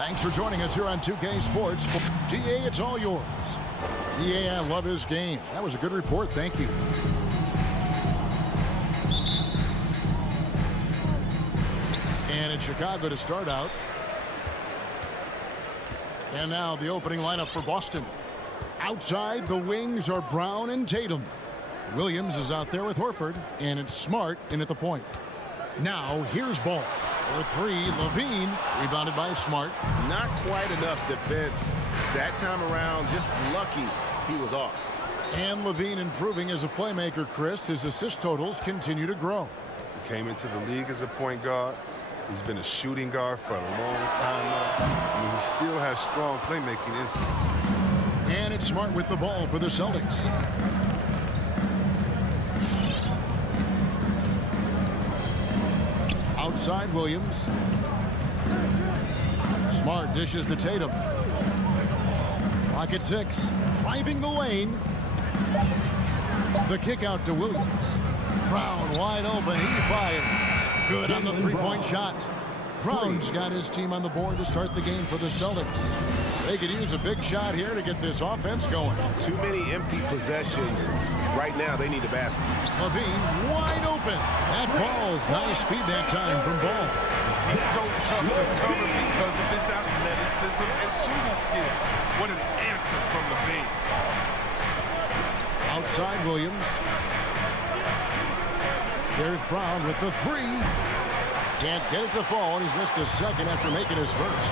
Thanks for joining us here on 2K Sports. DA, it's all yours. DA, I love his game. That was a good report. Thank you. And it's Chicago to start out. And now the opening lineup for Boston. Outside, the wings are Brown and Tatum. Williams is out there with Horford, and it's Smart in at the point. Now, here's ball. For three, Levine, rebounded by Smart. Not quite enough defense that time around. Just lucky he was off. And Levine improving as a playmaker, Chris. His assist totals continue to grow. He came into the league as a point guard. He's been a shooting guard for a long time now. I mean, he still has strong playmaking instincts. And it's Smart with the ball for the Celtics. Outside, Williams. Smart dishes to Tatum. Clock at 6. Driving the lane. The kick out to Williams. Brown wide open. He fires. Good on the three-point shot. Brown's got his team on the board to start the game for the Celtics. They could use a big shot here to get this offense going. Too many empty possessions. Right now, they need a basket. Levine wide open. That falls. Nice feed that time from Ball. He's so tough to cover because of his athleticism and shooting skill. What an answer from Levine. Outside, Williams. There's Brown with the three. Can't get it to fall, and he's missed the second after making his first.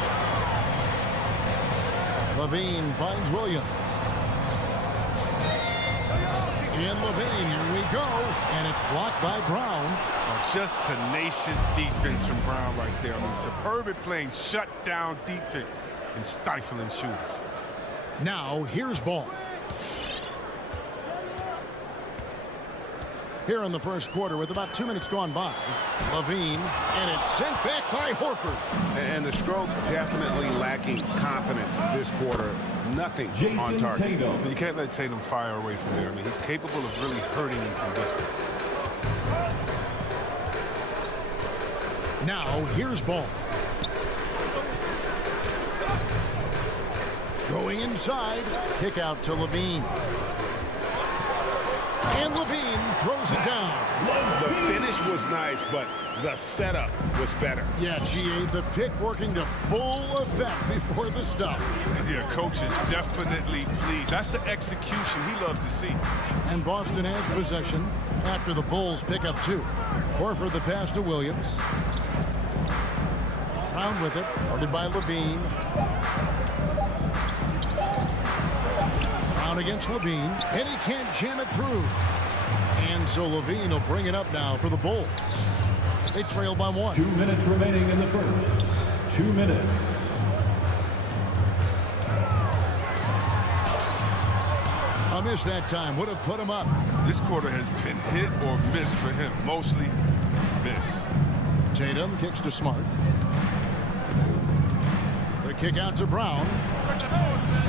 Levine finds Williams. And Levine, here we go. And it's blocked by Brown. Oh, just tenacious defense from Brown right there. I mean, superb at playing shutdown defense and stifling shooters. Now, here's Ball. Here in the first quarter with about 2 minutes gone by. Levine, and it's sent back by Horford. And the stroke definitely lacking confidence this quarter. Nothing on target. Tatum. You can't let Tatum fire away from there. I mean, he's capable of really hurting you from distance. Now, here's Ball. Going inside. Kick out to Levine. And Levine throws it down. The finish was nice, but the setup was better. Yeah, GA, the pick working to full effect before the stuff. Yeah, coach is definitely pleased. That's the execution he loves to see. And Boston has possession after the Bulls pick up 2. Horford the pass to Williams. Brown with it, guarded by Levine. Brown against Levine, and he can't jam it through. And so Levine will bring it up now for the Bulls. They trail by 1. 2 minutes remaining in the first. 2 minutes. A miss that time would have put him up. This quarter has been hit or miss for him. Mostly miss. Tatum kicks to Smart. The kick out to Brown.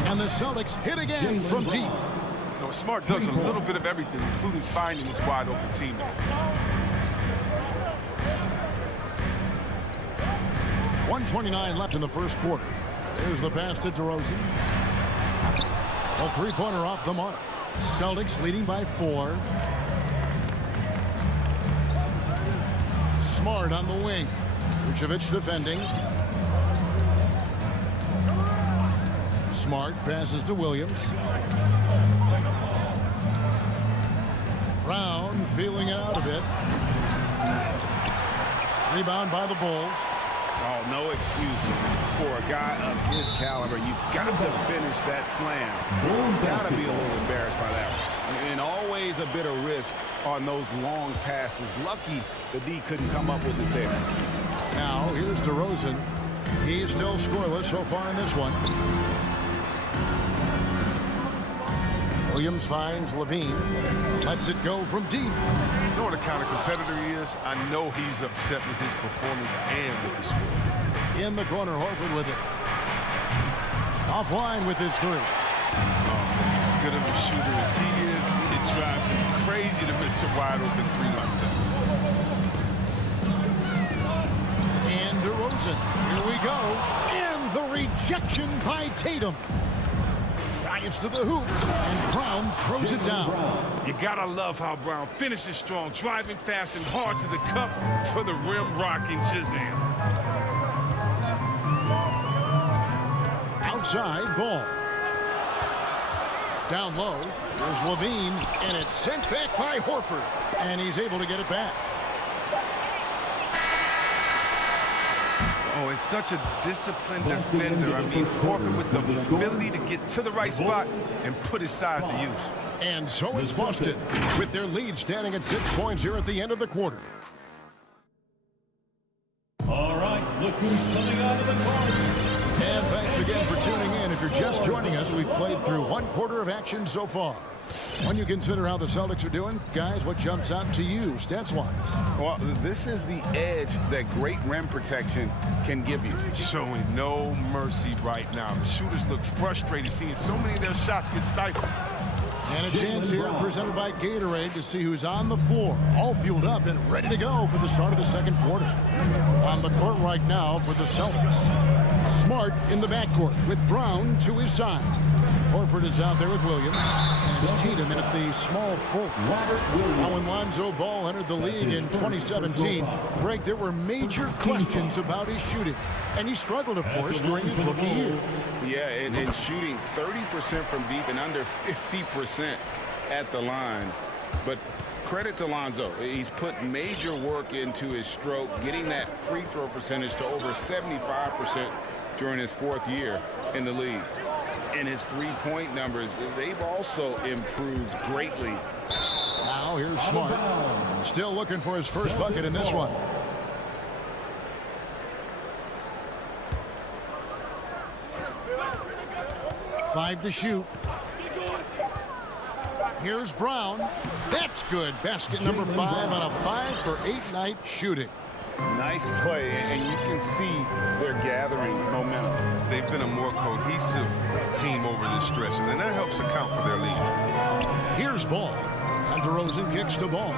And the Celtics hit again from deep. You know, Smart does a little bit of everything, including finding his wide open teammates. 1:29 left in the first quarter. There's the pass to DeRozan. A three-pointer off the mark. Celtics leading by 4. Smart on the wing. Vucevic defending. Smart passes to Williams. Brown feeling out of it. Rebound by the Bulls. Oh, no excuse for a guy of his caliber. You've got to finish that slam. You've got to be a little embarrassed by that one. And always a bit of risk on those long passes. Lucky the D couldn't come up with it there. Now, here's DeRozan. He's still scoreless so far in this one. Williams finds Levine. Lets it go from deep. You know what the kind of competitor he is? I know he's upset with his performance and with the score. In the corner, Horford with it. Offline with his 3. Oh, man, as good of a shooter as he is, it drives him crazy to miss a wide open 3 like that. And DeRozan, here we go. And And the rejection by Tatum. Dives to the hoop, and Brown throws it down. You gotta love how Brown finishes strong, driving fast and hard to the cup for the rim rocking Shazam. Outside ball. Down low, there's Levine, and it's sent back by Horford, and he's able to get it back. Oh, it's such a disciplined defender. I mean, Horford with the ability to get to the right spot and put his size to use. And so it's Boston, with their lead standing at 6 points here at the end of the quarter. All right, look who's coming out of the court. And thanks again for tuning in. If you're just joining us, we've played through 1 quarter of action so far. When you consider how the Celtics are doing, guys, what jumps out to you, stats-wise? Well, this is the edge that great rim protection can give you. Showing no mercy right now. The shooters look frustrated seeing so many of their shots get stifled. And a chance here presented by Gatorade to see who's on the floor, all fueled up and ready to go for the start of the second quarter. On the court right now for the Celtics. Smart in the backcourt with Brown to his side. Horford is out there with Williams. And it's Tatum in at the small forward. Now when Lonzo Ball entered the league in 2017, Greg, there were major questions about his shooting. And he struggled, of course, during his rookie year. Yeah, and shooting 30% from deep and under 50% at the line. But credit to Lonzo. He's put major work into his stroke, getting that free throw percentage to over 75% during his 4th year in the league. And his three-point numbers, they've also improved greatly. Now here's Smart. Still looking for his first bucket in this one. Five to shoot. Here's Brown. That's good. Basket number 5 on a 5-for-8 night shooting. Nice play, and you can see they're gathering momentum. They've been a more cohesive team over this stretch, and that helps account for their lead. Here's Ball. And DeRozan kicks to Ball.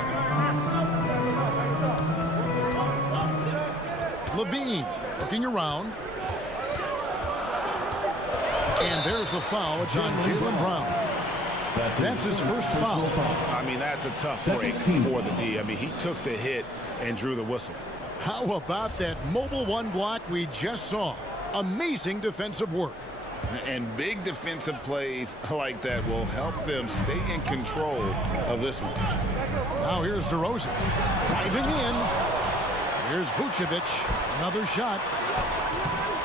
Levine looking around. And there's the foul. It's on Jaylen Brown. That's his first foul. I mean, that's a tough break for the D. I mean, he took the hit and drew the whistle. How about that mobile one block we just saw? Amazing defensive work. And big defensive plays like that will help them stay in control of this one. Now here's DeRozan. Driving in. Here's Vucevic. Another shot.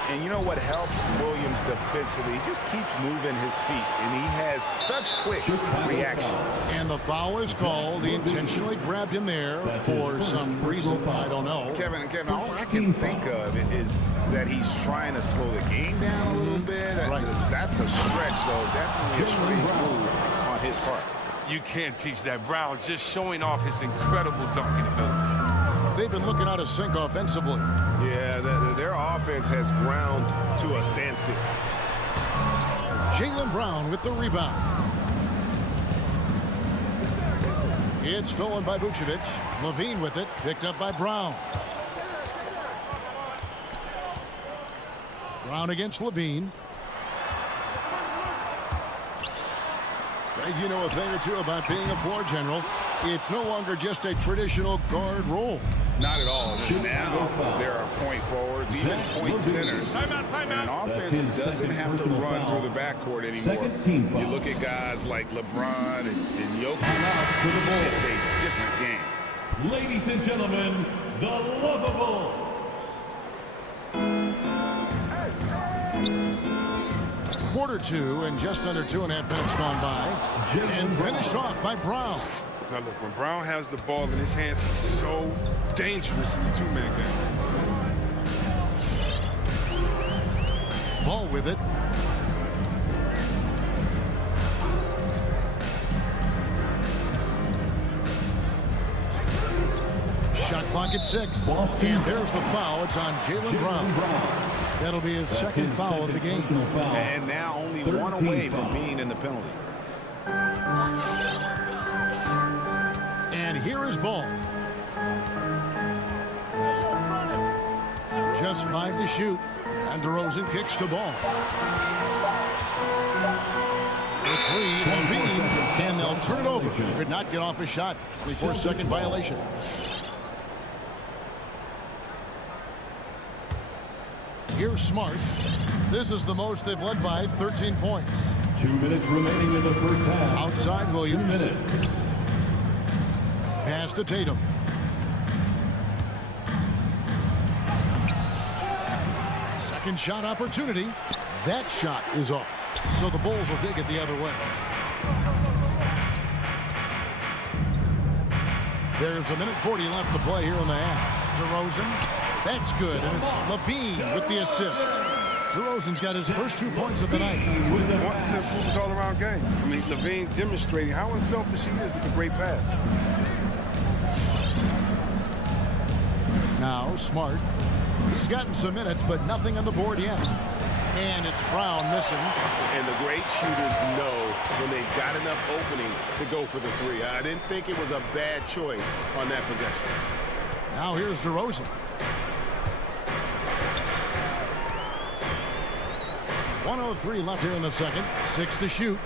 And you know what helps Williams defensively? He just keeps moving his feet, and he has such quick reaction. And the foul is called. He intentionally grabbed him there for some reason. I don't know. Kevin, all I can think of is that he's trying to slow the game down a little bit. Right. That's a stretch, though. Definitely a strange move on his part. You can't teach that. Brown just showing off his incredible dunking ability. They've been looking out of sync offensively. Yeah, their offense has ground to a standstill. Jaylen Brown with the rebound. It's stolen by Vucevic. Levine with it, picked up by Brown. Brown against Levine. Greg, you know a thing or two about being a floor general. It's no longer just a traditional guard role. Not at all. Now there are point forwards, even point centers. Timeout. And offense doesn't have to run through the backcourt anymore. You look at guys like LeBron and Jokic. It's a different game. Ladies and gentlemen, the Lovables. Quarter 2 and just under 2.5 minutes gone by. And finished off by Brown. Now look, when Brown has the ball in his hands, he's so dangerous in the two-man game. Ball with it. Shot clock at 6. And there's the foul. It's on Jaylen Brown. That'll be his second foul of the game. And now only one away from being in the penalty. And here is Ball. Just 5 to shoot. And DeRozan kicks to ball. The three, Levine, and they'll turn it over. Could not get off a shot. 24-second violation. Here's Smart. This is the most they've led by, 13 points. 2 minutes remaining in the first half. Outside Williams. 2 minutes. Pass to Tatum. Second shot opportunity. That shot is off. So the Bulls will take it the other way. There's 1:40 left to play here in the half. DeRozan. That's good. And it's Levine with the assist. DeRozan's got his first 2 points of the night. Want to improve his all-around game. I mean, Levine demonstrating how unselfish he is with the great pass. Now Smart. He's gotten some minutes, but nothing on the board yet. And it's Brown missing. And the great shooters know when they've got enough opening to go for the three. I didn't think it was a bad choice on that possession. Now here's DeRozan. 1:03 left here in the second. 6 to shoot.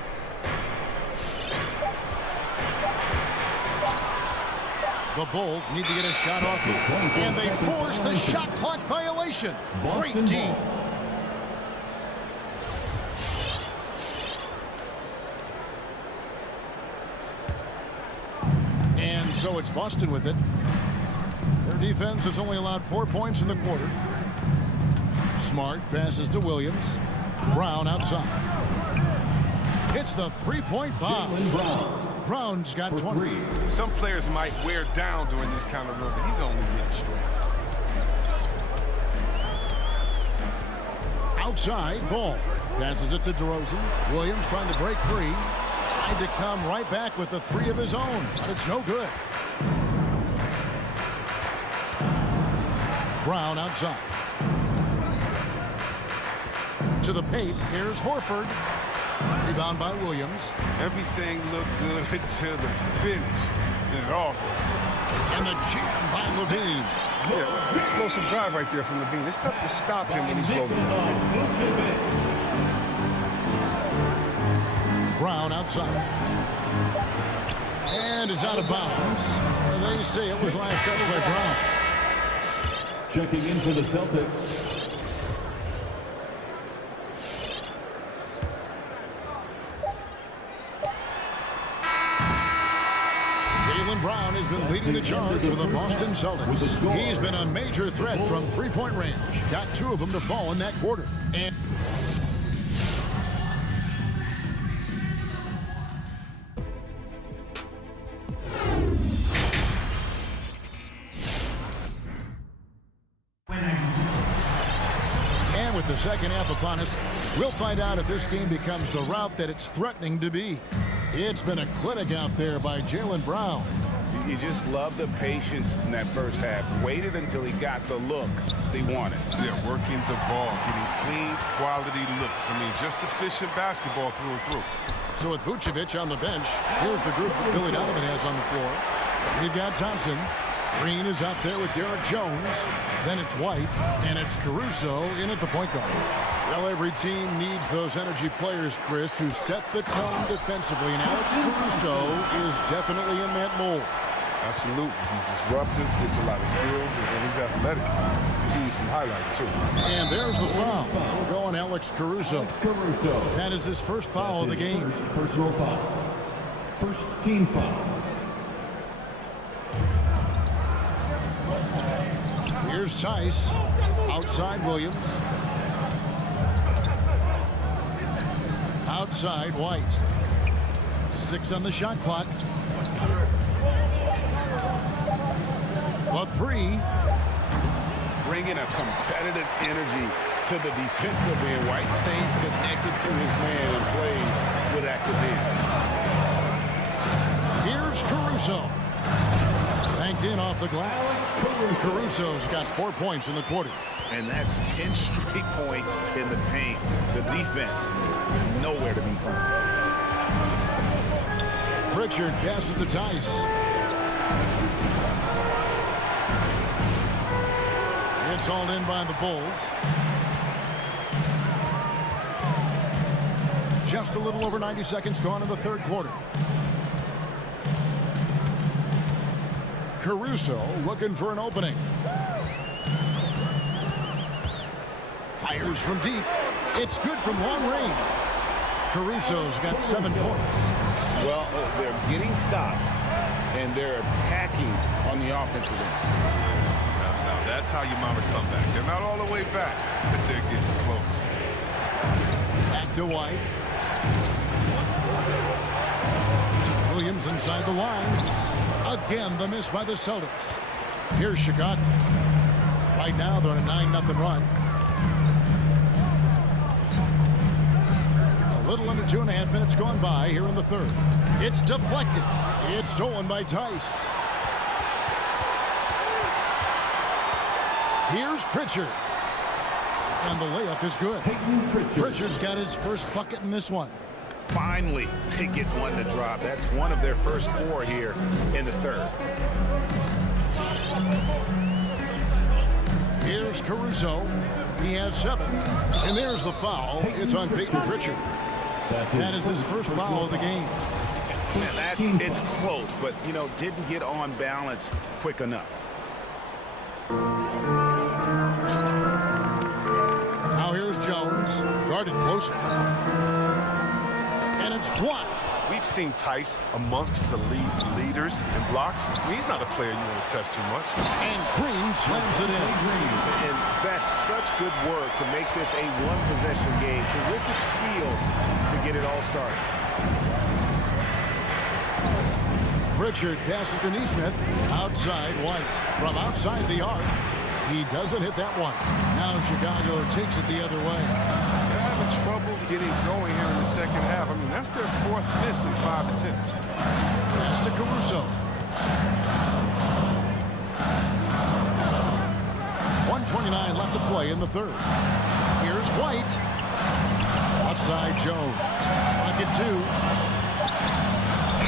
The Bulls need to get a shot off here. And they force the shot clock violation. Great team. And so it's Boston with it. Their defense has only allowed 4 points in the quarter. Smart passes to Williams. Brown outside. Hits the three-point bomb. Brown's got 20. Some players might wear down during this kind of run, but he's only getting strong. Outside, ball. Passes it to DeRozan. Williams trying to break free. Tried to come right back with the three of his own, but it's no good. Brown outside. To the paint. Here's Horford. Rebound by Williams. Everything looked good until the finish. And all. And the jam by Levine. Yeah, explosive drive right there from Levine. It's tough to stop him when he's rolling. Brown outside. And it's out of bounds. They say it was last touch by Brown. Checking in for the Celtics. Brown has been leading the charge for the Boston Celtics. He's been a major threat from three-point range. Got 2 of them to fall in that quarter. And with the second half upon us, we'll find out if this game becomes the route that it's threatening to be. It's been a clinic out there by Jaylen Brown. You just love the patience in that first half. Waited until he got the look he wanted. Yeah, working the ball, getting clean, quality looks. I mean, just efficient basketball through and through. So with Vucevic on the bench, here's the group that Billy Donovan has on the floor. We've got Thompson. Green is out there with Derek Jones. Then it's White, and it's Caruso in at the point guard. Well, every team needs those energy players, Chris, who set the tone defensively. And Alex Caruso is definitely in that mold. Absolutely. He's disruptive, gets a lot of skills, and he's athletic. He needs some highlights, too. And there's the foul. We'll go on Alex Caruso. That is his first foul of the game. First personal foul. First team foul. Here's Tice. Outside Williams. Outside White. 6 on the shot clock. A 3. Bringing a competitive energy to the defensive end. White stays connected to his man and plays with active hands. Here's Caruso. Banked in off the glass. Caruso's got 4 points in the quarter. And that's 10 straight points in the paint. The defense, nowhere to be found. Pritchard passes to Tice. It's all in by the Bulls. Just a little over 90 seconds gone in the third quarter. Caruso looking for an opening. Fires from deep. It's good from long range. Caruso's got 7 points. Well, they're getting stops, and they're attacking on the offensive end. Now that's how you mount a comeback. They're not all the way back, but they're getting close. Back to White. Williams inside the line. Again, the miss by the Celtics. Here's Chicago. Right now, they're on a 9-0 run. A little under 2.5 minutes gone by here in the third. It's deflected. It's stolen by Tice. Here's Pritchard. And the layup is good. Pritchard's got his first bucket in this one. Finally, they get one to drop. That's one of their first 4 here in the third. Here's Caruso. He has 7. And there's the foul. It's on Peyton Pritchard. That is his first foul of the game. And it's close, but, you know, didn't get on balance quick enough. Now here's Jones. Guarded closer. And it's blocked. We've seen Tice amongst the leaders in blocks. He's not a player you want to test too much. And Green slams it in. And that's such good work to make this a one-possession game. Terrific steal to get it all started. Pritchard passes to Neesmith. Outside White. From outside the arc. He doesn't hit that one. Now Chicago takes it the other way. They're having trouble getting going here in the second half. I mean, that's their 4th miss in 5 attempts. Pass to Caruso. 1:29 left to play in the third. Here's White. Outside Jones. Bucket 2.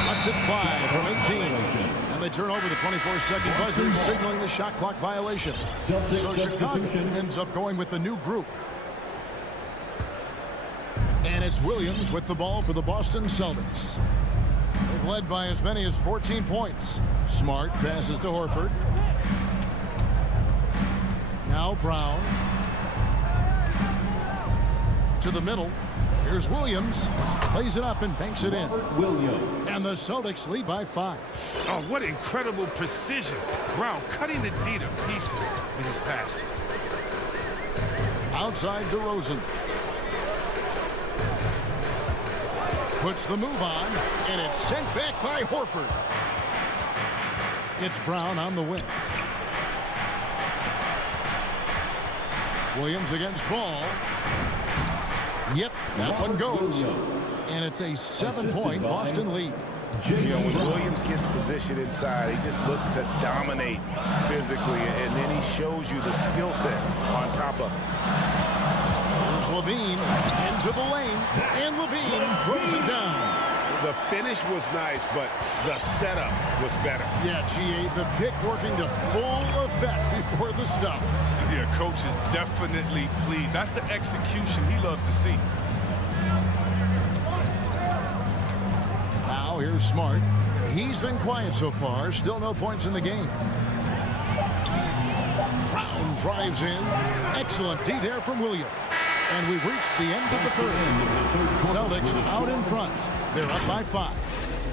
Cuts it 5 from 18. And they turn over the 24-second buzzer, signaling the shot clock violation. So Chicago ends up going with the new group. And it's Williams with the ball for the Boston Celtics. They've led by as many as 14 points. Smart passes to Horford. Now Brown. To the middle. Here's Williams. Plays it up and banks it in. And the Celtics lead by 5. Oh, what incredible precision. Brown cutting the D to pieces in his pass. Outside DeRozan. Puts the move on, and it's sent back by Horford. It's Brown on the wing. Williams against Ball. Yep, that one goes. And it's a 7-point Boston lead. You know, when Williams gets positioned inside, he just looks to dominate physically, and then he shows you the skill set on top of it. Here's Levine into the lane, and Levine throws it down. The finish was nice, but the setup was better. Yeah, GA, the pick working to full effect before the stuff. Yeah, coach is definitely pleased. That's the execution he loves to see. Now here's Smart. He's been quiet so far. Still no points in the game. Brown drives in. Excellent D there from Williams. And we've reached the end of the third. Celtics out in front. They're up by 5.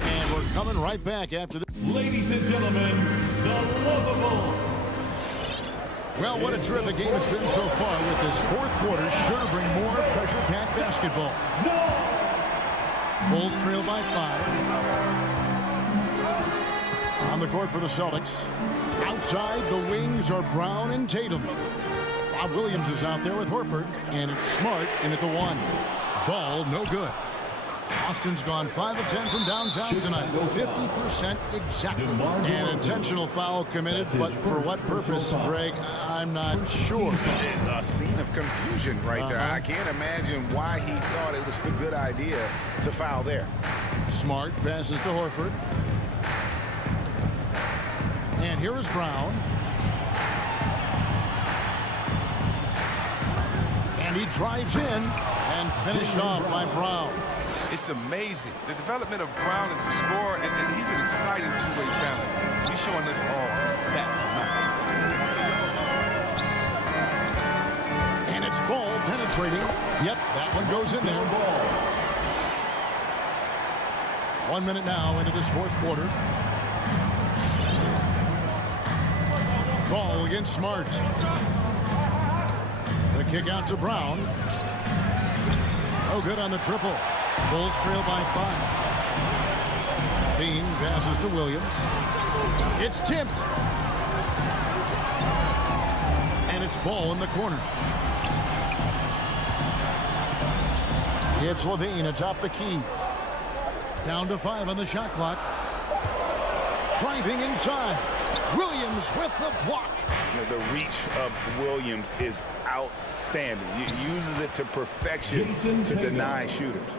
And we're coming right back after this. Ladies and gentlemen, the lovable. Well, what a terrific game it's been so far with this fourth quarter. Sure to bring more pressure-packed basketball. Bulls trail by 5. On the court for the Celtics. Outside, the wings are Brown and Tatum. Bob Williams is out there with Horford, and it's Smart in at the 1. Ball, no good. Austin's gone 5 of 10 from downtown tonight. 50% exactly. An intentional foul committed, but for what purpose, Greg, I'm not sure. A scene of confusion right there. I can't imagine why he thought it was a good idea to foul there. Smart passes to Horford. And here is Brown. And he drives in and finished off by Brown. It's amazing. The development of Brown as a scorer, and he's an exciting two-way talent. He's showing us all that tonight. And it's Ball penetrating. Yep, that one goes in there. 1 minute now into this fourth quarter. Ball against Smart. The kick out to Brown. No good on the triple. Bulls trail by 5. Bean passes to Williams. It's tipped. And it's Ball in the corner. It's Levine atop the key. Down to 5 on the shot clock. Driving inside. Williams with the block. The reach of Williams is outstanding. He uses it to perfection to deny shooters.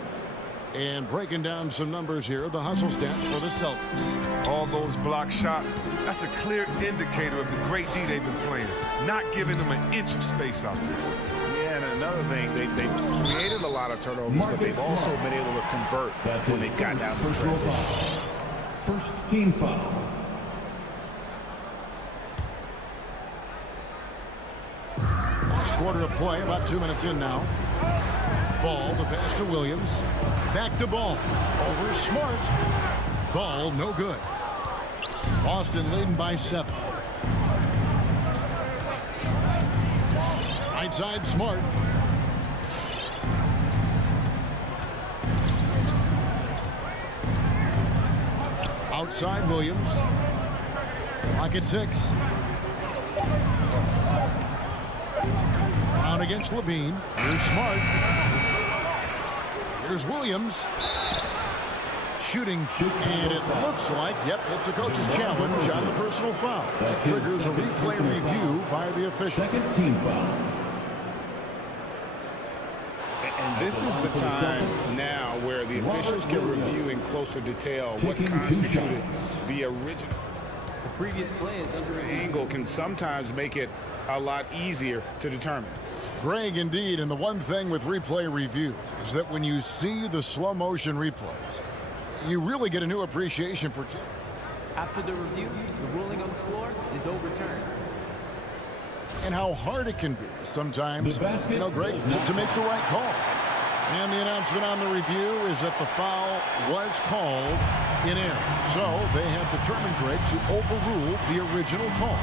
And breaking down some numbers here, the hustle stats for the Celtics. All those block shots, that's a clear indicator of the great D they've been playing. Not giving them an inch of space out there. Yeah, and another thing, they've created a lot of turnovers, but they've also been able to convert when they've gotten down to the transition. First team foul. Last quarter of play, about 2 minutes in now. Ball, the pass to Williams. Back to Ball. Over Smart. Ball, no good. Boston leading by 7. Right side, Smart. Outside, Williams. Clock at 6. Brown against Levine. Here's Smart. Here's Williams. Shooting, and it looks like, yep, it's a coach's challenge on the personal foul. That triggers a replay review by the official. Second team foul. And this is the time now where the officials can review in closer detail what constituted the original. The previous play is under The angle can sometimes make it a lot easier to determine. Greg, indeed, and the one thing with replay review is that when you see the slow motion replays, you really get a new appreciation for. After the review, the ruling on the floor is overturned. And how hard it can be sometimes, you know, Greg, to make the right call. And the announcement on the review is that the foul was called in error. So they have determined, Greg, to overrule the original call.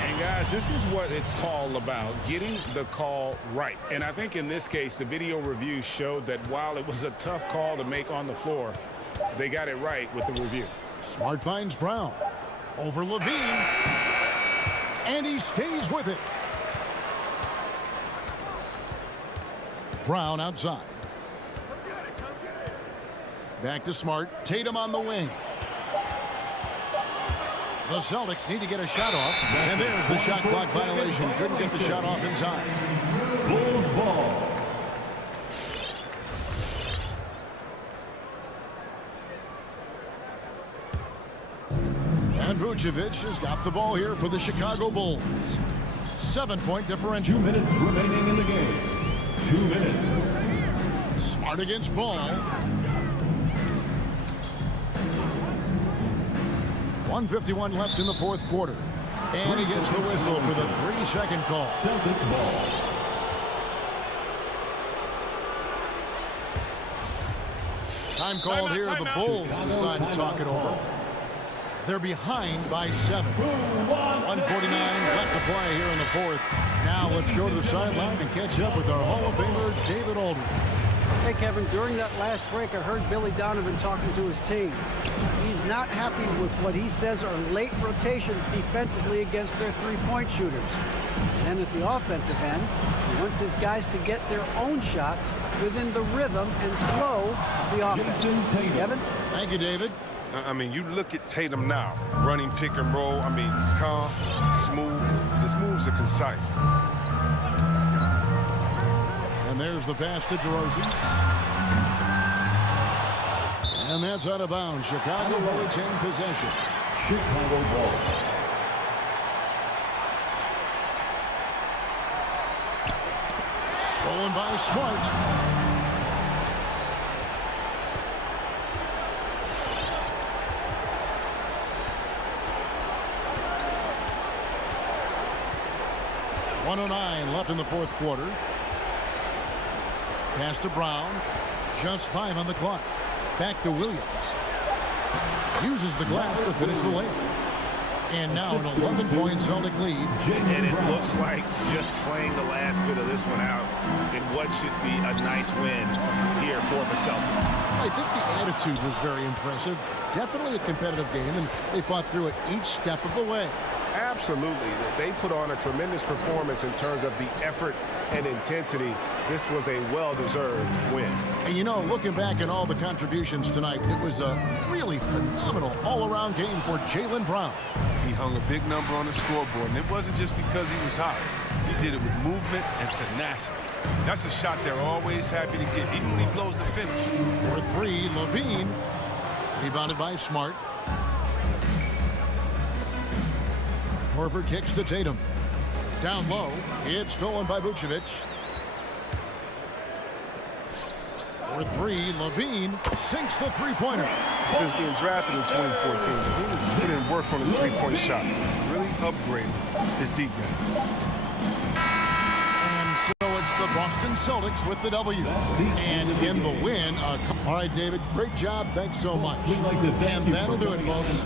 And guys, this is what it's all about, getting the call right. And I think in this case, the video review showed that while it was a tough call to make on the floor, they got it right with the review. Smart finds Brown. Over Levine. And he stays with it. Brown outside. Back to Smart. Tatum on the wing. The Celtics need to get a shot off. And there's the shot clock violation. Couldn't get the shot off in time. Bulls ball. And Vucevic has got the ball here for the Chicago Bulls. 7-point differential. 2 minutes remaining in the game. 2 minutes. Smart against Ball. 1:51 left in the fourth quarter. And he gets the whistle for the 3-second call. Celtics ball. Time called here. The Bulls decide to talk it over. They're behind by 7. 1:49 left to play here in the fourth. Now let's go to the sideline and catch up with our Hall of Famer, David Aldridge. Hey, Kevin, during that last break, I heard Billy Donovan talking to his team. He's not happy with what he says are late rotations defensively against their three-point shooters. And then at the offensive end, he wants his guys to get their own shots within the rhythm and flow of the offense. Kevin? Thank you, David. I mean, you look at Tatum now, running pick and roll. I mean, he's calm, smooth. His moves are concise. And there's the pass to DeRozan. And that's out of bounds. Chicago will retain possession. Chicago ball. Stolen by Smart. 1:09 left in the fourth quarter. Pass to Brown. Just 5 on the clock. Back to Williams. Uses the glass to finish the layup. And now an 11-point Celtic lead. And it looks like just playing the last bit of this one out in what should be a nice win here for the Celtics. I think the attitude was very impressive. Definitely a competitive game, and they fought through it each step of the way. Absolutely. They put on a tremendous performance in terms of the effort and intensity. This was a well-deserved win. And, you know, looking back at all the contributions tonight, it was a really phenomenal all-around game for Jaylen Brown. He hung a big number on the scoreboard, and it wasn't just because he was hot. He did it with movement and tenacity. That's a shot they're always happy to get, even when he blows the finish. For 3, Levine. Rebounded by Smart. Horford kicks to Tatum. Down low. It's stolen by Vucevic. For 3, Levine sinks the three-pointer. Since being drafted in 2014, he was putting work on his three-point shot. Really upgraded his deep game. And so it's the Boston Celtics with the W. And in the win, all right, David, great job. Thanks so much. And that'll do it, folks.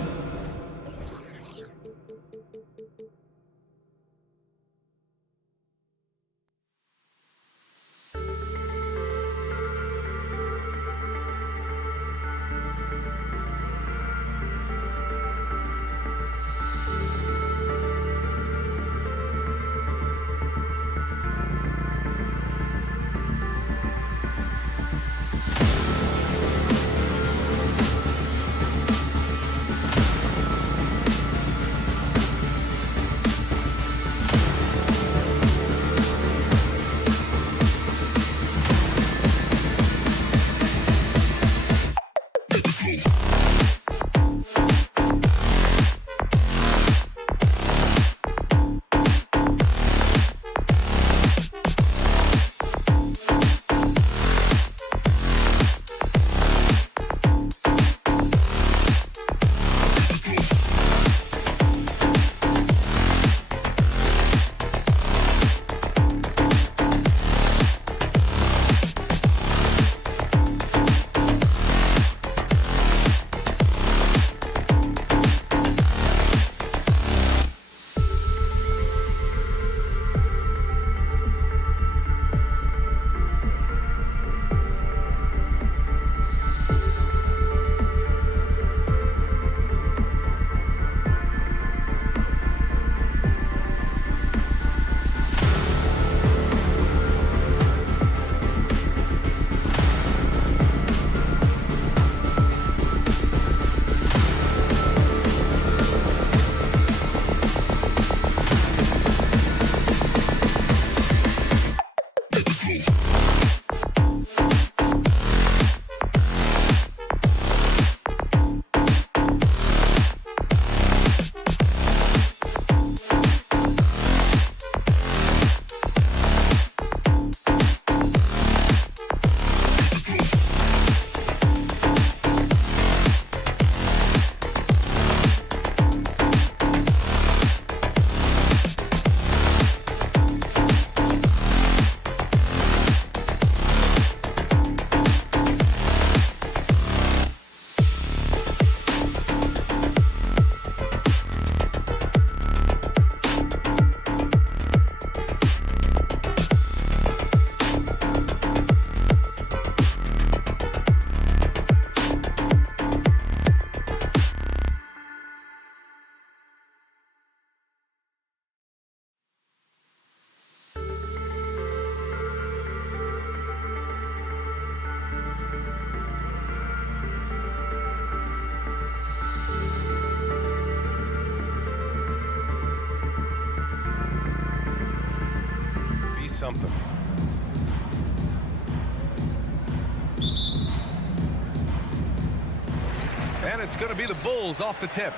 Something. And it's going to be the Bulls off the tip.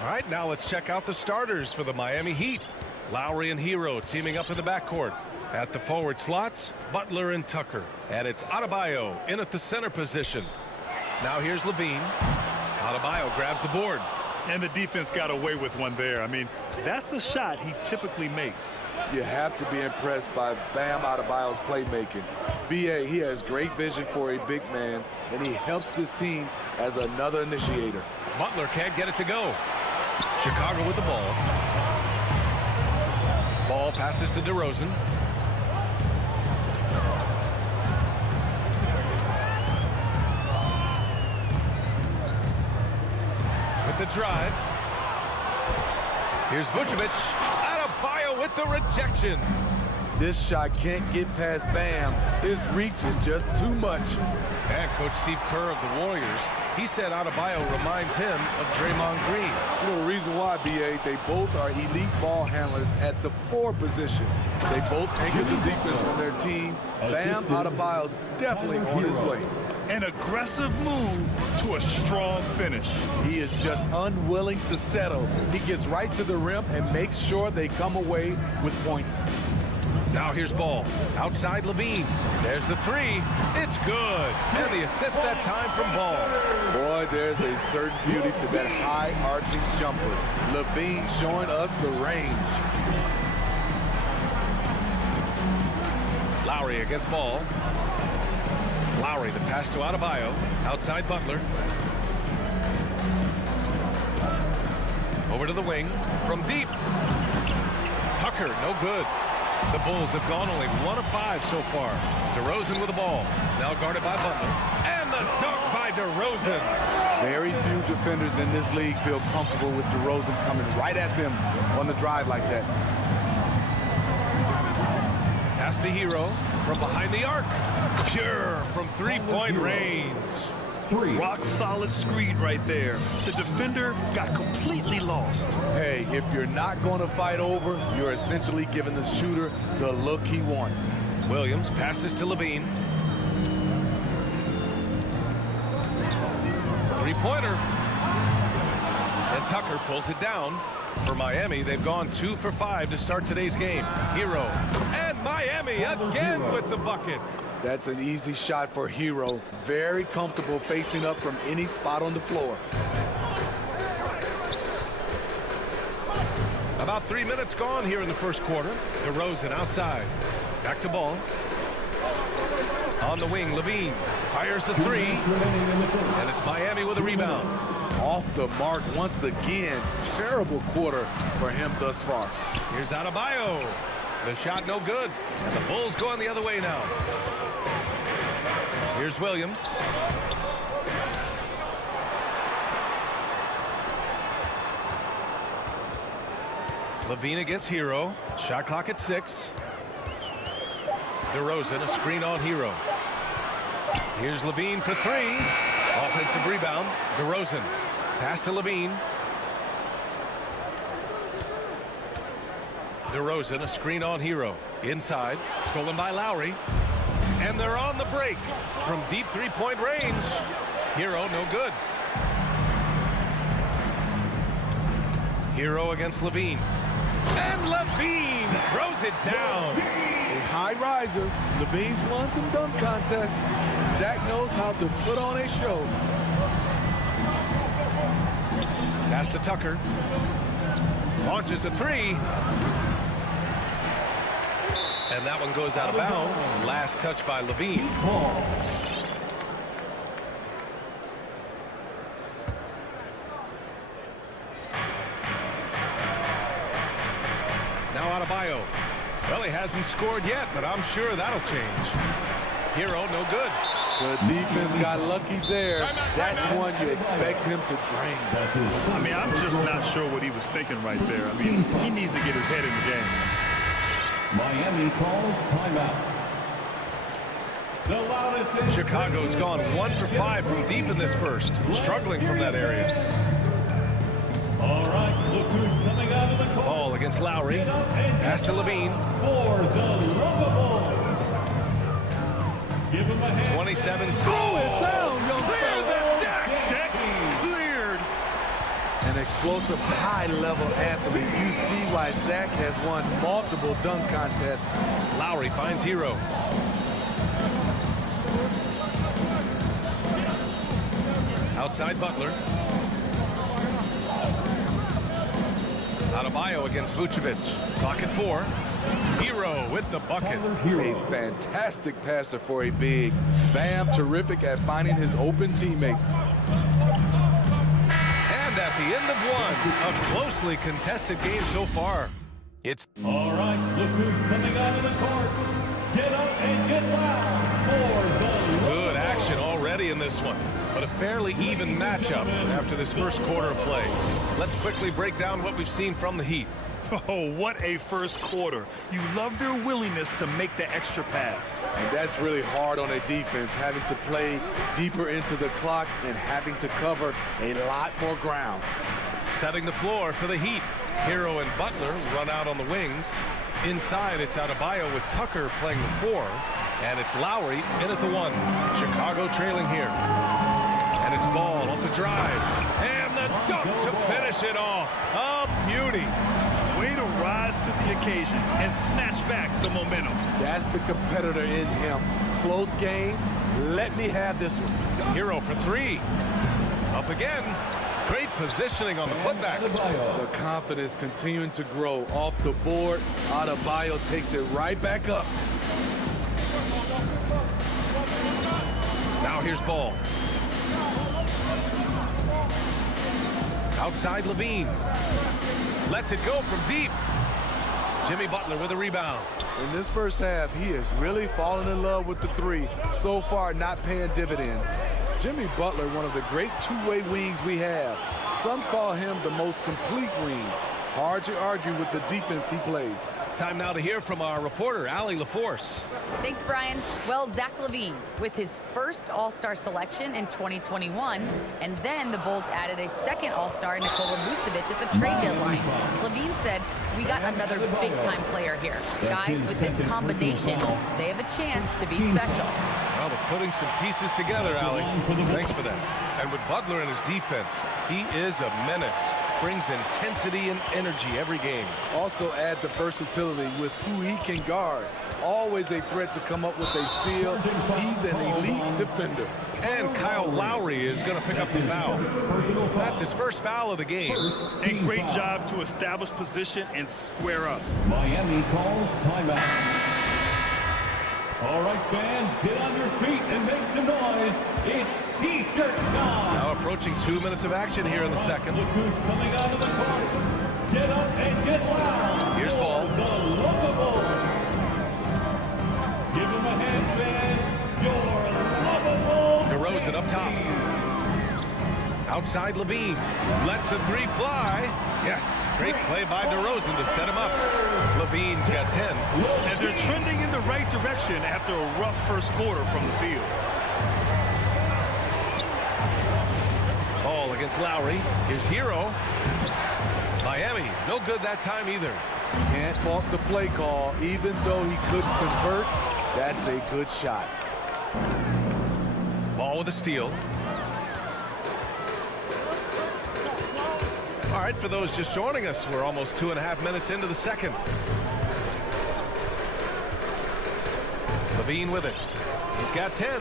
All right, now let's check out the starters for the Miami Heat. Lowry and Hero teaming up in the backcourt. At the forward slots, Butler and Tucker. And it's Adebayo in at the center position. Now here's Levine. Adebayo grabs the board. And the defense got away with one there. I mean, that's a shot he typically makes. You have to be impressed by Bam Adebayo's playmaking. B.A., he has great vision for a big man, and he helps this team as another initiator. Butler can't get it to go. Chicago with the ball. Ball passes to DeRozan. With the drive. Here's Vucevic. Adebayo with the rejection. This shot can't get past Bam. His reach is just too much. And Coach Steve Kerr of the Warriors, he said Adebayo reminds him of Draymond Green. You know the reason why, B.A., they both are elite ball handlers at the 4 position. They both anchor the defense on their team. Bam Adebayo's definitely on his way. An aggressive move to a strong finish. He is just unwilling to settle. He gets right to the rim and makes sure they come away with points. Now here's Ball. Outside Levine. There's the 3. It's good. And the assist that time from Ball. Boy, there's a certain beauty to that high arching jumper. Levine showing us the range. Lowry against Ball. Lowry, the pass to Adebayo. Outside Butler. Over to the wing. From deep. Tucker, no good. The Bulls have gone only 1 of 5 so far. DeRozan with the ball. Now guarded by Butler. And the dunk by DeRozan. Very few defenders in this league feel comfortable with DeRozan coming right at them on the drive like that. Pass to Hero from behind the arc. Pure from 3-point range. Rock solid screen right there. The defender got completely lost. Hey, if you're not going to fight over, you're essentially giving the shooter the look he wants. Williams passes to Levine. 3-pointer. And Tucker pulls it down. For Miami, they've gone 2 for 5 to start today's game. Hero. And Miami again with the bucket. That's an easy shot for Hero. Very comfortable facing up from any spot on the floor. About 3 minutes gone here in the first quarter. DeRozan outside. Back to Ball. On the wing, Levine fires the 3. And it's Miami with a rebound. Off the mark once again. Terrible quarter for him thus far. Here's Adebayo. The shot no good. And the Bulls going the other way now. Here's Williams. Levine against Hero. Shot clock at 6. DeRozan, a screen on Hero. Here's Levine for 3. Offensive rebound. DeRozan. Pass to Levine. DeRozan, a screen on Hero. Inside. Stolen by Lowry. And they're on the break from deep 3-point range. Hero, no good. Hero against Levine. And Levine throws it down. A high riser. Levine's won some dunk contests. Zach knows how to put on a show. Pass to Tucker. Launches a 3. And that one goes out of bounds. Last touch by Levine. Now Adebayo. Well, he hasn't scored yet, but I'm sure that'll change. Hero, no good. The defense got lucky there. That's one you expect him to drain. I mean, I'm just not sure what he was thinking right there. I mean, he needs to get his head in the game. Miami calls timeout. The loudest. Chicago's gone 1 for 5 from deep in this first. Struggling from that area. All right, look who's coming out of the court. Ball against Lowry. Pass to Levine. For the lovable. Give him a hand. 27. Slow it down, young Clear the deck. Deck cleared. An explosive high-level athlete. You see why Zach has won multiple dunk contests. Lowry finds Hero. Outside Butler. Adebayo against Vucevic. Clock at 4. Hero with the bucket. A fantastic passer for a big. Bam, terrific at finding his open teammates. And at the end of one, a closely contested game so far. It's All right, look who's coming out of the court. Get up and get loud for the good action already in this one, but a fairly even matchup after this first quarter of play. Let's quickly break down what we've seen from the Heat. Oh, what a first quarter. You love their willingness to make the extra pass. And that's really hard on a defense, having to play deeper into the clock and having to cover a lot more ground. Setting the floor for the Heat. Hero and Butler run out on the wings. Inside, it's Adebayo with Tucker playing the 4. And it's Lowry in at the 1. Chicago trailing here. And it's Ball off the drive. And the dunk to finish it off. A beauty. Way to rise to the occasion and snatch back the momentum. That's the competitor in him. Close game. Let me have this one. Hero for 3. Up again. Great positioning on the putback. The confidence continuing to grow off the board. Adebayo takes it right back up. Now here's Ball. Outside Levine. Lets it go from deep. Jimmy Butler with a rebound. In this first half, he has really fallen in love with the 3. So far, not paying dividends. Jimmy Butler, one of the great two-way wings we have. Some call him the most complete wing. Hard to argue with the defense he plays. Time now to hear from our reporter, Allie LaForce. Thanks, Brian. Well, Zach LaVine with his first All-Star selection in 2021, and then the Bulls added a second All-Star, Nikola Vucevic, at the trade deadline. LaVine said, "We got another big-time player here. Guys, with this combination, they have a chance to be special." Well, they're putting some pieces together, Allie. Thanks for that. And with Butler in his defense, he is a menace. Brings intensity and energy every game. Also add the versatility with who he can guard. Always a threat to come up with a steal. He's an elite defender. And Kyle Lowry is going to pick up the foul. That's his first foul of the game. A great job to establish position and square up. Miami calls timeout. All right, fans, get on your feet and make some noise. It's T-shirt time. Now approaching 2 minutes of action here in the second. Look who's coming out of the court. Get up and get loud. Here's Ball. The lovable. Give him a hand, fans. Your lovable. DeRozan up top. Outside Levine. Lets the 3 fly. Yes, great play by DeRozan to set him up. Levine's got 10. And they're trending in the right direction after a rough first quarter from the field. Ball against Lowry. Here's Hero. Miami, no good that time either. Can't fault the play call. Even though he couldn't convert, that's a good shot. Ball with a steal. All right, for those just joining us, we're almost 2.5 minutes into the second. Levine with it. He's got 10.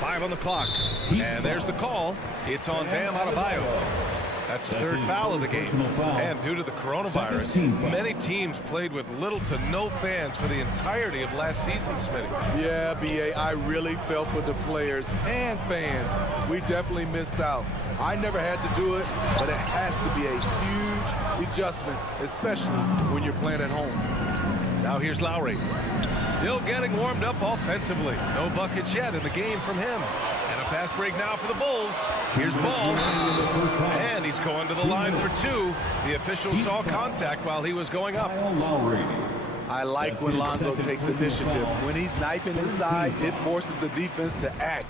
5 on the clock. And there's the call. It's on Bam Adebayo. That's his third foul of the game. And due to the coronavirus, many teams played with little to no fans for the entirety of last season, Smitty. Yeah, B.A., I really felt for the players and fans. We definitely missed out. I never had to do it, but it has to be a huge adjustment, especially when you're playing at home. Now here's Lowry. Still getting warmed up offensively. No buckets yet in the game from him. And a fast break now for the Bulls. Here's Ball. And he's going to the line for 2. The official saw contact while he was going up. I like when Lonzo takes initiative. When he's knifing inside, it forces the defense to act.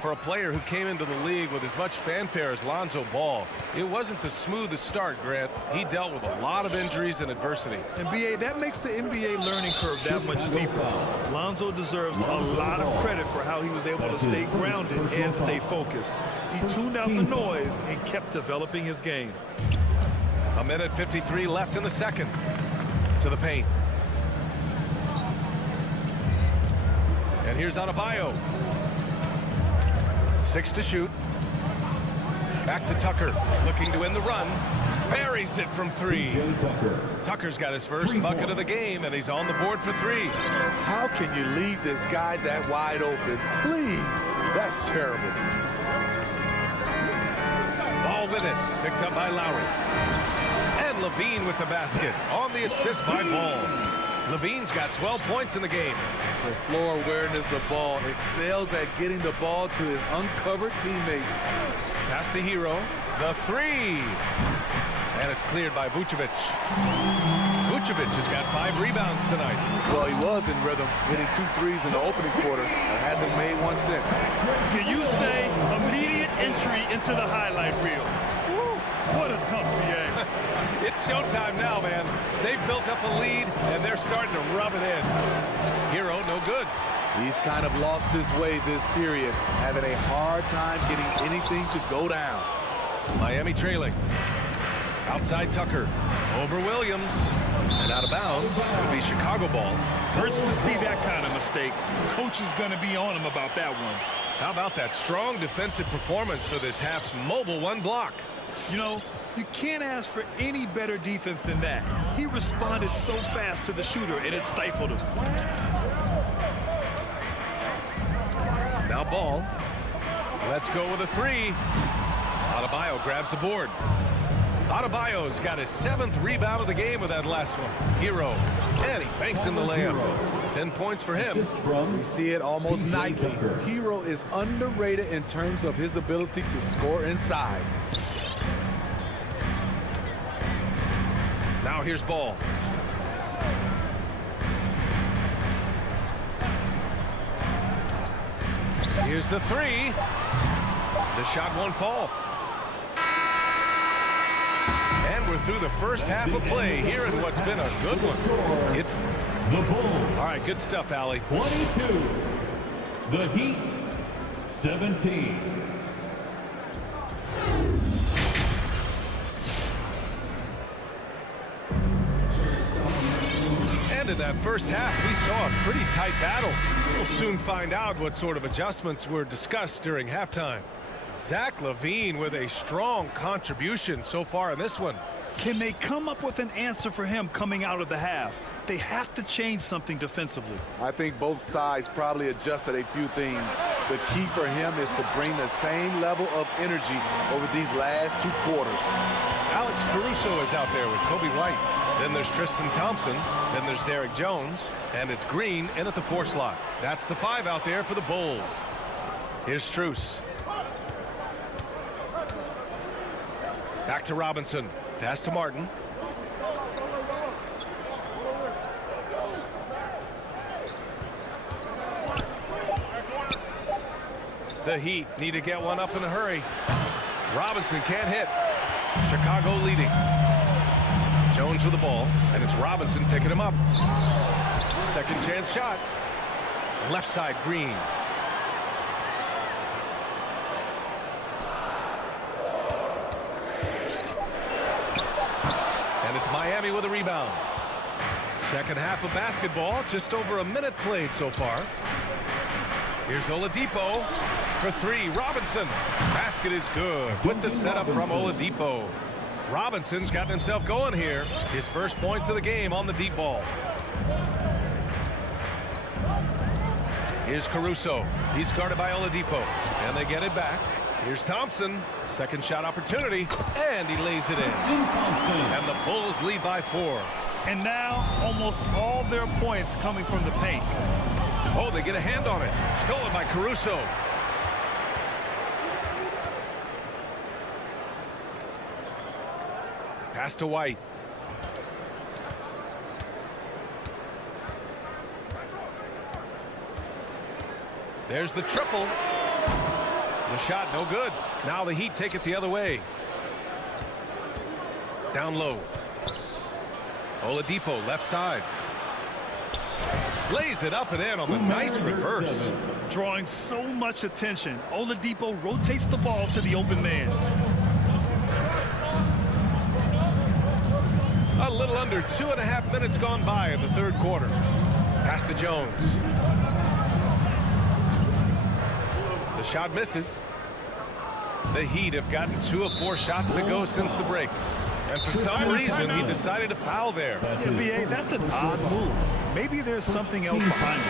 For a player who came into the league with as much fanfare as Lonzo Ball, it wasn't the smoothest start, Grant. He dealt with a lot of injuries and adversity. And B.A., that makes the NBA learning curve that much steeper. Lonzo deserves a lot of credit for how he was able to stay grounded and stay focused. He tuned out the noise and kept developing his game. 1:53 left in the second. To the paint. And here's Adebayo. 6 to shoot. Back to Tucker, looking to end the run. Buries it from three. Tucker's got his first bucket of the game, and he's on the board for three. How can you leave this guy that wide open? Please. That's terrible. Ball with it. Picked up by Lowry. And Levine with the basket. On the assist by Ball. Levine's got 12 points in the game. The floor awareness of Ball excels at getting the ball to his uncovered teammates. Pass to Hero. The three. And it's cleared by Vucevic. Vucevic has got 5 rebounds tonight. Well, he was in rhythm, hitting 2 threes in the opening quarter and hasn't made one since. Can you say immediate entry into the highlight reel? Woo, what a tough PA. It's showtime now, man. They've built up a lead, and they're starting to rub it in. Hero, no good. He's kind of lost his way this period, having a hard time getting anything to go down. Miami trailing. Outside Tucker. Over Williams. And out of bounds. It'll be Chicago ball. Hurts to see that kind of mistake. Coach is going to be on him about that one. How about that strong defensive performance for this half's mobile one block? You know, you can't ask for any better defense than that. He responded so fast to the shooter, and it stifled him. Now Ball. Let's go with a three. Adebayo grabs the board. Adebayo's got his 7th rebound of the game with that last one. Hero. And he banks in the layup. 10 points for him. We see it almost nightly. Hero is underrated in terms of his ability to score inside. Now here's Ball. Here's the three. The shot won't fall. And we're through the first half of play here in what's been a good one. It's the Bulls. All right, good stuff, Allie. 22. The Heat, 17. And in that first half, we saw a pretty tight battle. We'll soon find out what sort of adjustments were discussed during halftime. Zach LaVine with a strong contribution so far in this one. Can they come up with an answer for him coming out of the half? They have to change something defensively. I think both sides probably adjusted a few things. The key for him is to bring the same level of energy over these last 2 quarters. Alex Caruso is out there with Kobe White. Then there's Tristan Thompson. Then there's Derek Jones. And it's Green in at the 4 slot. That's the 5 out there for the Bulls. Here's Strus. Back to Robinson. Pass to Martin. The Heat need to get one up in a hurry. Robinson can't hit. Chicago leading. Jones with the ball, and it's Robinson picking him up. Second chance shot. Left side, Green. And it's Miami with a rebound. Second half of basketball, just over a minute played so far. Here's Oladipo for 3. Robinson. Basket is good with the setup from Oladipo. Robinson's gotten himself going here. His first points of the game on the deep ball. Here's Caruso. He's guarded by Oladipo. And they get it back. Here's Thompson. Second shot opportunity. And he lays it in. And the Bulls lead by 4. And now almost all their points coming from the paint. Oh, they get a hand on it. Stolen by Caruso. Pass to White. There's the triple. The shot no good. Now the Heat take it the other way. Down low. Oladipo left side. Lays it up and in on the nice reverse. Drawing so much attention. Oladipo rotates the ball to the open man. A little under 2.5 minutes gone by in the third quarter. Pass to Jones. The shot misses. The Heat have gotten 2 of 4 shots to go since the break. And for some reason, he decided to foul there. Yeah, B.A., that's an odd move. Maybe there's something else behind it.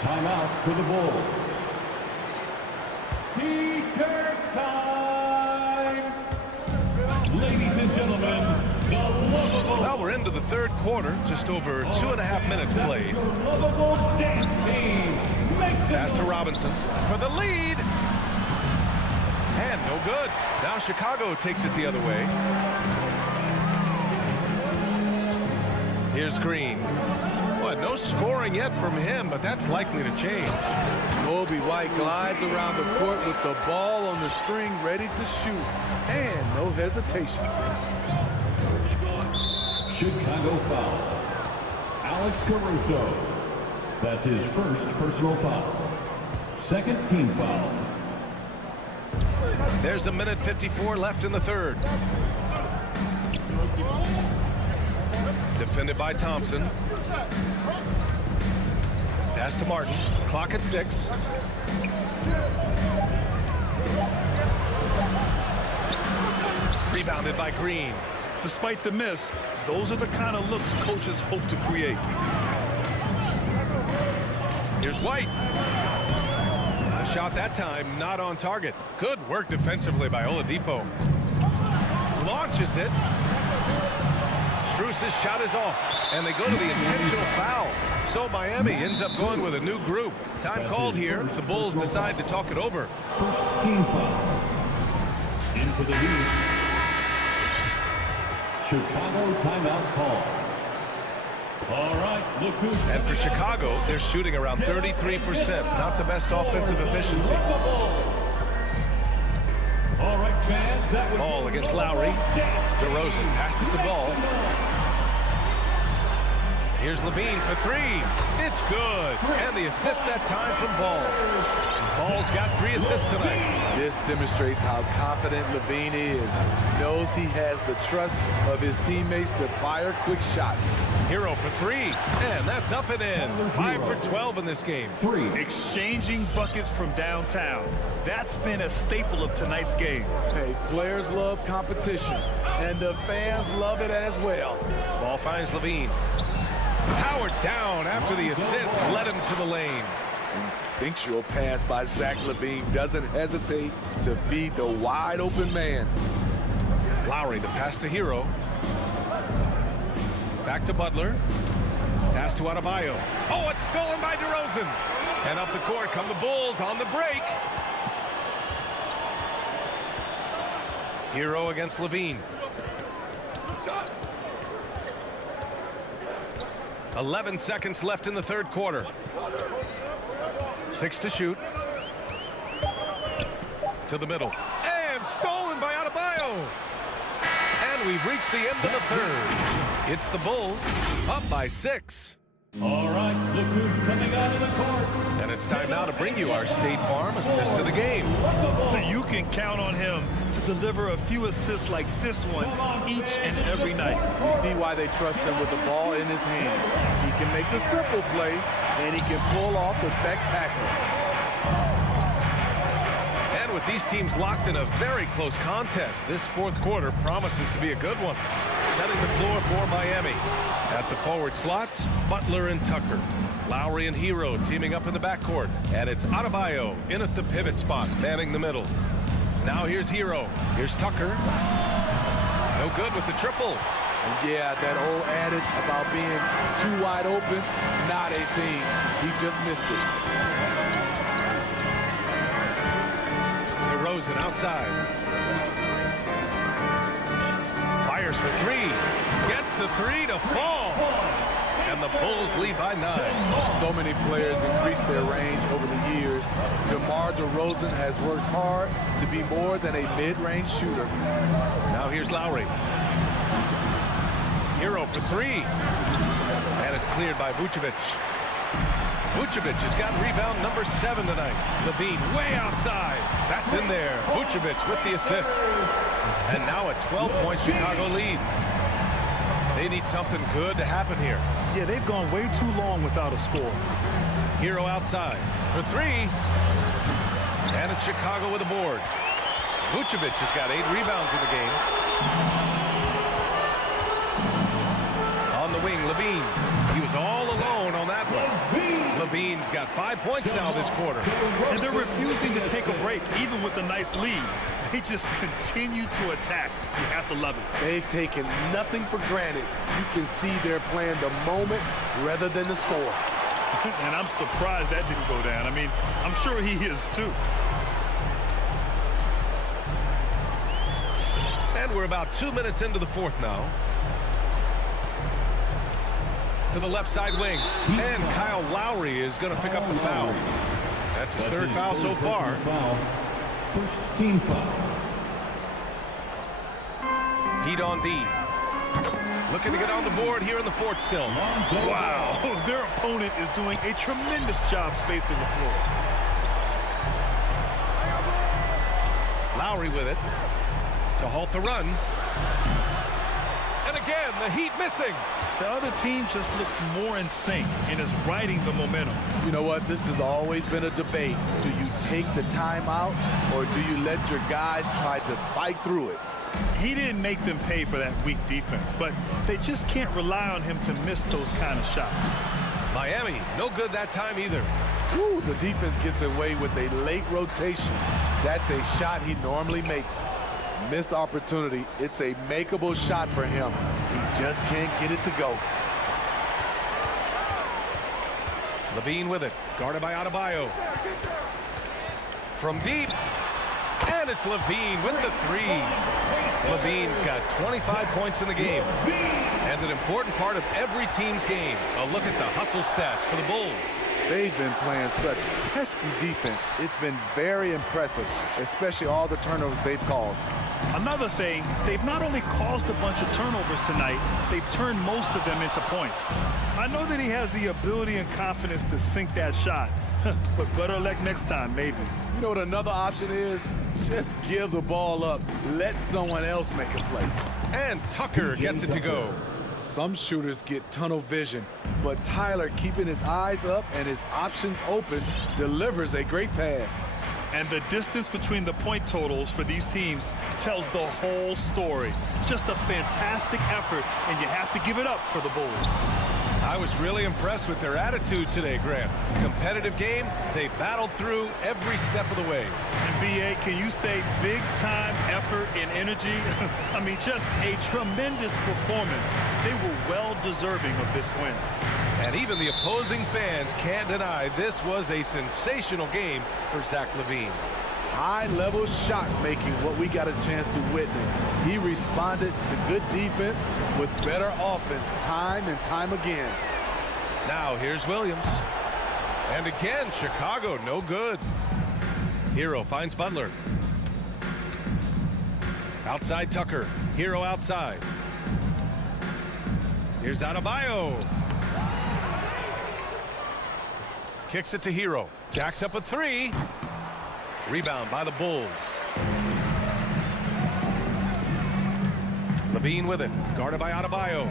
Timeout for the Bulls. T-shirt time! Ladies and gentlemen, the Lovable. Well, we're into the third quarter. Just over 2.5 minutes played. Lovable's dance team. Pass to Robinson for the lead. And no good. Now Chicago takes it the other way. Here's Green. Well, no scoring yet from him, but that's likely to change. Kobe White glides around the court with the ball on the string ready to shoot. And no hesitation. Chicago foul. Alex Caruso. That's his first personal foul. Second team foul. There's 1:54 left in the third. Defended by Thompson. Pass to Martin. Clock at 6. Rebounded by Green. Despite the miss, those are the kind of looks coaches hope to create. Here's White. A shot that time, not on target. Good work defensively by Oladipo. Launches it. Strus's shot is off, and they go to the intentional foul. So Miami ends up going with a new group. Time called here. The Bulls decide to talk it over. First team foul. In for the Heat. Chicago timeout call. All right, look who's... And for Chicago, they're shooting around 33%. Not the best offensive efficiency. All right, fans, that was Ball against Lowry. DeRozan passes the ball. Here's Levine for 3. It's good. And the assist that time from Ball. Ball's got 3 assists tonight. This demonstrates how confident Levine is. He knows he has the trust of his teammates to fire quick shots. Hero for 3. And that's up and in. 5 for 12 in this game. 3. Exchanging buckets from downtown. That's been a staple of tonight's game. Hey, players love competition, and the fans love it as well. Ball finds Levine. Powered down after the assist led him to the lane. Instinctual pass by Zach LaVine doesn't hesitate to beat the wide open man. Lowry, the pass to Hero. Back to Butler. Pass to Adebayo. Oh, it's stolen by DeRozan. And up the court come the Bulls on the break. Hero against Levine. 11 seconds left in the third quarter. 6 to shoot. To the middle. And stolen by Adebayo. And we've reached the end of the third. It's the Bulls up by 6. All right, look who's coming out of the court. And it's time now to bring you our State Farm assist of the game. You can count on him to deliver a few assists like this one each and every night. You see why they trust him with the ball in his hand. He can make the simple play, and he can pull off the spectacular. And with these teams locked in a very close contest, this fourth quarter promises to be a good one. Setting the floor for Miami. At the forward slots, Butler and Tucker. Lowry and Hero teaming up in the backcourt. And it's Adebayo in at the pivot spot, manning the middle. Now here's Hero. Here's Tucker. No good with the triple. And yeah, that old adage about being too wide open, not a thing. He just missed it. DeRozan outside. Fires for 3. Gets the 3 to fall. And the Bulls lead by 9. So many players increased their range over the years. DeMar DeRozan has worked hard to be more than a mid-range shooter. Now here's Lowry. Hero for 3. And it's cleared by Vucevic. Vucevic has got rebound number 7 tonight. Levine way outside. That's in there. Vucevic with the assist. And now a 12-point Chicago lead. They need something good to happen here. Yeah, they've gone way too long without a score. Hero outside for 3. And it's Chicago with a board. Vucevic has got 8 rebounds in the game. On the wing, Levine. He was all alone on that one. Levine's got 5 points now this quarter. And they're refusing to take a break, even with a nice lead. They just continue to attack. You have to love it. They've taken nothing for granted. You can see they're playing the moment rather than the score. And I'm surprised that didn't go down. I mean, I'm sure he is too. And we're about 2 minutes into the fourth now. To the left side wing. And Kyle Lowry is going to pick up the foul. That's his third foul so far. First team foul. Heat on D. Looking to get on the board here in the fourth still. Wow, their opponent is doing a tremendous job spacing the floor. Lowry with it to halt the run. And again, the Heat missing. The other team just looks more in sync and is riding the momentum. You know what? This has always been a debate. Do you take the timeout or do you let your guys try to fight through it? He didn't make them pay for that weak defense, but they just can't rely on him to miss those kind of shots. Miami, no good that time either. Woo, the defense gets away with a late rotation. That's a shot he normally makes. Missed opportunity. It's a makeable shot for him. He just can't get it to go. Levine with it, guarded by Adebayo. From deep, and it's Levine with the three. Levine's got 25 points in the game. And an important part of every team's game. A look at the hustle stats for the Bulls. They've been playing such pesky defense. It's been very impressive, especially all the turnovers they've caused. Another thing, they've not only caused a bunch of turnovers tonight, they've turned most of them into points. I know that he has the ability and confidence to sink that shot, but better luck next time, maybe. You know what another option is? Just give the ball up. Let someone else make a play. And Tucker gets it to go. Some shooters get tunnel vision, but Tyler, keeping his eyes up and his options open, delivers a great pass. And the distance between the point totals for these teams tells the whole story. Just a fantastic effort, and you have to give it up for the Bulls. I was really impressed with their attitude today, Grant. Competitive game, they battled through every step of the way. And B.A., can you say big-time effort and energy? I mean, just a tremendous performance. They were well-deserving of this win. And even the opposing fans can't deny this was a sensational game for Zach LaVine. High-level shot making, what we got a chance to witness. He responded to good defense with better offense time and time again. Now here's Williams. And again, Chicago no good. Hero finds Butler. Outside Tucker. Hero outside. Here's Adebayo. Kicks it to Hero. Jacks up a three. Rebound by the Bulls. Levine with it. Guarded by Adebayo.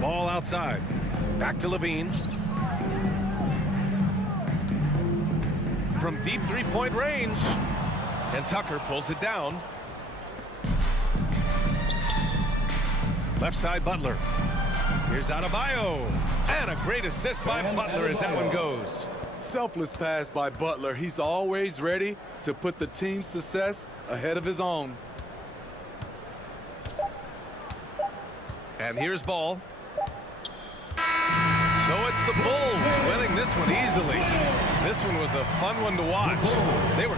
Ball outside. Back to Levine. From deep three-point range. And Tucker pulls it down. Left side Butler. Here's Adebayo. And a great assist by Butler as that one goes. Selfless pass by Butler. He's always ready to put the team's success ahead of his own. And here's Ball. So it's the Bulls winning this one easily. This one was a fun one to watch. They were...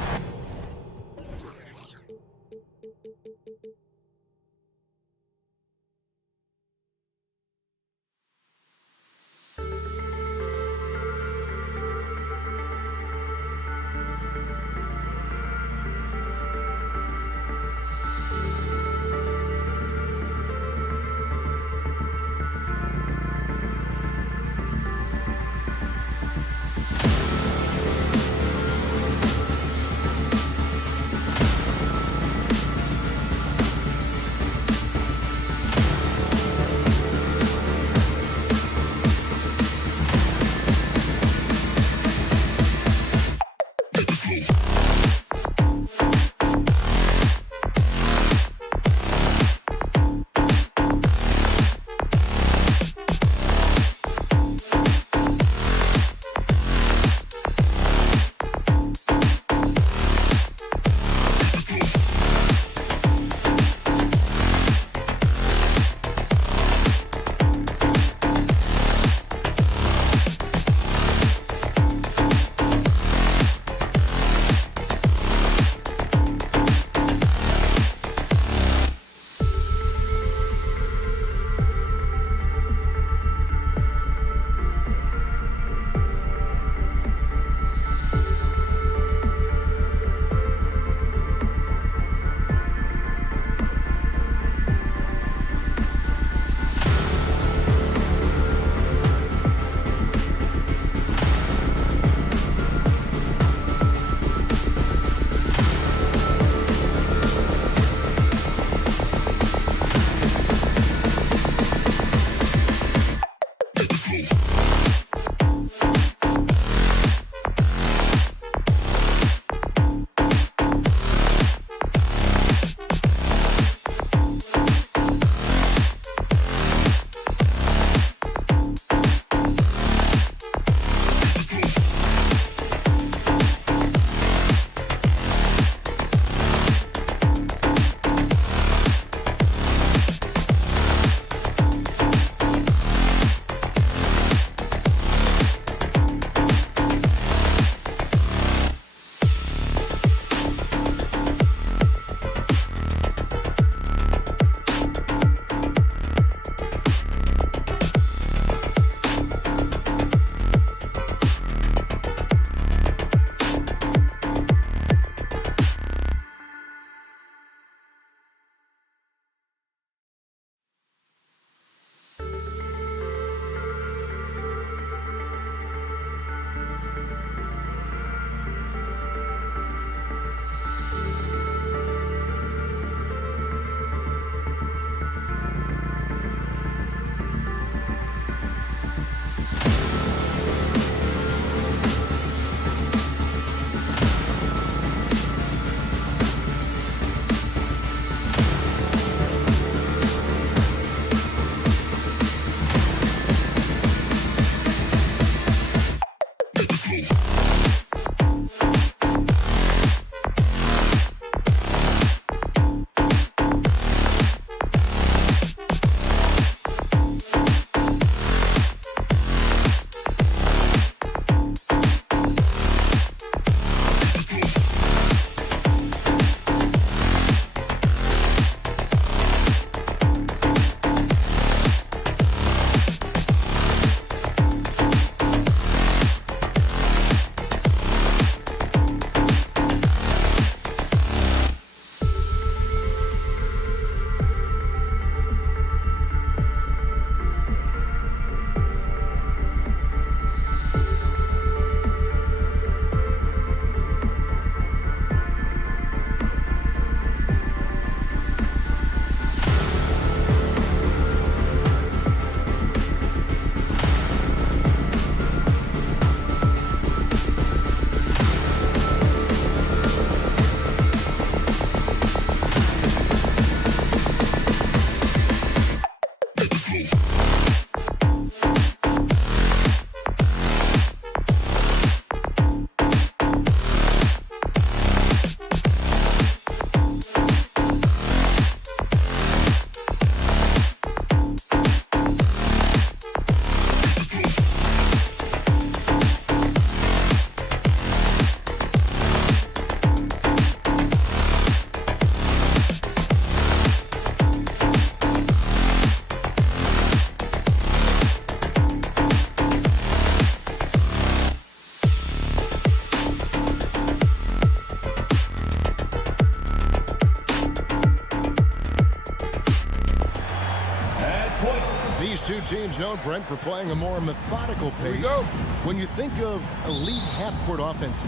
These two teams known, Brent, for playing a more methodical pace. Here we go. When you think of elite half-court offenses,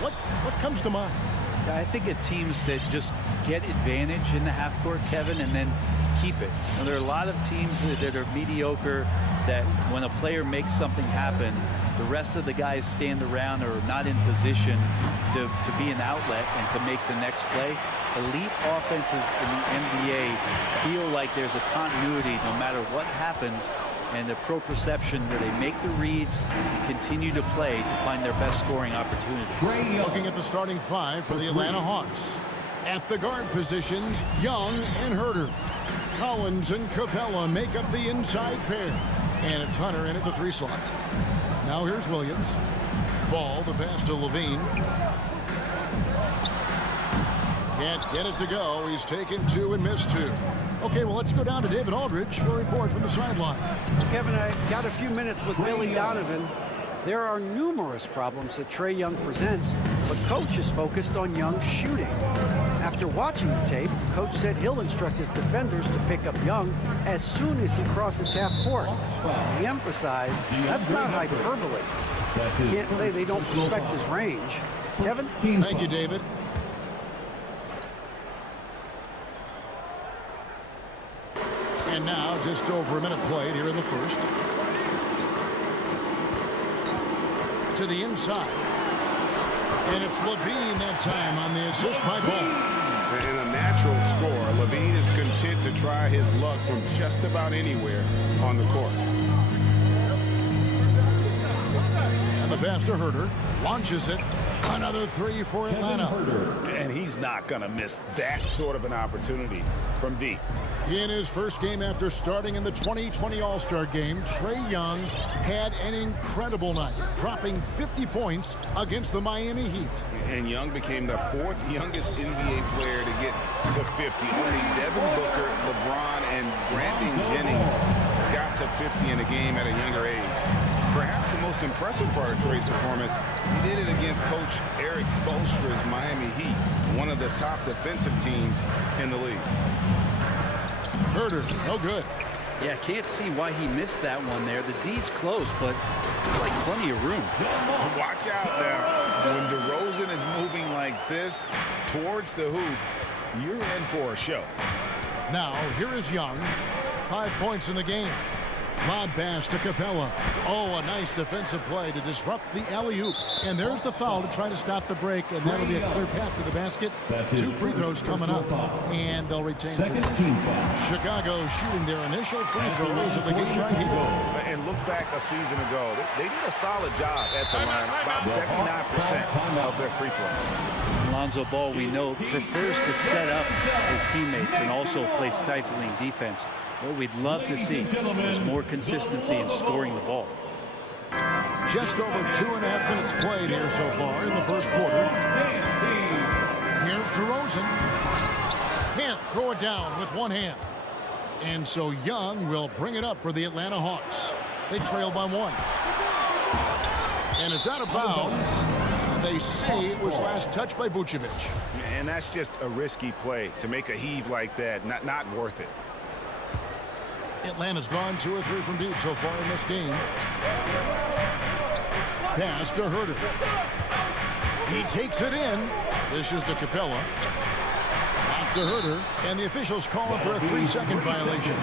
what comes to mind? I think of teams that just get advantage in the half court, Kevin, and then keep it. There are a lot of teams that are mediocre, that when a player makes something happen, the rest of the guys stand around or are not in position to be an outlet and to make the next play. Elite offenses in the NBA feel like there's a continuity no matter what happens, and the proprioception where they make the reads and continue to play to find their best scoring opportunity. Looking at the starting five for the Atlanta Hawks. At the guard positions, Young and Herter. Collins and Capella make up the inside pair. And it's Hunter in at the 3 slot. Now here's Williams. Ball, the pass to Levine. Can't get it to go. He's taken 2 and missed 2. Okay, well, let's go down to David Aldridge for a report from the sideline. Kevin, I got a few minutes with Billy Donovan. There are numerous problems that Trae Young presents, but coach is focused on Young's shooting. After watching the tape, coach said he'll instruct his defenders to pick up Young as soon as he crosses half court. He emphasized that's not hyperbole. You can't say they don't respect his range. Kevin? Thank you, David. And now, just over a minute played here in the first. To the inside. And it's Levine that time on the assist by Ball. In a natural score, Levine is content to try his luck from just about anywhere on the court. And the pass to Herter. Launches it. Another 3 for Atlanta. And he's not going to miss that sort of an opportunity from deep. In his first game after starting in the 2020 All-Star Game, Trae Young had an incredible night, dropping 50 points against the Miami Heat. And Young became the 4th youngest NBA player to get to 50. Only Devin Booker, LeBron, and Brandon Jennings got to 50 in a game at a younger age. Perhaps the most impressive part of Trae's performance, he did it against Coach Eric Spoelstra's Miami Heat, one of the top defensive teams in the league. Herter, no good. Yeah, can't see why he missed that one there. The D's close, but like plenty of room. Watch out now. When DeRozan is moving like this towards the hoop, you're in for a show. Now, here is Young. 5 points in the game. Lob pass to Capella. Oh, a nice defensive play to disrupt the alley-oop. And there's the foul to try to stop the break, and that'll be a clear path to the basket. 2 free throws coming up, and they'll retain possession. Chicago shooting their initial free throws of the game right here. And look back a season ago. They did a solid job at the line, about 79% of their free throws. Lonzo Ball, we know, prefers to set up his teammates and also play stifling defense. What we'd love to see is more consistency in scoring the ball. Just over 2.5 minutes played here so far in the first quarter. Here's DeRozan. Can't throw it down with one hand. And so Young will bring it up for the Atlanta Hawks. They trail by 1. And it's out of bounds. They say it was last touched by Vucevic. And that's just a risky play. To make a heave like that, not worth it. Atlanta's gone 2 or 3 from deep so far in this game. Pass to Herter. He takes it in. This is to Capella. Back to Herter. And the officials call him for a 3-second violation.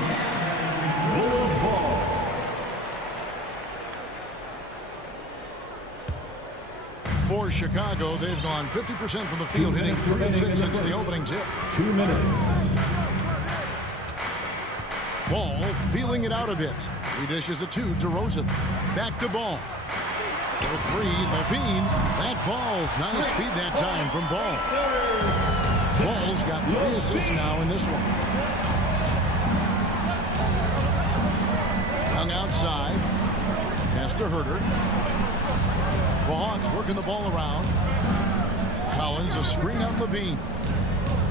For Chicago, they've gone 50% from the field, hitting 36 since the opening tip. 2 minutes. Ball feeling it out a bit. He dishes it to DeRozan. Back to Ball. For 3, Levine. That falls. Nice feed that time from Ball. Ball's got 3 assists now in this one. Young outside. Pass to Herter. The Hawks working the ball around. Collins, a screen on Levine.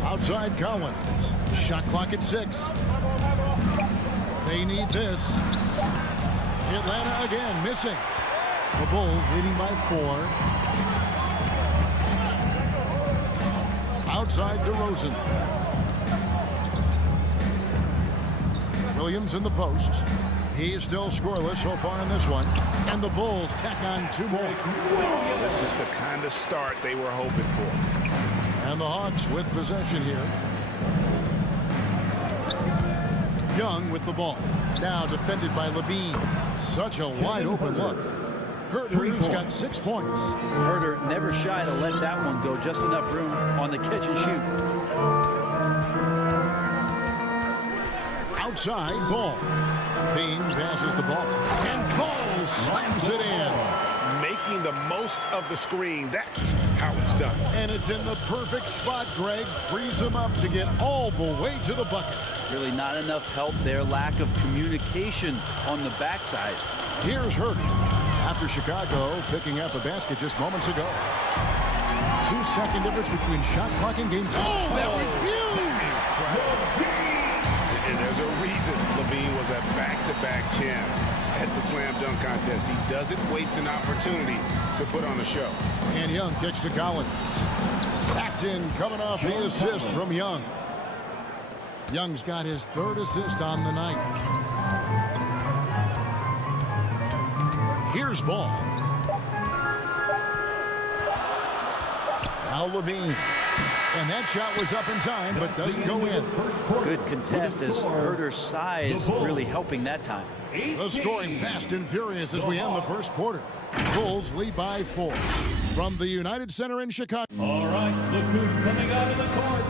Outside Collins. Shot clock at 6. They need this. Atlanta again missing. The Bulls leading by 4. Outside DeRozan. Williams in the post. He's still scoreless so far in this one. And the Bulls tack on 2 more. This is the kind of start they were hoping for. And the Hawks with possession here. Young with the ball. Now defended by Levine. Such a wide open look. Herder's got 6 points. Herder never shy to let that one go. Just enough room on the catch and shoot. Outside ball. Bean passes the ball. And Ball slams it in. Making the most of the screen. That's how it's done. And it's in the perfect spot. Greg frees him up to get all the way to the bucket. Really not enough help there. Lack of communication on the backside. Here's Herder. After Chicago picking up a basket just moments ago. 2-second difference between shot clock and game time. Oh, that was huge! And there's a reason Levine was a back-to-back champ at the slam dunk contest. He doesn't waste an opportunity to put on a show. And Young kicks to Collins. Paxton coming off the assist from Young. Young's got his 3rd assist on the night. Here's Ball. Now Levine. And that shot was up in time, but doesn't go in. Good contest as Herder's size really helping that time. The scoring fast and furious as we end the first quarter. Bulls lead by 4. From the United Center in Chicago. All right, look who's coming out of the court.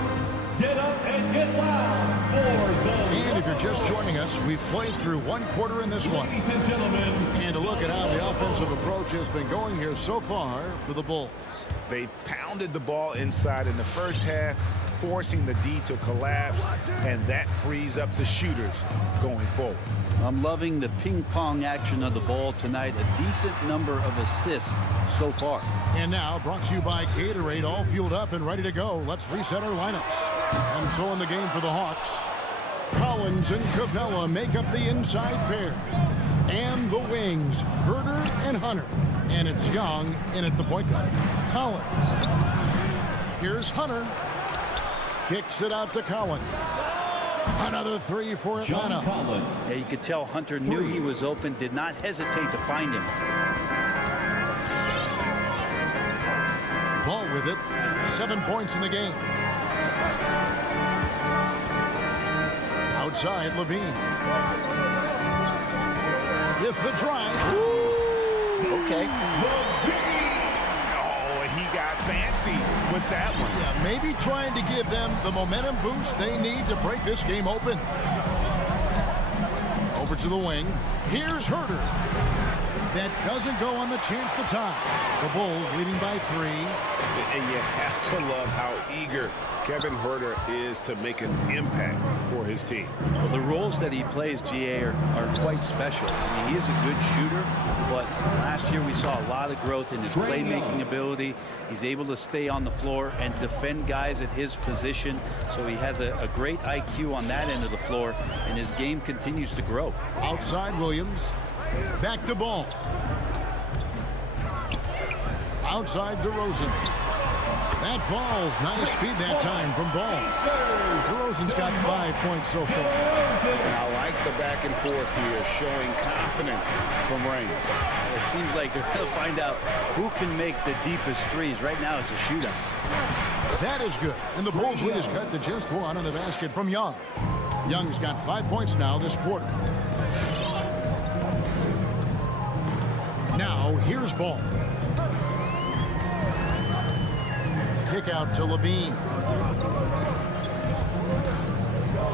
Get up and get loud for the... And if you're just joining us, we've played through 1 quarter in this one. Ladies and gentlemen. And to look at how the offensive approach has been going here so far for the Bulls. They pounded the ball inside in the first half, forcing the D to collapse, and that frees up the shooters going forward. I'm loving the ping pong action of the ball tonight. A decent number of assists so far. And now brought to you by Gatorade, all fueled up and ready to go. Let's reset our lineups. And so in the game for the Hawks, Collins and Capella make up the inside pair. And the wings, Herder and Hunter. And it's Young in at the point guard. Collins. Here's Hunter. Kicks it out to Collins. Another 3 for Atlanta. Yeah, you could tell Hunter knew he was open, did not hesitate to find him. Ball with it. 7 points in the game. Outside, Levine. With the drive. Ooh, okay. Oh, he got fancy with that one. Yeah, maybe trying to give them the momentum boost they need to break this game open. Over to the wing. Here's Herder. That doesn't go on the chance to tie. The Bulls leading by 3. And you have to love how eager Kevin Herder is to make an impact for his team. Well, the roles that he plays, GA, are quite special. I mean, he is a good shooter, but last year we saw a lot of growth in his playmaking ability. He's able to stay on the floor and defend guys at his position, so he has a great IQ on that end of the floor, and his game continues to grow. Outside Williams. Back to Ball. Outside DeRozan. That falls. Nice feed that time from Ball. DeRozan's got 5 points so far. I like the back and forth here, showing confidence from range. It seems like they're going to find out who can make the deepest threes. Right now it's a shootout. That is good. And the Bulls lead is cut to just 1 on the basket from Young. Young's got 5 points now this quarter. Now here's Ball. Kick out to Levine.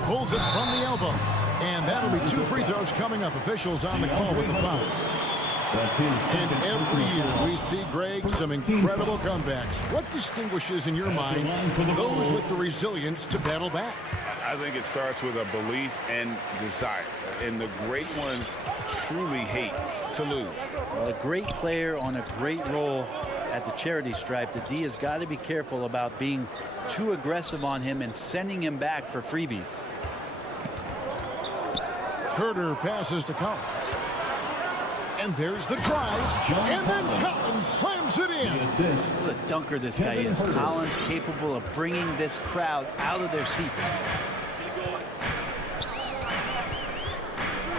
Pulls it from the elbow. And that'll be 2 free throws coming up. Officials on the call with the foul. And every year we see, Greg, some incredible comebacks. What distinguishes in your mind those with the resilience to battle back? I think it starts with a belief and desire. And the great ones truly hate to lose. Well, a great player on a great role at the charity stripe. The D has got to be careful about being too aggressive on him and sending him back for freebies. Herder passes to Collins. And there's the drive. And then Collins slams it in. What a dunker this guy is. Collins capable of bringing this crowd out of their seats.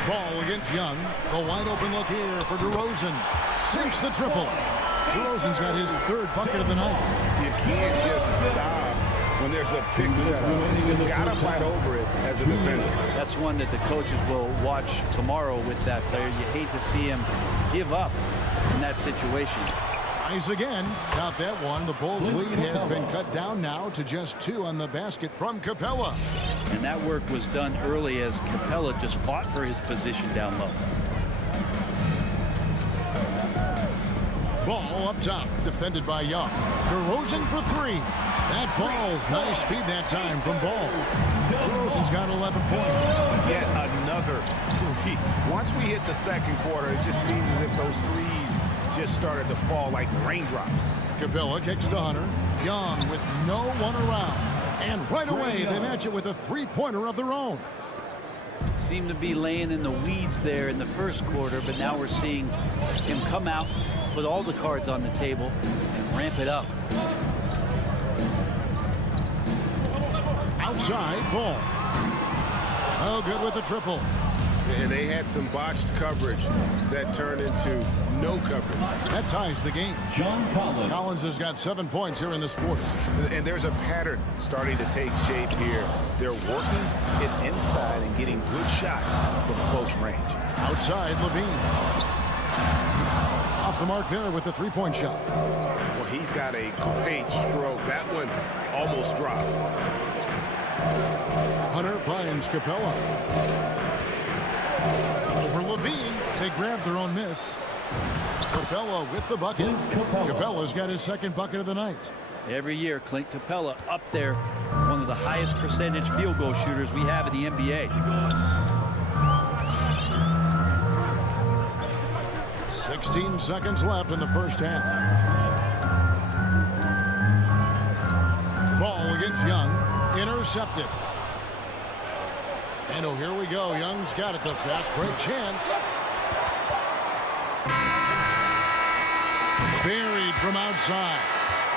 Ball against Young. The wide open look here for DeRozan. Sinks the triple. DeRozan's got his third bucket of the night. You can't just stop when there's a pick set up. You've got to fight over it as a defender. That's one that the coaches will watch tomorrow with that player. You hate to see him give up in that situation. Tries again. Got that one. The Bulls' lead has been cut down now to just 2 on the basket from Capella. And that work was done early as Capella just fought for his position down low. Ball up top, defended by Young. DeRozan for 3. That falls. Nice feed that time from Ball. DeRozan's got 11 points. Yet another 3. Once we hit the second quarter, it just seems as if those threes just started to fall like raindrops. Capella kicks to Hunter. Young with no one around. And right away, they match it with a three-pointer of their own. Seemed to be laying in the weeds there in the first quarter, but now we're seeing him come out, put all the cards on the table, and ramp it up. Outside, Ball. Oh, good with the triple. And they had some botched coverage that turned into no coverage. That ties the game. John Collins. Collins has got 7 points here in this quarter. And there's a pattern starting to take shape here. They're working it inside and getting good shots from close range. Outside, Levine. Off the mark there with the three-point shot. Well, he's got a great stroke. That one almost dropped. Hunter finds Capella. Over Levine. They grab their own miss. Capella with the bucket. Capella's got his second bucket of the night. Every year, Clint Capella up there, one of the highest percentage field goal shooters we have in the NBA. 16 seconds left in the first half. Ball against Young. Intercepted. And oh, here we go. Young's got it. The fast break chance. Buried from outside.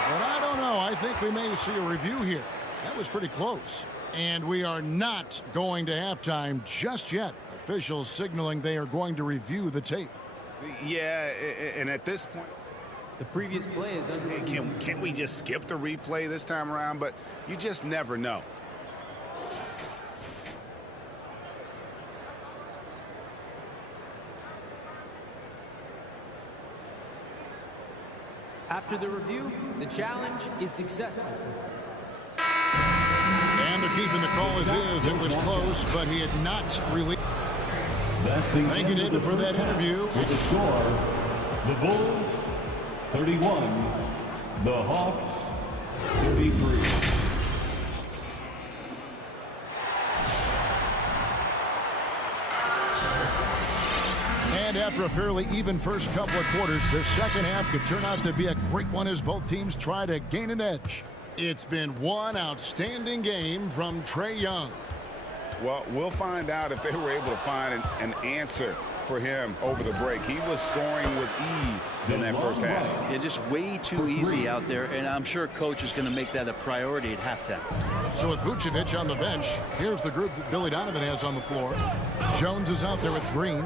But I don't know. I think we may see a review here. That was pretty close. And we are not going to halftime just yet. Officials signaling they are going to review the tape. Yeah, and at this point, the previous play is under review. Can't we just skip the replay this time around? But you just never know. After the review, the challenge is successful. And they're keeping the call as is. It was close, but he had not really. Thank you, David, for that interview. With the score, the Bulls 31, the Hawks 33. And after a fairly even first couple of quarters, the second half could turn out to be a great one as both teams try to gain an edge. It's been one outstanding game from Trae Young. Well, we'll find out if they were able to find an answer for him over the break. He was scoring with ease in that first half. Yeah, just way too easy out there, and I'm sure coach is going to make that a priority at halftime. So with Vucevic on the bench, here's the group that Billy Donovan has on the floor. Jones is out there with Green.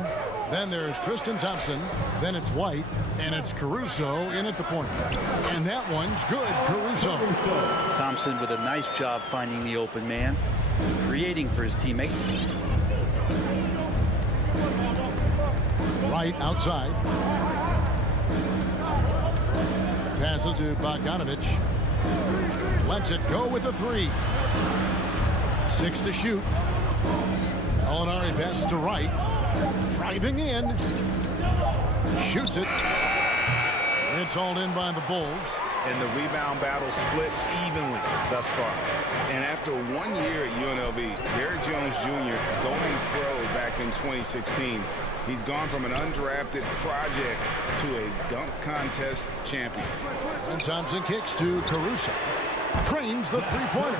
Then there's Tristan Thompson. Then it's White. And it's Caruso in at the point. And that one's good. Caruso. Thompson with a nice job finding the open man, creating for his teammate. Right outside. Passes to Bogdanovich. Lets it go with the three. 6 to shoot. Molinari passes to Wright. Driving in. Shoots it. It's hauled in by the Bulls. And the rebound battle split evenly thus far. And after 1 year at UNLV, Derrick Jones Jr. going pro back in 2016. He's gone from an undrafted project to a dunk contest champion. And Thompson kicks to Caruso. Trains the three-pointer.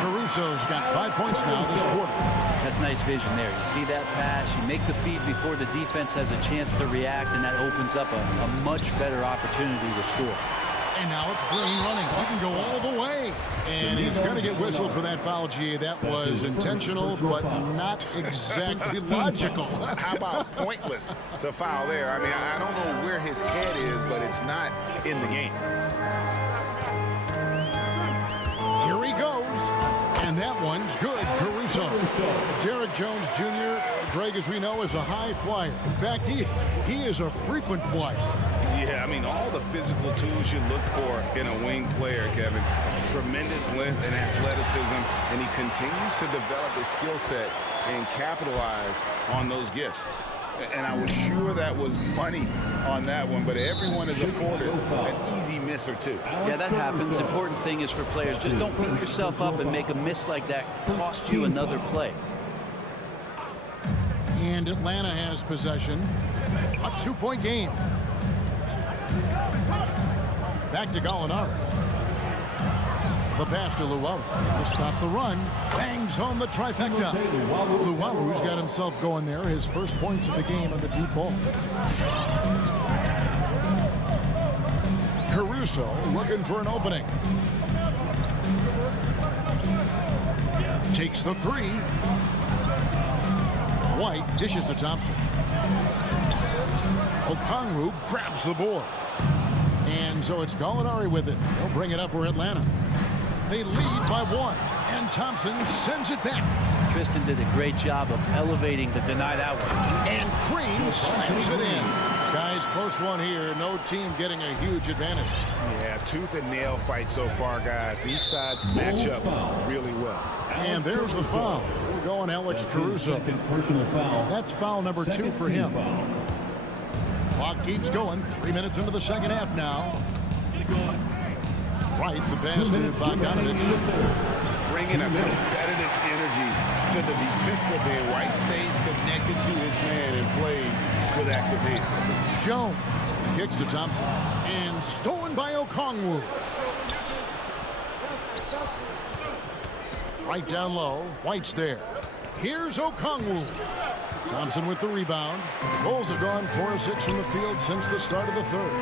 Caruso's got 5 points now this quarter. That's nice vision there. You see that pass, you make the feed before the defense has a chance to react, and that opens up a much better opportunity to score. And now it's Green running. He can go all the way. And he's going to get whistled for that foul, G. That was intentional, but not exactly logical. How about pointless to foul there? I mean, I don't know where his head is, but it's not in the game. Here he goes. And that one's good. Caruso. Derek Jones Jr., Greg, as we know, is a high flyer. In fact, he is a frequent flyer. Yeah, I mean, all the physical tools you look for in a wing player, Kevin. Tremendous length and athleticism, and he continues to develop his skill set and capitalize on those gifts. And I was sure that was money on that one, but everyone is afforded an easy miss or two. Yeah, that happens. Important thing is for players, just don't beat yourself up and make a miss like that cost you another play. And Atlanta has possession. A 2-point game. Back to Gallinari. The pass to Luwawu to stop the run. Bangs home the trifecta. Luwawu's got himself going there. His first points of the game on the deep ball. Caruso looking for an opening. Takes the three. White dishes to Thompson. Okongwu grabs the board. And so it's Gallinari with it. They'll bring it up for Atlanta. They lead by 1. And Thompson sends it back. Tristan did a great job of elevating the denied out one. And Green slams it in. Guys, close one here. No team getting a huge advantage. Yeah, tooth and nail fight so far, guys. These sides match up really well. And there's the foul. We're going Alex Caruso. That's foul number 2 for him. Clock keeps going. 3 minutes into the second half now. Right, the pass to Bogdanovich. Bringing a competitive energy to the defensive end. White stays connected to his man and plays with active hands. Jones kicks to Thompson. And stolen by Okongwu. Right down low. White's there. Here's Okongwu. Thompson with the rebound. The Bulls have gone 4 of 6 from the field since the start of the third.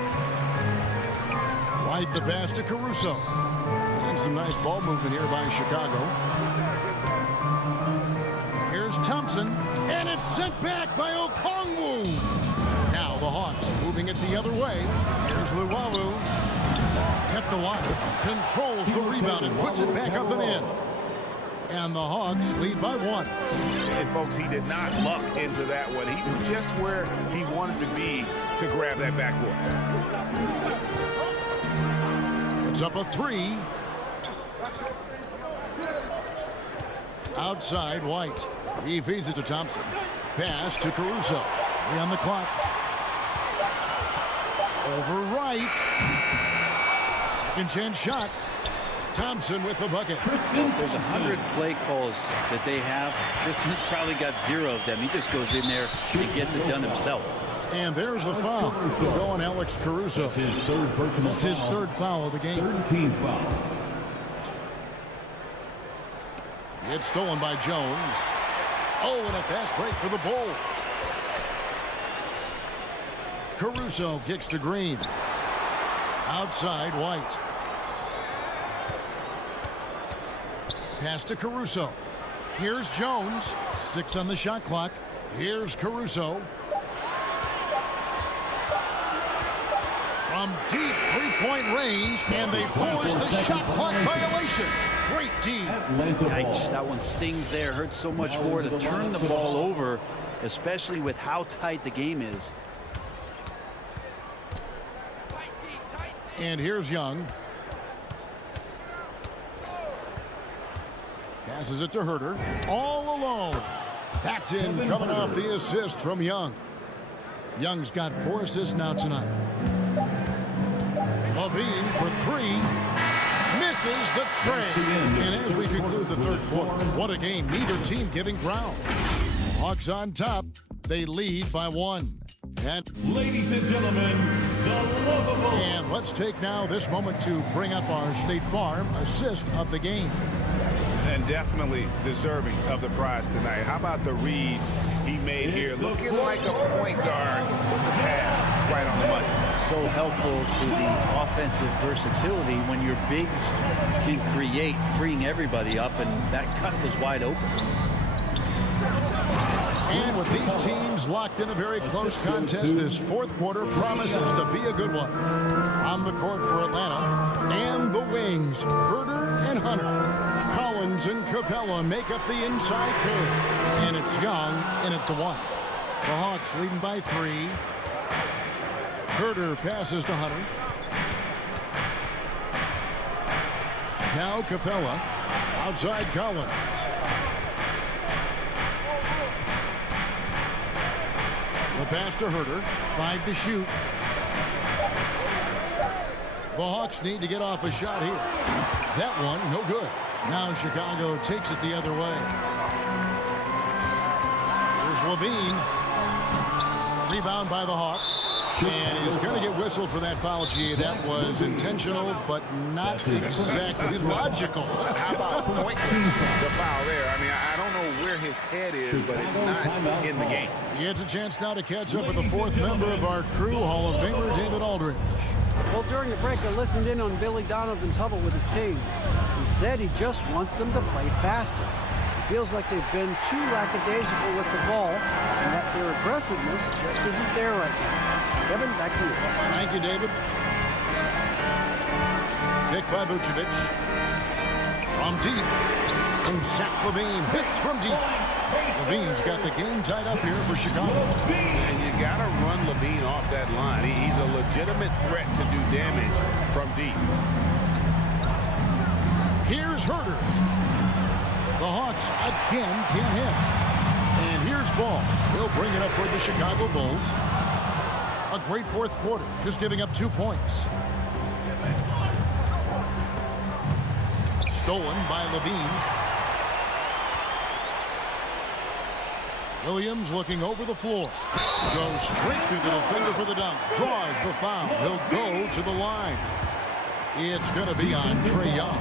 White the pass to Caruso. And some nice ball movement here by Chicago. Here's Thompson. And it's sent back by Okongwu. Now the Hawks moving it the other way. Here's Luwawu. Kept alive. Controls the rebound and puts it back up and in. And the Hawks lead by 1. And folks, he did not luck into that one. He knew just where he wanted to be to grab that backboard. It's up a 3. Outside, White. He feeds it to Thompson. Pass to Caruso. 3 on the clock. Over right. Second chance shot. Thompson with the bucket. There's 100 play calls that they have. Tristan's probably got 0 of them. He just goes in there and gets it done himself. And there's the foul. Going Alex Caruso. That's his third foul of the game. Team foul. It's stolen by Jones. Oh, and a fast break for the Bulls. Caruso kicks to Green. Outside, White. Pass to Caruso. Here's Jones. 6 on the shot clock. Here's Caruso. From deep 3-point range, and they force the shot clock violation. Great team. Yikes, that one stings there. Hurts so much more to turn the ball over, especially with how tight the game is. And here's Young. Passes it to Herter. All alone. That's in, coming off the assist from Young. Young's got 4 assists now tonight. Levine for 3. Misses the trade. And as we conclude the third quarter, what a game. Neither team giving ground. Hawks on top. They lead by 1. And ladies and gentlemen, the lovable. And let's take now this moment to bring up our State Farm assist of the game. And definitely deserving of the prize tonight. How about the read he made here? Looking like a point guard with the pass. right on the money. So helpful to the offensive versatility when your bigs can create, freeing everybody up, and that cut was wide open. And with these teams locked in a very close contest, this fourth quarter promises to be a good one. On the court for Atlanta, and the wings, Herder and Hunter. Collins and Capella make up the inside pair. And it's Young in at the one. The Hawks leading by 3. Herder passes to Hunter. Now Capella. Outside Collins. The pass to Herder. 5 to shoot. The Hawks need to get off a shot here. That one, no good. Now Chicago takes it the other way. Here's Levine. Rebound by the Hawks. And he's going to get whistled for that foul, G. That was intentional, but not exactly logical. How about pointless to foul there? I mean, I don't know where his head is, but it's not in the game. He gets a chance now to catch up with the fourth member of our crew, Hall of Famer David Aldridge. Well, during the break, I listened in on Billy Donovan's huddle with his team. He said he just wants them to play faster. It feels like they've been too lackadaisical with the ball, and that their aggressiveness just isn't there right now. Kevin, back to you. Thank you, David. Pick by Vucevic. From deep. And Zach LaVine hits from deep. LaVine's got the game tied up here for Chicago. And you got to run LaVine off that line. He's a legitimate threat to do damage from deep. Here's Herder. The Hawks again can't hit. And here's Ball. He'll bring it up for the Chicago Bulls. A great fourth quarter, just giving up 2 points. Stolen by Levine. Williams looking over the floor. Goes straight through the defender for the dunk. Draws the foul. He'll go to the line. It's going to be on Trae Young.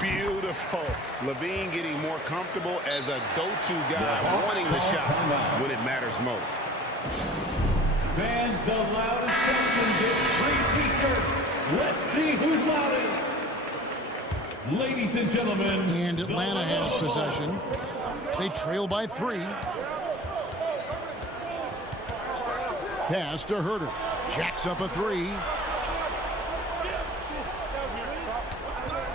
Beautiful. Levine getting more comfortable as a go-to guy, wanting the shot when it matters most. Fans, the loudest section gets free t-shirts. Let's see who's loudest. Ladies and gentlemen. And Atlanta has possession. They trail by 3. Pass to Herder. Jacks up a 3.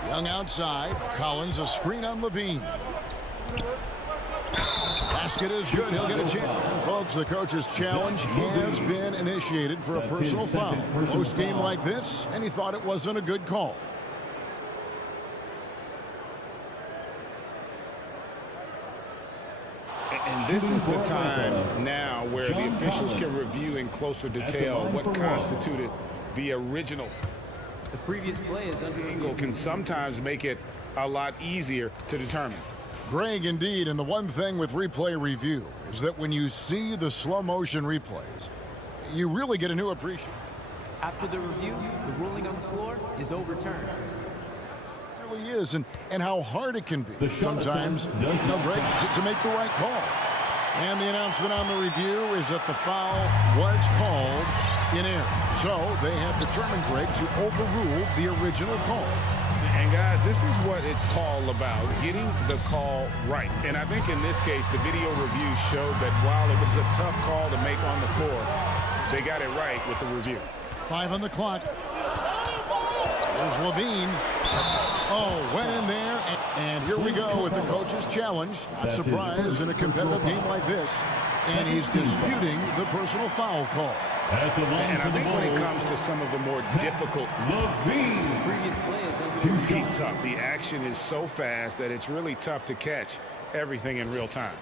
Young outside. Collins a screen on Levine. Basket is good. He'll get a chance. And folks, the coach's challenge has been initiated for a personal foul. Close game like this, and he thought it wasn't a good call. And this is the time now where the officials can review in closer detail what constituted the original. The previous play is under angle can sometimes make it a lot easier to determine. Greg, indeed, and the one thing with replay review is that when you see the slow motion replays, you really get a new appreciation. After the review, the ruling on the floor is overturned. It really is, and how hard it can be sometimes, Greg, to make the right call. And the announcement on the review is that the foul was called in error. So they have determined, Greg, to overrule the original call. And guys, this is what it's all about, getting the call right. And I think in this case, the video review showed that while it was a tough call to make on the floor, they got it right with the review. 5 on the clock. There's Levine. Oh, went in there. And here we go with the coach's challenge. Not surprised in a competitive game like this. And he's disputing the personal foul call. And I think when it comes to some of the more difficult, the previous play is under tough. The action is so fast that it's really tough to catch everything in real time.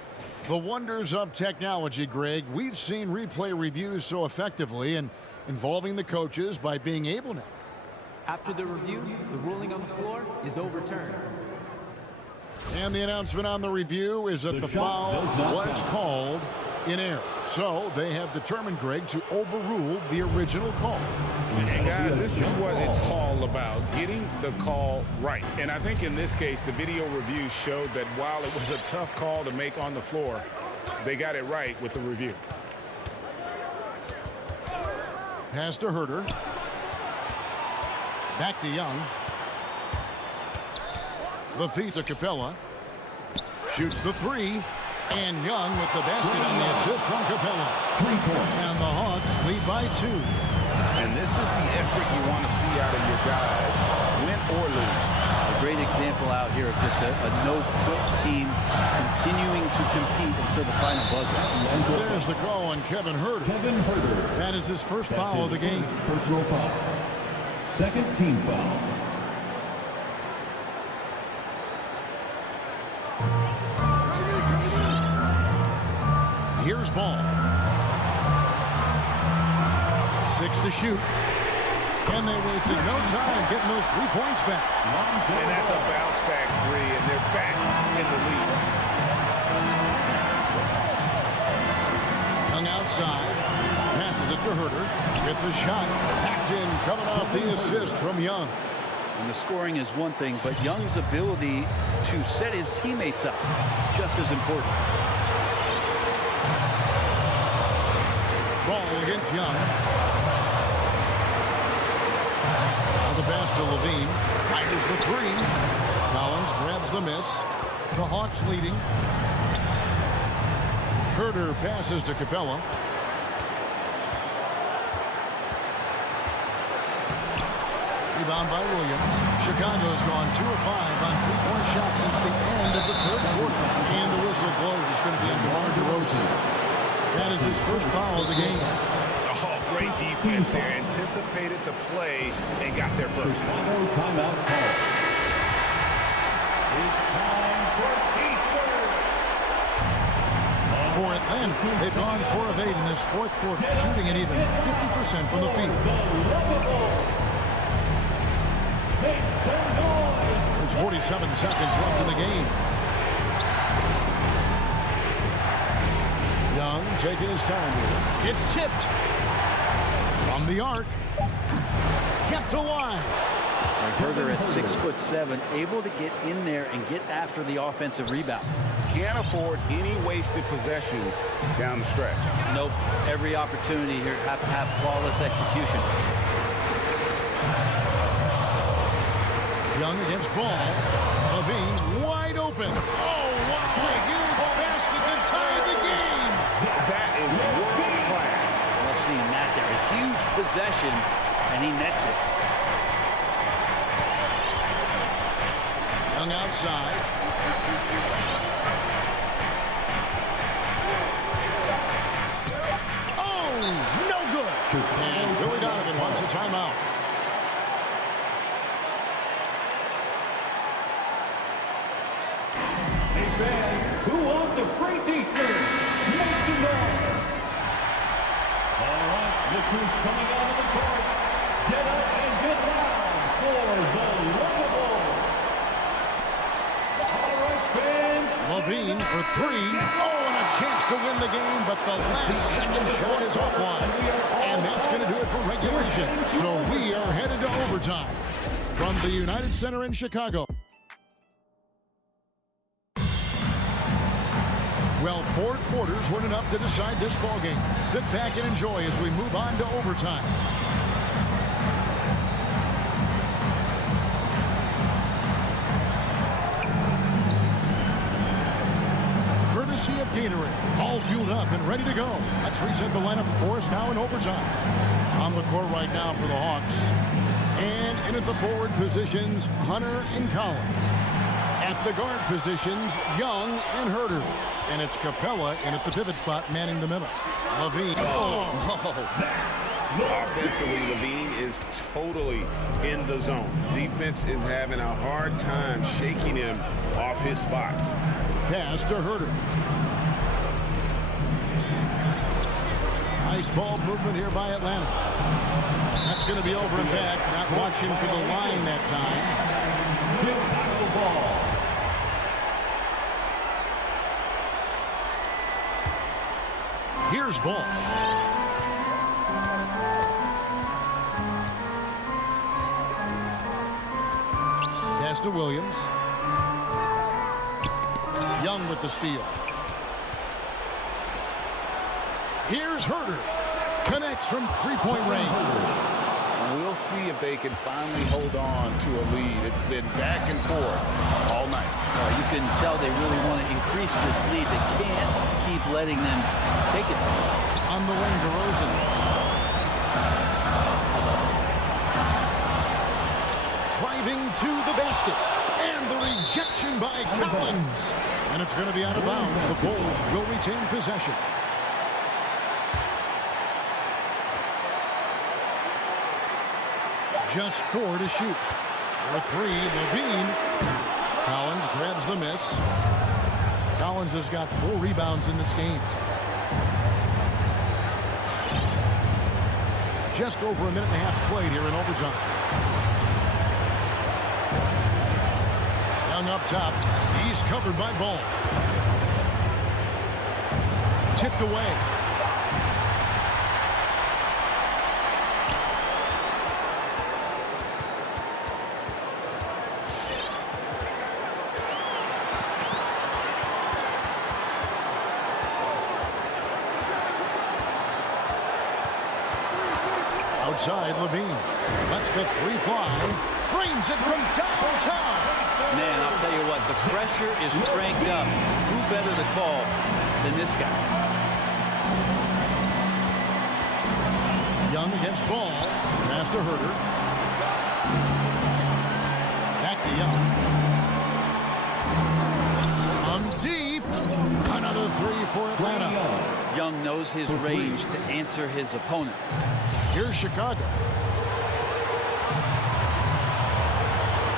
The wonders of technology, Greg. We've seen replay reviews so effectively and involving the coaches by being able to. After the review, the ruling on the floor is overturned. And the announcement on the review is that the foul was called in error. So they have determined, Greg, to overrule the original call. And guys, this is what it's all about, getting the call right. And I think in this case, the video review showed that while it was a tough call to make on the floor, they got it right with the review. Pass to Herder. Back to Young. The feed to Capella. Shoots the three. And Young with the basket on the assist from Capella. And the Hawks lead by 2. And this is the effort you want to see out of your guys, win or lose. A great example out here of just a no-quit team continuing to compete until the final buzzer. There's the call on Kevin Herder. That is his first foul of the game. Personal foul. Second team foul. Here's Ball. 6 to shoot. And they wasted no time getting those 3 points back. And that's a bounce-back 3, and they're back in the lead. Young outside. Passes it to Herder. Get the shot. Packed in, coming off the assist from Young. And the scoring is one thing, but Young's ability to set his teammates up just as important. Ball against Young. Now the pass to Levine. Fires the 3. Collins grabs the miss. The Hawks leading. Herder passes to Capella. Rebound by Williams. Chicago's gone 2 of 5 on 3-point shots since the end of the 3rd quarter. And the whistle blows. It's going to be on DeMar DeRozan. That is his first foul of the game. Oh, great defense there. Anticipated the play and got there first. Timeout call. It's time for Easter. Fourth in. They've gone 4 of 8 in this 4th quarter, shooting at even 50% from the field. There's 47 seconds left in the game. Young taking his time here. It's tipped. From the arc. Kept alive. Herder at 6'7", able to get in there and get after the offensive rebound. Can't afford any wasted possessions down the stretch. Nope. Every opportunity here have to have flawless execution. Young against Ball. Levine wide open. Oh, wow. A huge basket to tie the game. That is world class. Love seeing that there. A huge possession, and he nets it. Young outside. Oh, no good. And Billy Donovan wants a timeout. Hey fans, who wants a free t-shirt? Make some noise. All right, look who's coming out of the court. Get up and get loud for the lovable. All right, fans. Levine for 3. Oh, and a chance to win the game, but the last second shot is offline. And that's going to do it for regulation. So we are headed to overtime from the United Center in Chicago. Well, 4 quarters weren't enough to decide this ballgame. Sit back and enjoy as we move on to overtime. Courtesy of Gatorade. All fueled up and ready to go. Let's reset the lineup for us now in overtime. On the court right now for the Hawks. And in at the forward positions, Hunter and Collins. At the guard positions, Young and Herder. And it's Capella in at the pivot spot, manning the middle. Levine. Offensively, Levine is totally in the zone. Defense is having a hard time shaking him off his spots. Pass to Herder. Nice ball movement here by Atlanta. That's going to be over and back. Not watching for the line that time. Chicago ball. Here's Ball. Pass to Williams. Young with the steal. Here's Herder. Connects from three-point range. We'll see if they can finally hold on to a lead. It's been back and forth all night. You can tell they really want to increase this lead. They can't keep letting them take it. On the wing, DeRozan. Driving to the basket. And the rejection by Collins. And it's going to be out of bounds. The Bulls will retain possession. Just 4 to shoot. For 3, Levine. Collins grabs the miss. Collins has got 4 rebounds in this game. Just over a minute and a half played here in overtime. Young up top. He's covered by Ball. Tipped away. Outside, Levine lets the 3 fly. Frames it from downtown. Man, I'll tell you what, the pressure is cranked up. Who better to call than this guy? Young against Ball. Pass to Herter. Back to Young. On deep. Another 3 for Atlanta. Young knows his range to answer his opponent. Here's Chicago.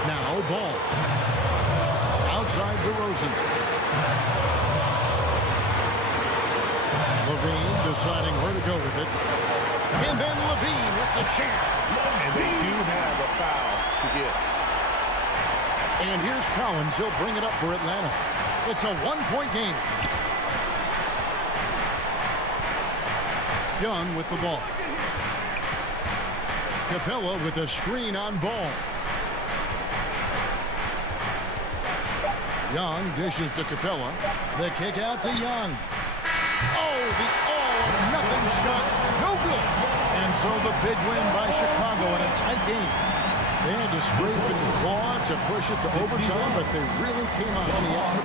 Now Ball. Outside DeRozan. Levine deciding where to go with it. And then Levine with the jam. And they do have a foul to get. And here's Collins. He'll bring it up for Atlanta. It's a 1-point game. Young with the ball. Capella with a screen on Ball. Young dishes to Capella. The kick out to Young. Oh, the all-or-nothing shot. No good. And so the big win by Chicago in a tight game. They had to scrape and claw to push it to overtime, but they really came out on the extra.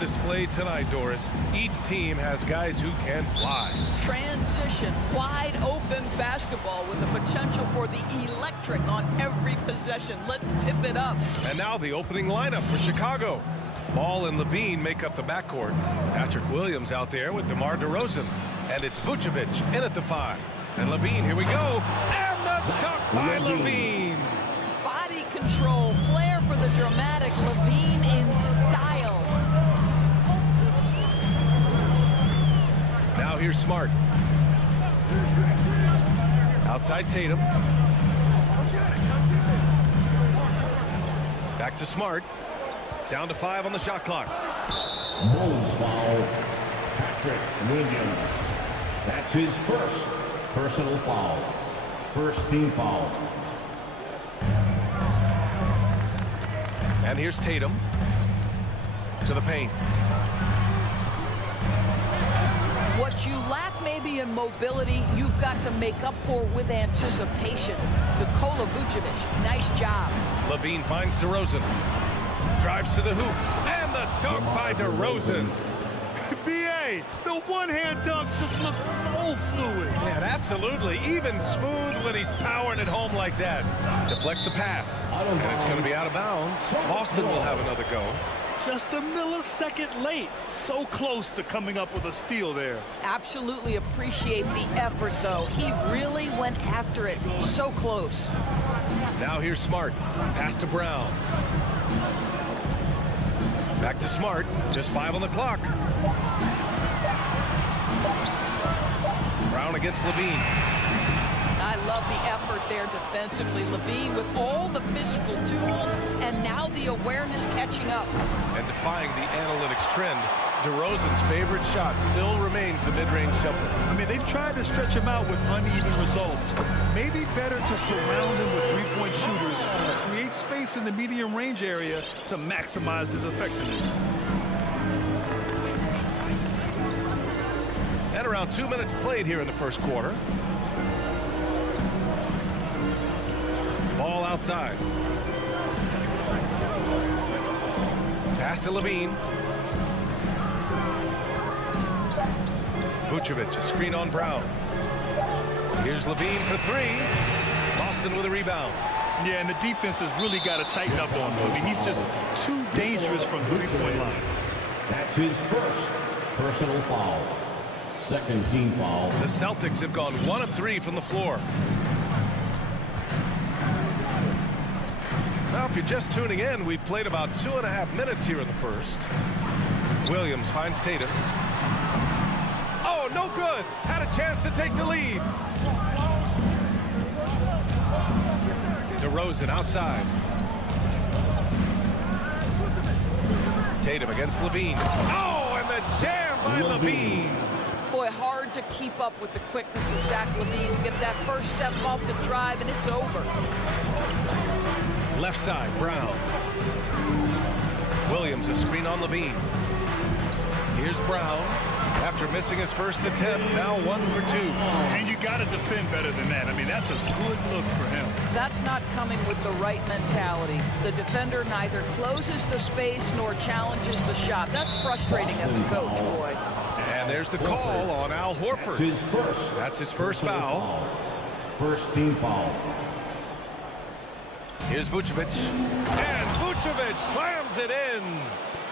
Display tonight, Doris. Each team has guys who can fly. Transition, wide open basketball with the potential for the electric on every possession. Let's tip it up. And now the opening lineup for Chicago. Ball and Levine make up the backcourt. Patrick Williams out there with DeMar DeRozan. And it's Vucevic in at the 5. And Levine, here we go. And the dunk by Levine. Body control, flair for the dramatic. Levine in style. Now here's Smart. Outside Tatum. Back to Smart. Down to 5 on the shot clock. Bulls foul. Patrick Williams. That's his first personal foul. First team foul. And here's Tatum to the paint. What you lack maybe in mobility, you've got to make up for with anticipation. Nikola Vucevic, nice job. Levine finds DeRozan. Drives to the hoop. And the dunk by DeRozan. B.A., the one-hand dunk just looks so fluid. Man, absolutely. Even smooth when he's powering it home like that. Deflects the pass. And it's going to be out of bounds. Boston will have another go. Just a millisecond late. So close to coming up with a steal there. Absolutely appreciate the effort, though. He really went after it. So close. Now here's Smart. Pass to Brown. Back to Smart. Just 5 on the clock. Brown against Levine. I love the effort there defensively. Levine with all the physical tools and now the awareness catching up. And defying the analytics trend, DeRozan's favorite shot still remains the mid-range jumper. I mean, they've tried to stretch him out with uneven results. Maybe better to surround him with three-point shooters and create space in the medium range area to maximize his effectiveness. And around 2 minutes played here in the first quarter. Ball outside. Pass to Levine. Vucevic, a screen on Brown. Here's Levine for 3. Boston with a rebound. Yeah, and the defense has really got to tighten up on him. I mean, he's just too dangerous from the three-point line. That's his first personal foul. Second team foul. The Celtics have gone 1 of 3 from the floor. Now, if you're just tuning in, we've played about 2.5 minutes here in the first. Williams finds Tatum. Oh, no good. Had a chance to take the lead. DeRozan outside. Tatum against Levine. Oh, and the jam by Levine. Boy, hard to keep up with the quickness of Zach Levine. Get that first step off the drive, and it's over. Left side, Brown. Williams, a screen on Levine. Here's Brown. After missing his first attempt, now 1 for 2. And you got to defend better than that. I mean, that's a good look for him. That's not coming with the right mentality. The defender neither closes the space nor challenges the shot. That's frustrating as a coach, boy. And there's the call on Al Horford. That's his first foul. First team foul. Here's Vucevic. And Vucevic slams it in.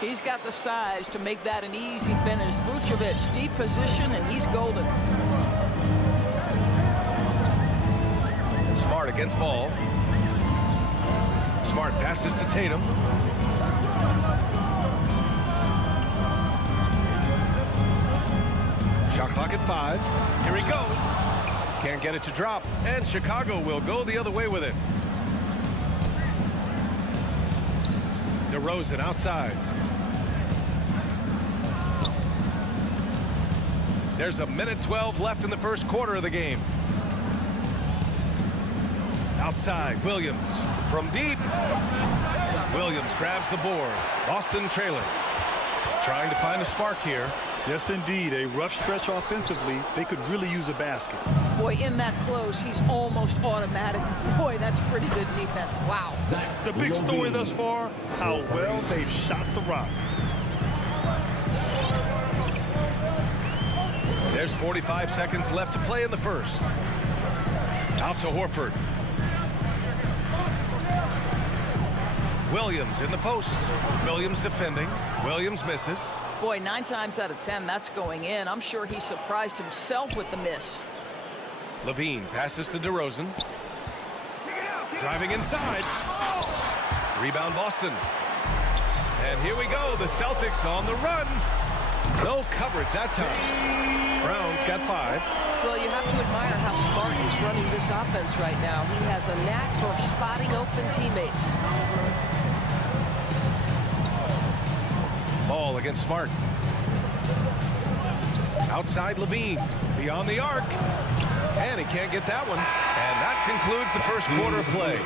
He's got the size to make that an easy finish. Vucevic, deep position, and he's golden. Smart against ball. Smart passes to Tatum. Shot clock at 5. Here he goes. Can't get it to drop. And Chicago will go the other way with it. DeRozan outside. There's a minute 12 left in the first quarter of the game. Outside, Williams from deep. Williams grabs the board. Boston trailer. Trying to find a spark here. Yes, indeed. A rough stretch offensively. They could really use a basket. Boy, in that close, he's almost automatic. Boy, that's pretty good defense. Wow. The big story thus far, how well they've shot the rock. There's 45 seconds left to play in the first. Out to Horford. Williams in the post. Williams defending. Williams misses. Boy, 9 times out of 10, that's going in. I'm sure he surprised himself with the miss. Levine passes to DeRozan. Driving inside. Rebound Boston. And here we go. The Celtics on the run. No coverage that time. Brown's got 5. Well, you have to admire how smart he's running this offense right now. He has a knack for spotting open teammates. against Smart. Outside Levine, beyond the arc. And he can't get that one. And that concludes the first quarter of play.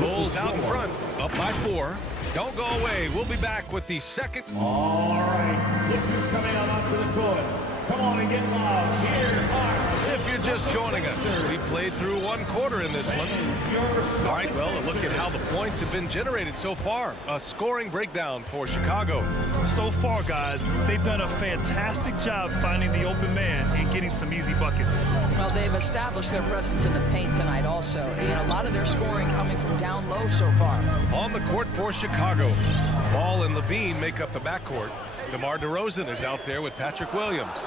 Bulls out in front, up by 4. Don't go away. We'll be back with the second. All right, look who's coming out onto the court. Come on and get loud. Here are. If you're just joining us, we played through 1 quarter in this one. All right, well, a look at how the points have been generated so far. A scoring breakdown for Chicago. So far, guys, they've done a fantastic job finding the open man and getting some easy buckets. Well, they've established their presence in the paint tonight also. A lot of their scoring coming from down low so far. On the court for Chicago, Ball and Levine make up the backcourt. DeMar DeRozan is out there with Patrick Williams.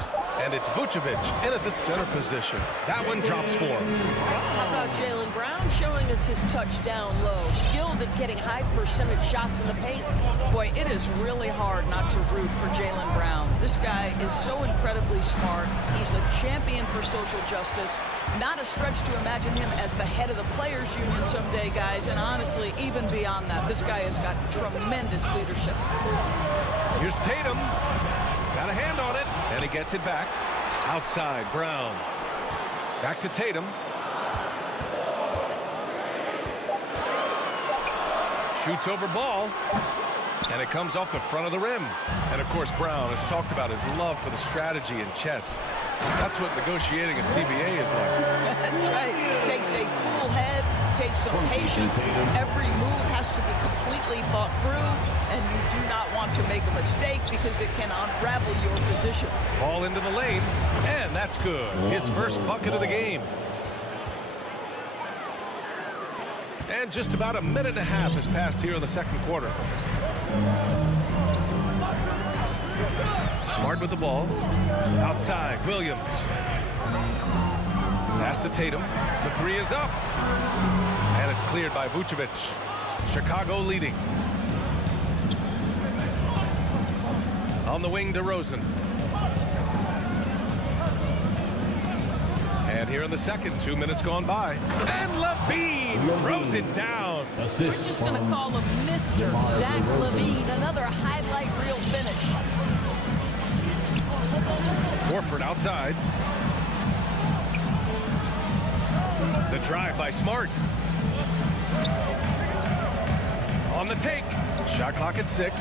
And it's Vucevic in at the center position. That one drops for him. How about Jaylen Brown showing us his touch down low? Skilled at getting high percentage shots in the paint. Boy, it is really hard not to root for Jaylen Brown. This guy is so incredibly smart. He's a champion for social justice. Not a stretch to imagine him as the head of the Players Union someday, guys. And honestly, even beyond that, this guy has got tremendous leadership. Here's Tatum. Got a hand on it, and he gets it back. Outside, Brown. Back to Tatum. Shoots over Ball, and it comes off the front of the rim. And, of course, Brown has talked about his love for the strategy in chess. That's what negotiating a CBA is like. That's right. It takes a cool head, takes some patience. Every move has to be completely thought through, and you do not want to make a mistake because it can unravel your position. Ball into the lane, and that's good. His first bucket of the game. And just about a minute and a half has passed here in the second quarter. Smart with the ball. Outside, Williams. Pass to Tatum. The 3 is up. And it's cleared by Vucevic. Chicago leading. On the wing, DeRozan. And here in the second, 2 minutes gone by. And Levine throws it down. We're just going to call him Mr. Zach Levine. Another highlight reel finish. Horford outside. The drive by Smart. On the take. Shot clock at 6.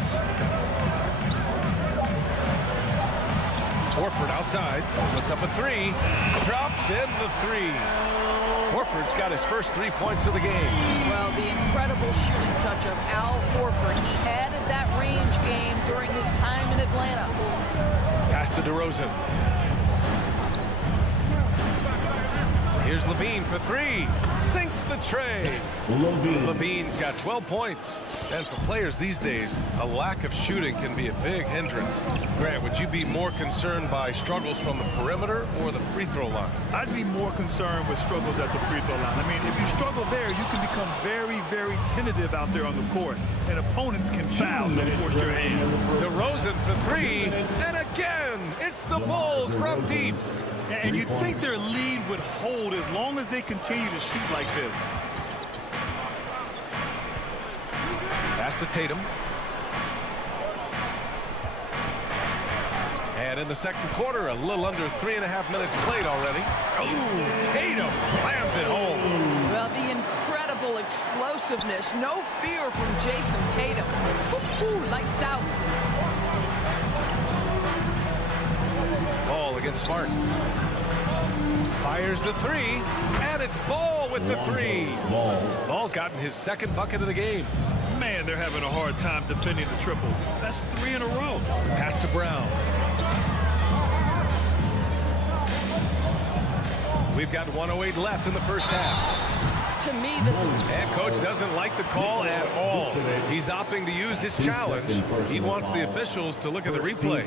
Horford outside. Puts up a 3. Drops in the 3. Horford's got his first 3 points of the game. Well, the incredible shooting touch of Al Horford. He added that range game during his time in Atlanta. Pass to DeRozan. Here's Levine for 3. Sinks the tray. Levine's got 12 points. And for players these days, a lack of shooting can be a big hindrance. Grant, would you be more concerned by struggles from the perimeter or the free throw line? I'd be more concerned with struggles at the free throw line. I mean, if you struggle there, you can become very, very tentative out there on the court. And opponents can foul to force your hand. DeRozan for 3. And again, it's the Bulls from deep. And you'd think their lead would hold as long as they continue to shoot like this. Pass to Tatum. And in the second quarter, a little under 3.5 minutes played already. Oh, Tatum slams it home. Well, the incredible explosiveness. No fear from Jason Tatum. Woo-hoo, lights out. Ball against Smart. Fires the 3, and it's Ball with the 3. Ball's gotten his second bucket of the game. Man, they're having a hard time defending the triple. That's 3 in a row. Pass to Brown. We've got 1:08 left in the first half. To me, this is... And coach doesn't like the call at all. He's opting to use his challenge. He wants the officials to look at the replay.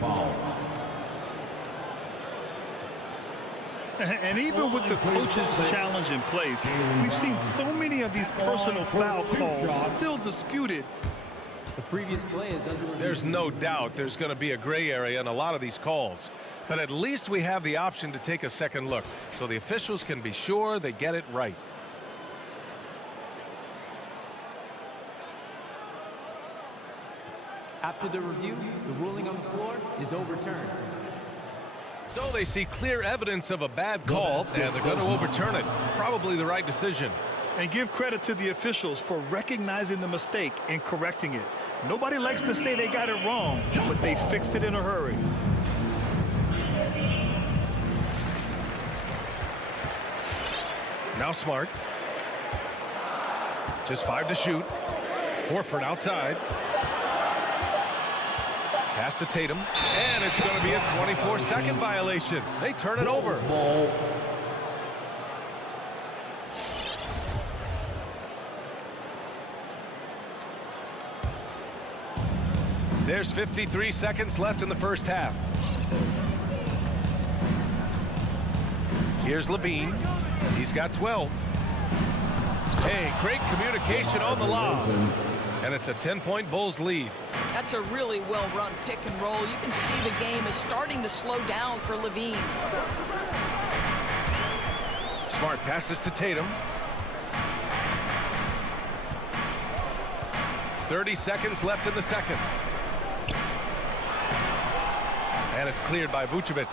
And even with the coach's challenge in place, we've seen so many of these personal foul calls still disputed. The previous play is under review. There's no doubt there's going to be a gray area in a lot of these calls. But at least we have the option to take a second look so the officials can be sure they get it right. After the review, the ruling on the floor is overturned. So they see clear evidence of a bad call, and they're going to overturn it. Probably the right decision. And give credit to the officials for recognizing the mistake and correcting it. Nobody likes to say they got it wrong, but they fixed it in a hurry. Now Smart. Just 5 to shoot. Horford outside. Pass to Tatum. And it's going to be a 24-second violation. They turn it over. There's 53 seconds left in the first half. Here's Levine. He's got 12. Hey, great communication on the lob. And it's a 10-point Bulls lead. That's a really well-run pick and roll. You can see the game is starting to slow down for Levine. Smart passes to Tatum. 30 seconds left in the second. And it's cleared by Vucevic.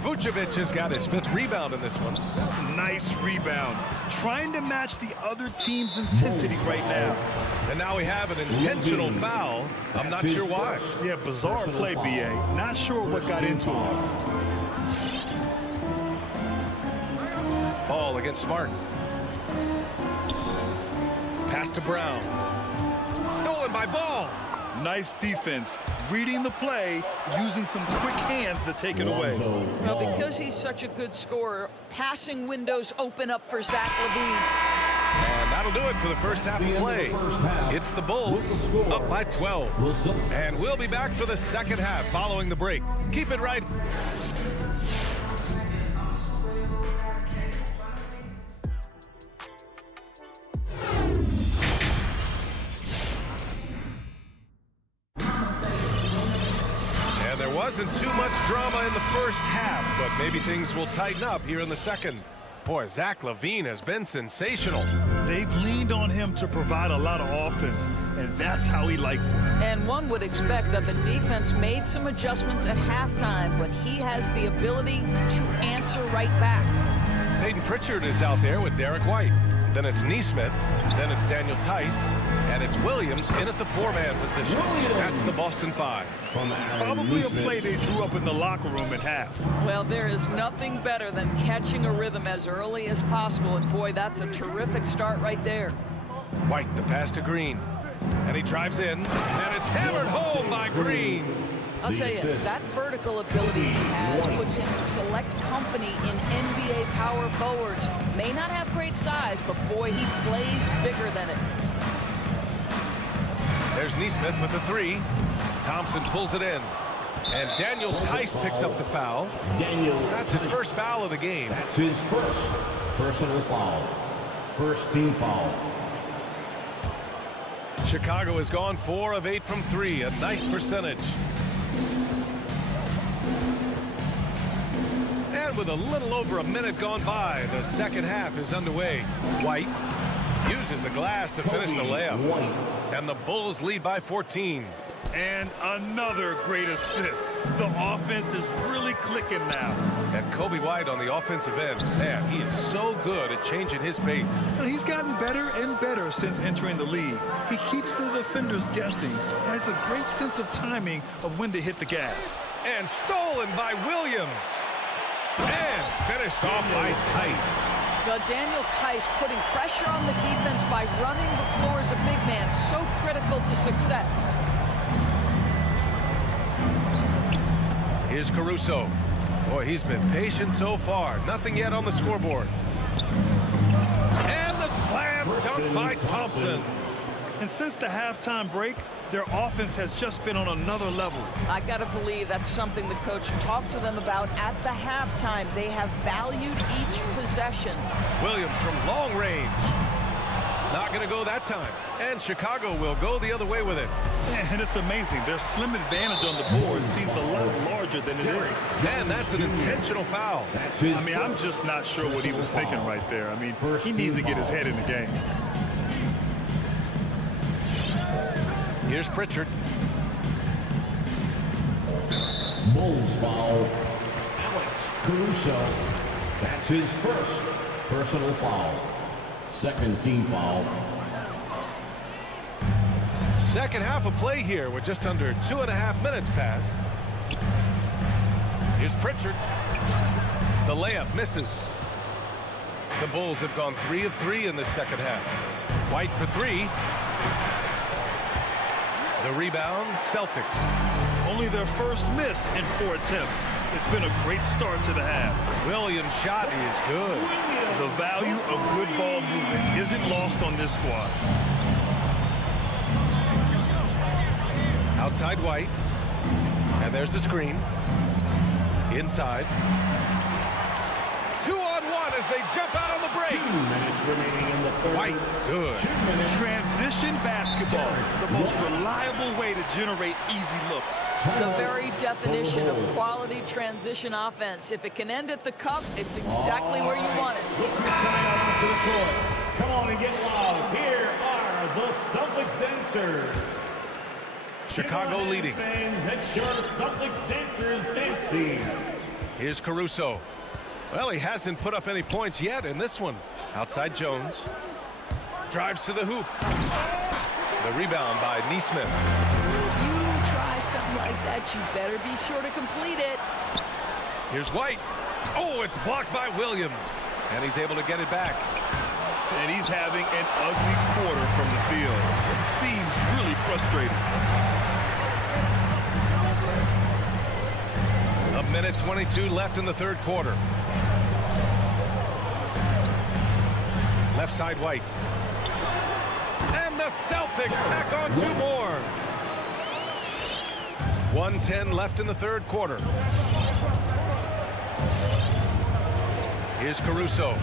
Vucevic has got his 5th rebound in this one. Nice rebound. Trying to match the other team's intensity right now. And now we have an intentional foul. I'm not sure why. Yeah, bizarre play, B.A. Not sure what got into him. Ball against Smart. Pass to Brown. Stolen by Ball. Nice defense, reading the play, using some quick hands to take it away. Well, because he's such a good scorer, passing windows open up for Zach LaVine. And that'll do it for the first half of play. It's the Bulls up by 12. And we'll be back for the second half following the break. Keep it right. Wasn't too much drama in the first half, but maybe things will tighten up here in the second. Boy, Zach LaVine has been sensational. They've leaned on him to provide a lot of offense, and that's how he likes it. And one would expect that the defense made some adjustments at halftime, but he has the ability to answer right back. Peyton Pritchard is out there with Derek White. Then it's Neesmith, then it's Daniel Tice, and it's Williams in at the 4-man position. That's the Boston 5. Probably a play they drew up in the locker room at half. Well, there is nothing better than catching a rhythm as early as possible, and boy, that's a terrific start right there. White, the pass to Green, and he drives in, and it's hammered home by Green. I'll tell you, that vertical ability he has puts him in select company in NBA power forwards. May not have great size, but boy, he plays bigger than it. There's Neesmith with the 3. Thompson pulls it in. And Daniel Tice picks up the foul. That's his first foul of the game. That's his first personal foul. First team foul. Chicago has gone 4 of 8 from 3. A nice percentage. And with a little over a minute gone by, the second half is underway. White uses the glass to finish the layup. And the Bulls lead by 14. And another great assist. The offense is really clicking now. And Kobe White on the offensive end. Man, he is so good at changing his pace. And he's gotten better and better since entering the league. He keeps the defenders guessing. Has a great sense of timing of when to hit the gas. And stolen by Williams. And finished off by Tice. Well, Daniel Tice putting pressure on the defense by running the floor as a big man. So critical to success. Here's Caruso. Boy, he's been patient so far. Nothing yet on the scoreboard. And the slam dunk by Thompson. And since the halftime break, their offense has just been on another level. I got to believe that's something the coach talked to them about at the halftime. They have valued each possession. Williams from long range. Not going to go that time. And Chicago will go the other way with it. And it's amazing. Their slim advantage on the board seems a lot larger than it is. And that's an intentional foul. I mean, I'm just not sure what he was thinking right there. I mean, he needs to get his head in the game. Here's Pritchard. Bulls foul. Alex Caruso. That's his first personal foul. Second team foul. Second half of play here. We're just under 2.5 minutes past. Here's Pritchard. The layup misses. The Bulls have gone 3 of 3 in the second half. White for 3. The rebound, Celtics. Only their first miss in 4 attempts. It's been a great start to the half. Williams' shot is good. The value of good ball movement isn't lost on this squad. Outside White. And there's the screen. Inside. 2-on-1 as they jump out on the break. 2 minutes remaining in the third. White, good. Transition basketball, the most reliable way to generate easy looks. The very definition of quality transition offense. If it can end at the cup, it's exactly where you want it. Look who's coming out onto the court. Come on and get loud. Here are the Celtics dancers. Chicago leading. It's your Celtics dancers dancing. Here's Caruso. Well, he hasn't put up any points yet in this one. Outside Jones. Drives to the hoop. The rebound by Neesmith. You try something like that, you better be sure to complete it. Here's White. Oh, it's blocked by Williams. And he's able to get it back. And he's having an ugly quarter from the field. It seems really frustrating. A minute 22 left in the third quarter. Left side White. And the Celtics tack on 2 more. 1:10 left in the third quarter. Here's Caruso.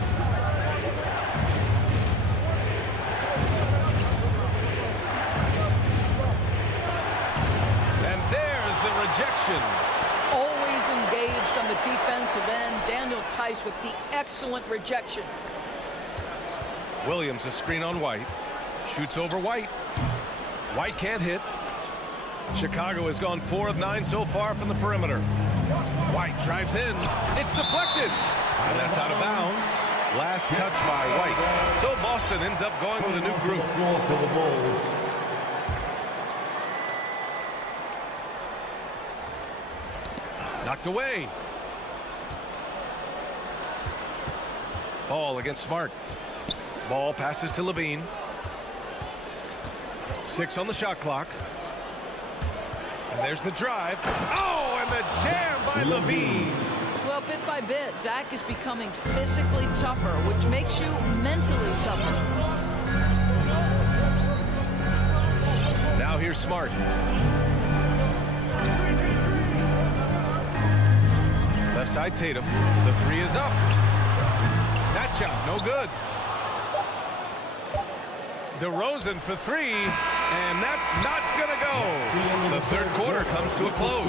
And there's the rejection. Always engaged on the defensive end. Daniel Tice with the excellent rejection. Williams a screen on White. Shoots over White. White can't hit. Chicago has gone 4 of 9 so far from the perimeter. White drives in. It's deflected. And that's out of bounds. Last touch by White. So Boston ends up going with a new group. For the Bulls. Knocked away. Ball against Smart. Ball passes to Levine. 6 on the shot clock. And there's the drive. Oh, and the jam by Levine. Well, bit by bit, Zach is becoming physically tougher, which makes you mentally tougher. Now here's Smart. Left side Tatum. The 3 is up. That shot, no good. DeRozan for 3, and that's not gonna go. The third quarter comes to a close.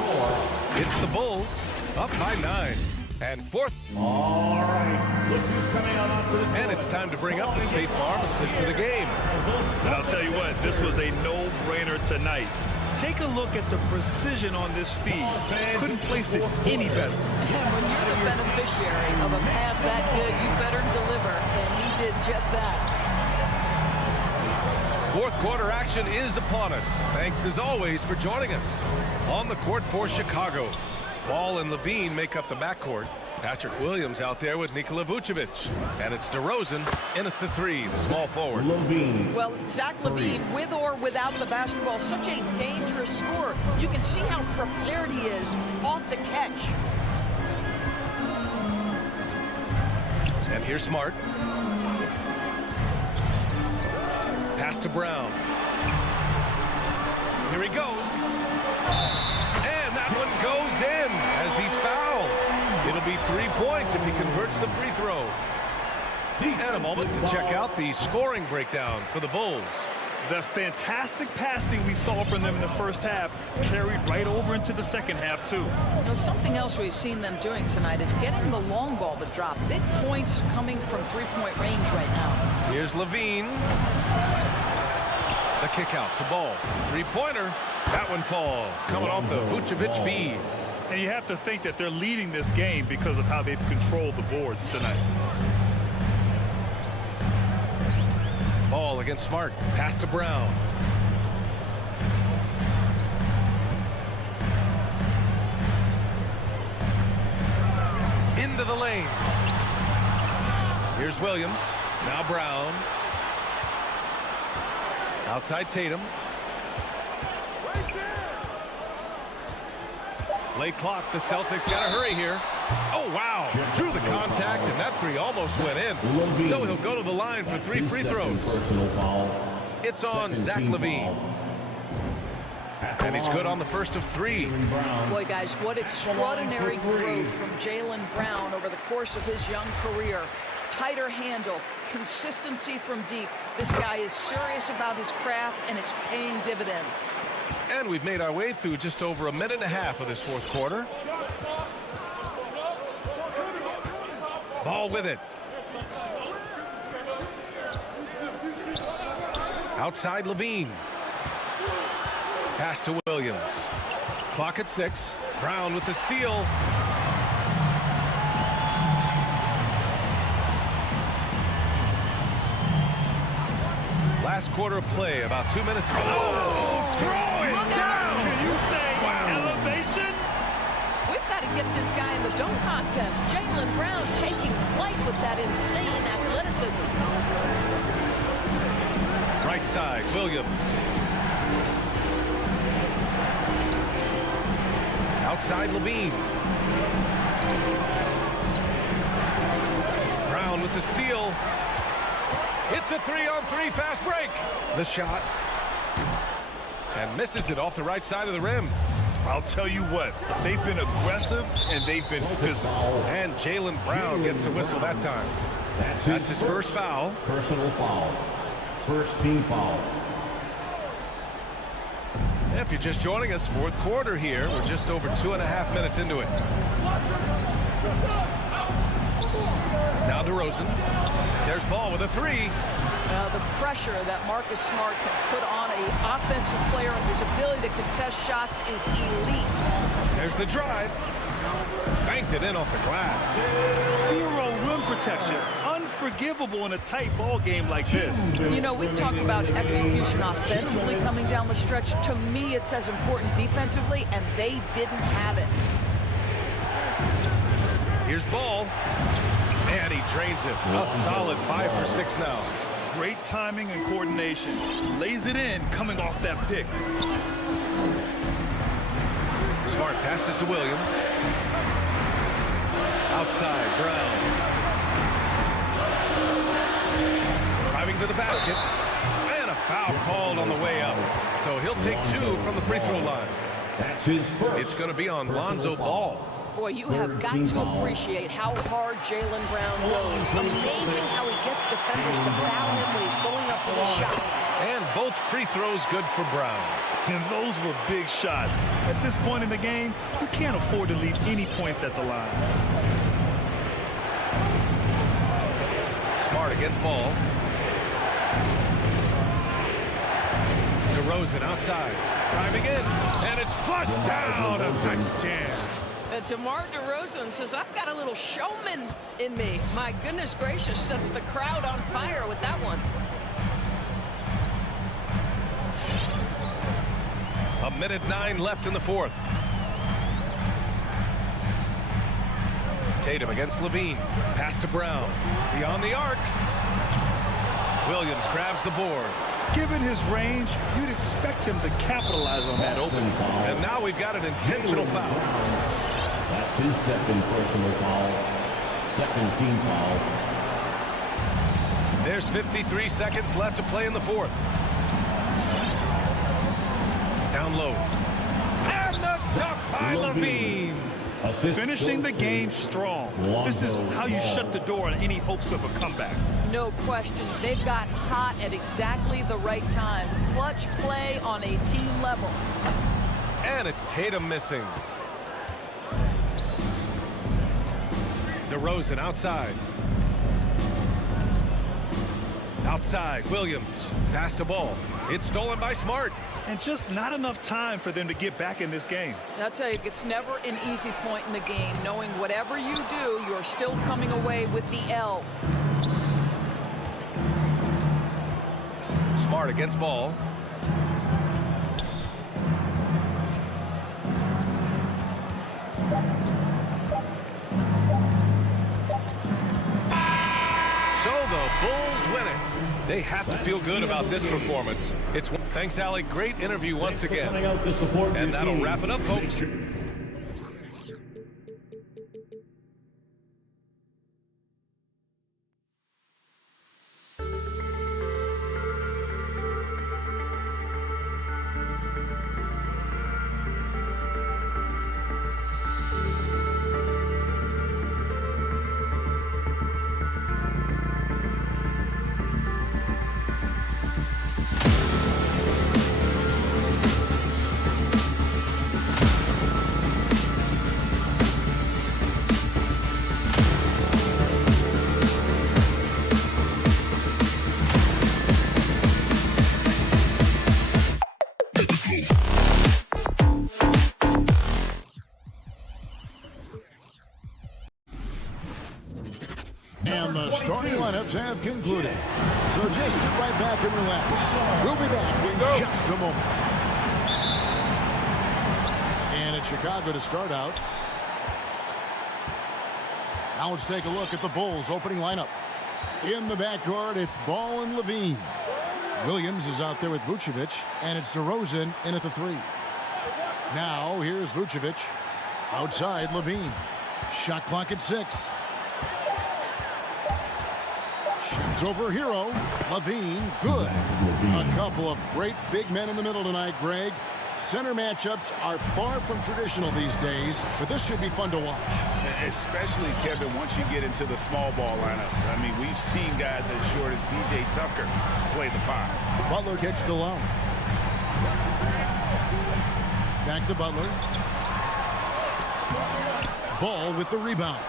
It's the Bulls up by 9. And fourth. All right. Look who's coming out onto the court. And it's time to bring up the State Farm assist to the game. And I'll tell you what, this was a no-brainer tonight. Take a look at the precision on this feed. Couldn't place it any better. And when you're the beneficiary of a pass that good, you better deliver. And he did just that. Fourth quarter action is upon us. Thanks as always for joining us. On the court for Chicago. Ball and Levine make up the backcourt. Patrick Williams out there with Nikola Vucevic. And it's DeRozan in at the 3, the small forward. Levine. Well, Zach Levine, with or without the basketball, such a dangerous scorer. You can see how prepared he is off the catch. And here's Smart. Pass to Brown. Here he goes. And that one goes in as he's fouled. It'll be 3 points if he converts the free throw. And a moment to check out the scoring breakdown for the Bulls. The fantastic passing we saw from them in the first half carried right over into the second half, too. Now, something else we've seen them doing tonight is getting the long ball to drop. Big points coming from three-point range right now. Here's Levine. The kick out to Ball. Three-pointer. That one falls. Coming off the Vucevic feed. And you have to think that they're leading this game because of how they've controlled the boards tonight. Ball against Smart. Pass to Brown. Into the lane. Here's Williams. Now Brown. Outside Tatum. Late clock. The Celtics got to hurry here. Oh, wow. Drew the contact, and that three almost went in. So he'll go to the line for 3 free throws. It's on Zach LaVine. And he's good on the first of 3. Boy, guys, what extraordinary growth from Jaylen Brown over the course of his young career. Tighter handle, consistency from deep. This guy is serious about his craft, and it's paying dividends. And we've made our way through just over a minute and a half of this fourth quarter. Ball with it. Outside LaVine. Pass to Williams. Clock at 6. Brown with the steal. Last quarter of play, about 2 minutes ago. Oh, throw it down! Can you say elevation? We've got to get this guy in the dunk contest. Jaylen Brown taking flight with that insane athleticism. Right side, Williams. Outside LaVine. Brown with the steal. It's a 3-on-3 fast break. The shot. And misses it off the right side of the rim. I'll tell you what, they've been aggressive and they've been physical. And Jaylen Brown gets a whistle that time. That's his first foul. Personal foul. First team foul. If you're just joining us, fourth quarter here. We're just over 2.5 minutes into it. Now DeRozan. There's Ball with a 3. The pressure that Marcus Smart can put on an offensive player and his ability to contest shots is elite. There's the drive. Banked it in off the glass. Zero rim protection. Unforgivable in a tight ball game like this. You know, we talk about execution offensively coming down the stretch. To me, it's as important defensively, and they didn't have it. Here's Ball. And he drains it. A solid 5 for 6 now. Great timing and coordination. Lays it in coming off that pick. Smart passes to Williams. Outside, Brown. Driving to the basket. And a foul called on the way up. So he'll take 2 from the free throw line. That's his first. It's going to be on Lonzo Ball. Boy, you have got to appreciate how hard Jaylen Brown goes. Amazing how he gets defenders to foul him when he's going up with a shot. And both free throws good for Brown. And those were big shots. At this point in the game, you can't afford to leave any points at the line. Smart against Ball. DeRozan outside. Driving in. And it's flushed down. A nice jam. DeMar DeRozan says, I've got a little showman in me. My goodness gracious, sets the crowd on fire with that one. A minute 9 left in the fourth. Tatum against LaVine. Pass to Brown. Beyond the arc. Williams grabs the board. Given his range, you'd expect him to capitalize on that open. And now we've got an intentional foul. That's his second personal foul. Second team foul. There's 53 seconds left to play in the fourth. Down low. And the dunk by LaVine. Finishing the game strong. This is how you shut the door on any hopes of a comeback. No question. They've got hot at exactly the right time. Clutch play on a team level. And it's Tatum missing. DeRozan outside. Outside, Williams. Pass to Ball. It's stolen by Smart. And just not enough time for them to get back in this game. I'll tell you, it's never an easy point in the game, knowing whatever you do, you're still coming away with the L. Smart against ball. So the Bulls win it. They have to feel good about this performance. Thanks, Allie. Great interview once again. And that'll wrap it up, folks. And the starting lineups have concluded. So just sit right back and relax. We'll be back in just a moment. And it's Chicago to start out. Now let's take a look at the Bulls' opening lineup. In the backcourt, it's Ball and Levine. Williams is out there with Vucevic, and it's DeRozan in at the 3. Now here's Vucevic. Outside, Levine. Shot clock at 6. Shoots over Hero. Levine, good. A couple of great big men in the middle tonight, Greg. Center matchups are far from traditional these days, but this should be fun to watch. Especially, Kevin, once you get into the small ball lineups. I mean, we've seen guys as short as P.J. Tucker play the 5. Butler kicks to Lowe. Back to Butler. Ball with the rebound.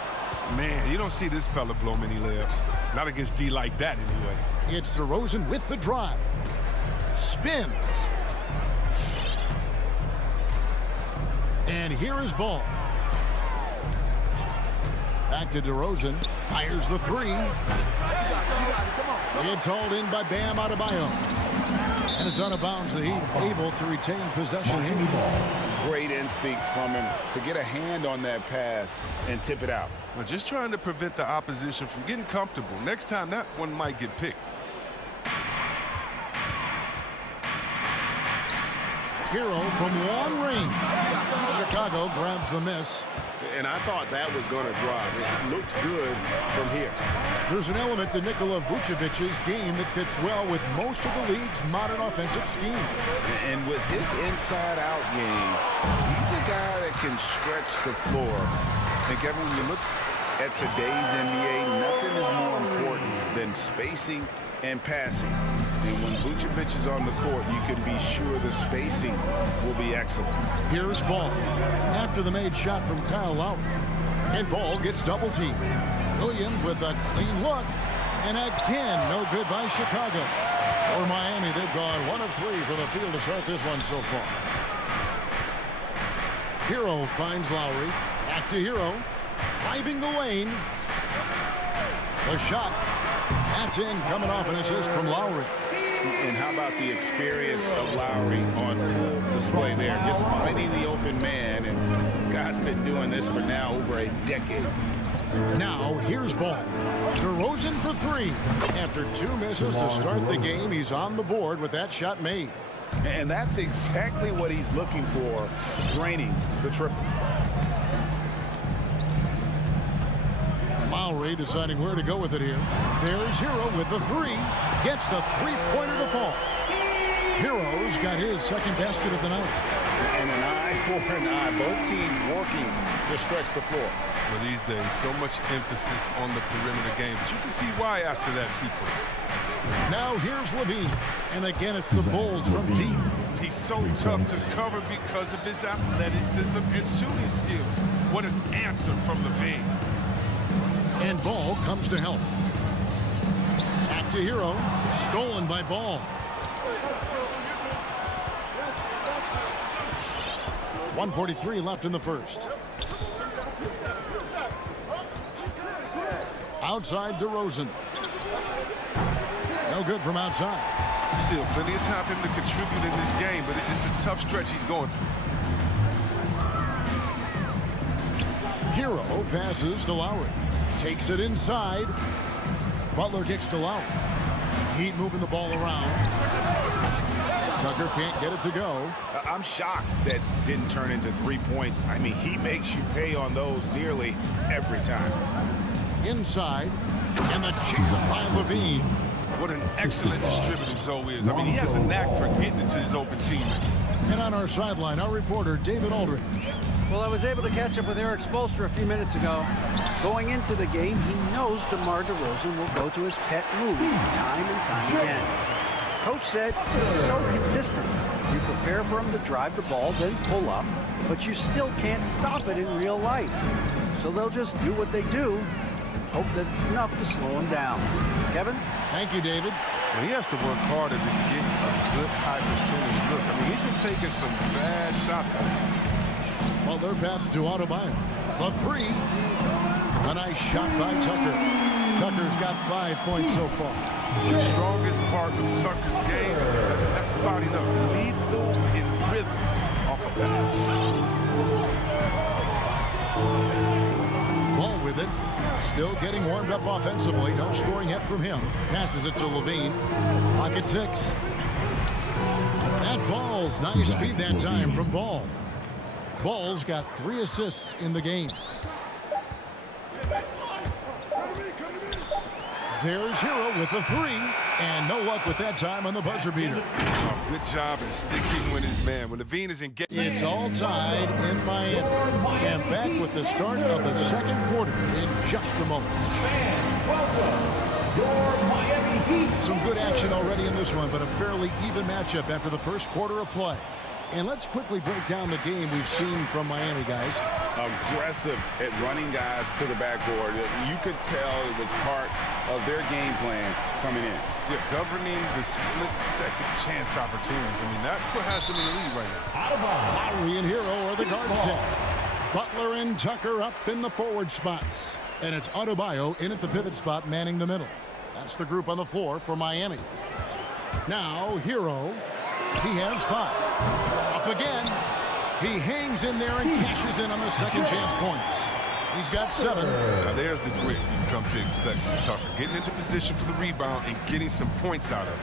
Man, you don't see this fella blow many layups. Not against D like that, anyway. It's DeRozan with the drive. Spins. And here is Ball. Back to DeRozan. Fires the 3. It's hauled in by Bam Adebayo. And it's out of bounds. The Heat able to retain possession here. Great instincts from him to get a hand on that pass and tip it out. Well, just trying to prevent the opposition from getting comfortable. Next time, that one might get picked. Hero from long range. Chicago grabs the miss. And I thought that was going to drop. It looked good from here. There's an element to Nikola Vucevic's game that fits well with most of the league's modern offensive scheme. And with his inside-out game, he's a guy that can stretch the floor. And Kevin, when you look at today's NBA, nothing is more important than spacing and passing. And when Vucevic is on the court, you can be sure the spacing will be excellent. Here's Ball after the made shot from Kyle Lowry. And Ball gets double teamed. Williams with a clean look. And again, no good by Chicago. For Miami, they've gone 1 of 3 from the field to start this one so far. Hero finds Lowry. Back to Hero. Driving the lane. The shot. That's in, coming off an assist from Lowry. And how about the experience of Lowry on full display there? Just finding the open man, and guy's been doing this for now over a decade. Now, here's Ball. DeRozan for 3. After 2 misses to start the game, he's on the board with that shot made. And that's exactly what he's looking for, draining the triple. Lowry deciding where to go with it here. There's Hero with the 3. Gets the 3-pointer to fall. Hero's got his second basket of the night. And an eye for an eye. Both teams working to stretch the floor. Well, these days, so much emphasis on the perimeter game. But you can see why after that sequence. Now here's Levine. And again, it's the Bulls from deep. He's so tough to cover because of his athleticism and shooting skills. What an answer from Levine. And Ball comes to help. Back to Hero. Stolen by Ball. .143 left in the first. Outside DeRozan. No good from outside. Still plenty of time for him to contribute in this game, but it's a tough stretch he's going through. Hero passes to Lowry. Takes it inside. Butler kicks to Lowry. Heat moving the ball around. Tucker can't get it to go. I'm shocked that didn't turn into 3 points. I mean, he makes you pay on those nearly every time. Inside. And the jam by Levine. What an excellent distributor Zoe is. I mean, he has a knack for getting it to his open teammates. And on our sideline, our reporter, David Aldridge. Well, I was able to catch up with Eric Spoelstra a few minutes ago. Going into the game, he knows DeMar DeRozan will go to his pet move time and time again. Coach said he's so consistent. You prepare for him to drive the ball, then pull up, but you still can't stop it in real life. So they'll just do what they do. Hope that it's enough to slow him down. Kevin? Thank you, David. Well, he has to work harder to get a good high percentage look. I mean, he's been taking some bad shots on him. Well, they're passing to Adebayo. The three. A nice shot by Tucker. Tucker's got 5 points so far. The strongest part of Tucker's game, that's spotting up. Lethal in rhythm off a pass. Ball with it. Still getting warmed up offensively. No scoring yet from him. Passes it to Levine. Pocket 6. That falls. Nice feed that time from Ball. Ball's got 3 assists in the game. There's Hero with the 3. And no luck with that time on the buzzer beater. Oh, good job in sticking with his man. When Levine is engaged. It's all tied in Miami. And back with the start of the second quarter in just a moment. Some good action already in this one, but a fairly even matchup after the first quarter of play. And let's quickly break down the game we've seen from Miami, guys. Aggressive at running guys to the backboard. You could tell it was part of their game plan coming in. Yeah, governing the split-second chance opportunities. I mean, that's what has them in the lead right now. Lowry and Hero are the guard set. Butler and Tucker up in the forward spots. And it's Adebayo in at the pivot spot, manning the middle. That's the group on the floor for Miami. Now, Hero. He has 5. Up again. He hangs in there and cashes in on the second chance points. He's got 7. Now there's the grit you come to expect from Tucker. Getting into position for the rebound and getting some points out of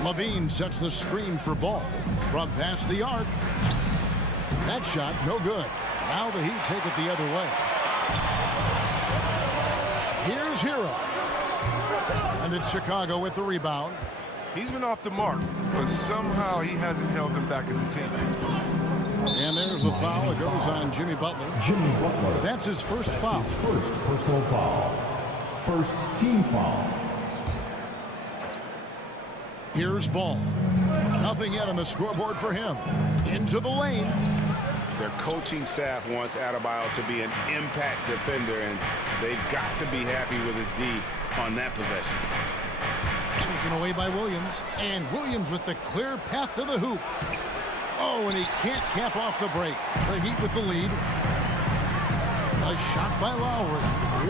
it. Levine sets the screen for Ball. From past the arc. That shot, no good. Now the Heat take it the other way. Here's Hero. And it's Chicago with the rebound. He's been off the mark, but somehow he hasn't held them back as a team. And there's the foul. It goes on Jimmy Butler. That's his first foul. His first personal foul. First team foul. Here's Ball. Nothing yet on the scoreboard for him. Into the lane. Their coaching staff wants Adebayo to be an impact defender, and they've got to be happy with his D on that possession. Taken away by Williams. And Williams with the clear path to the hoop. Oh, and he can't cap off the break. The Heat with the lead. A shot by Lowry.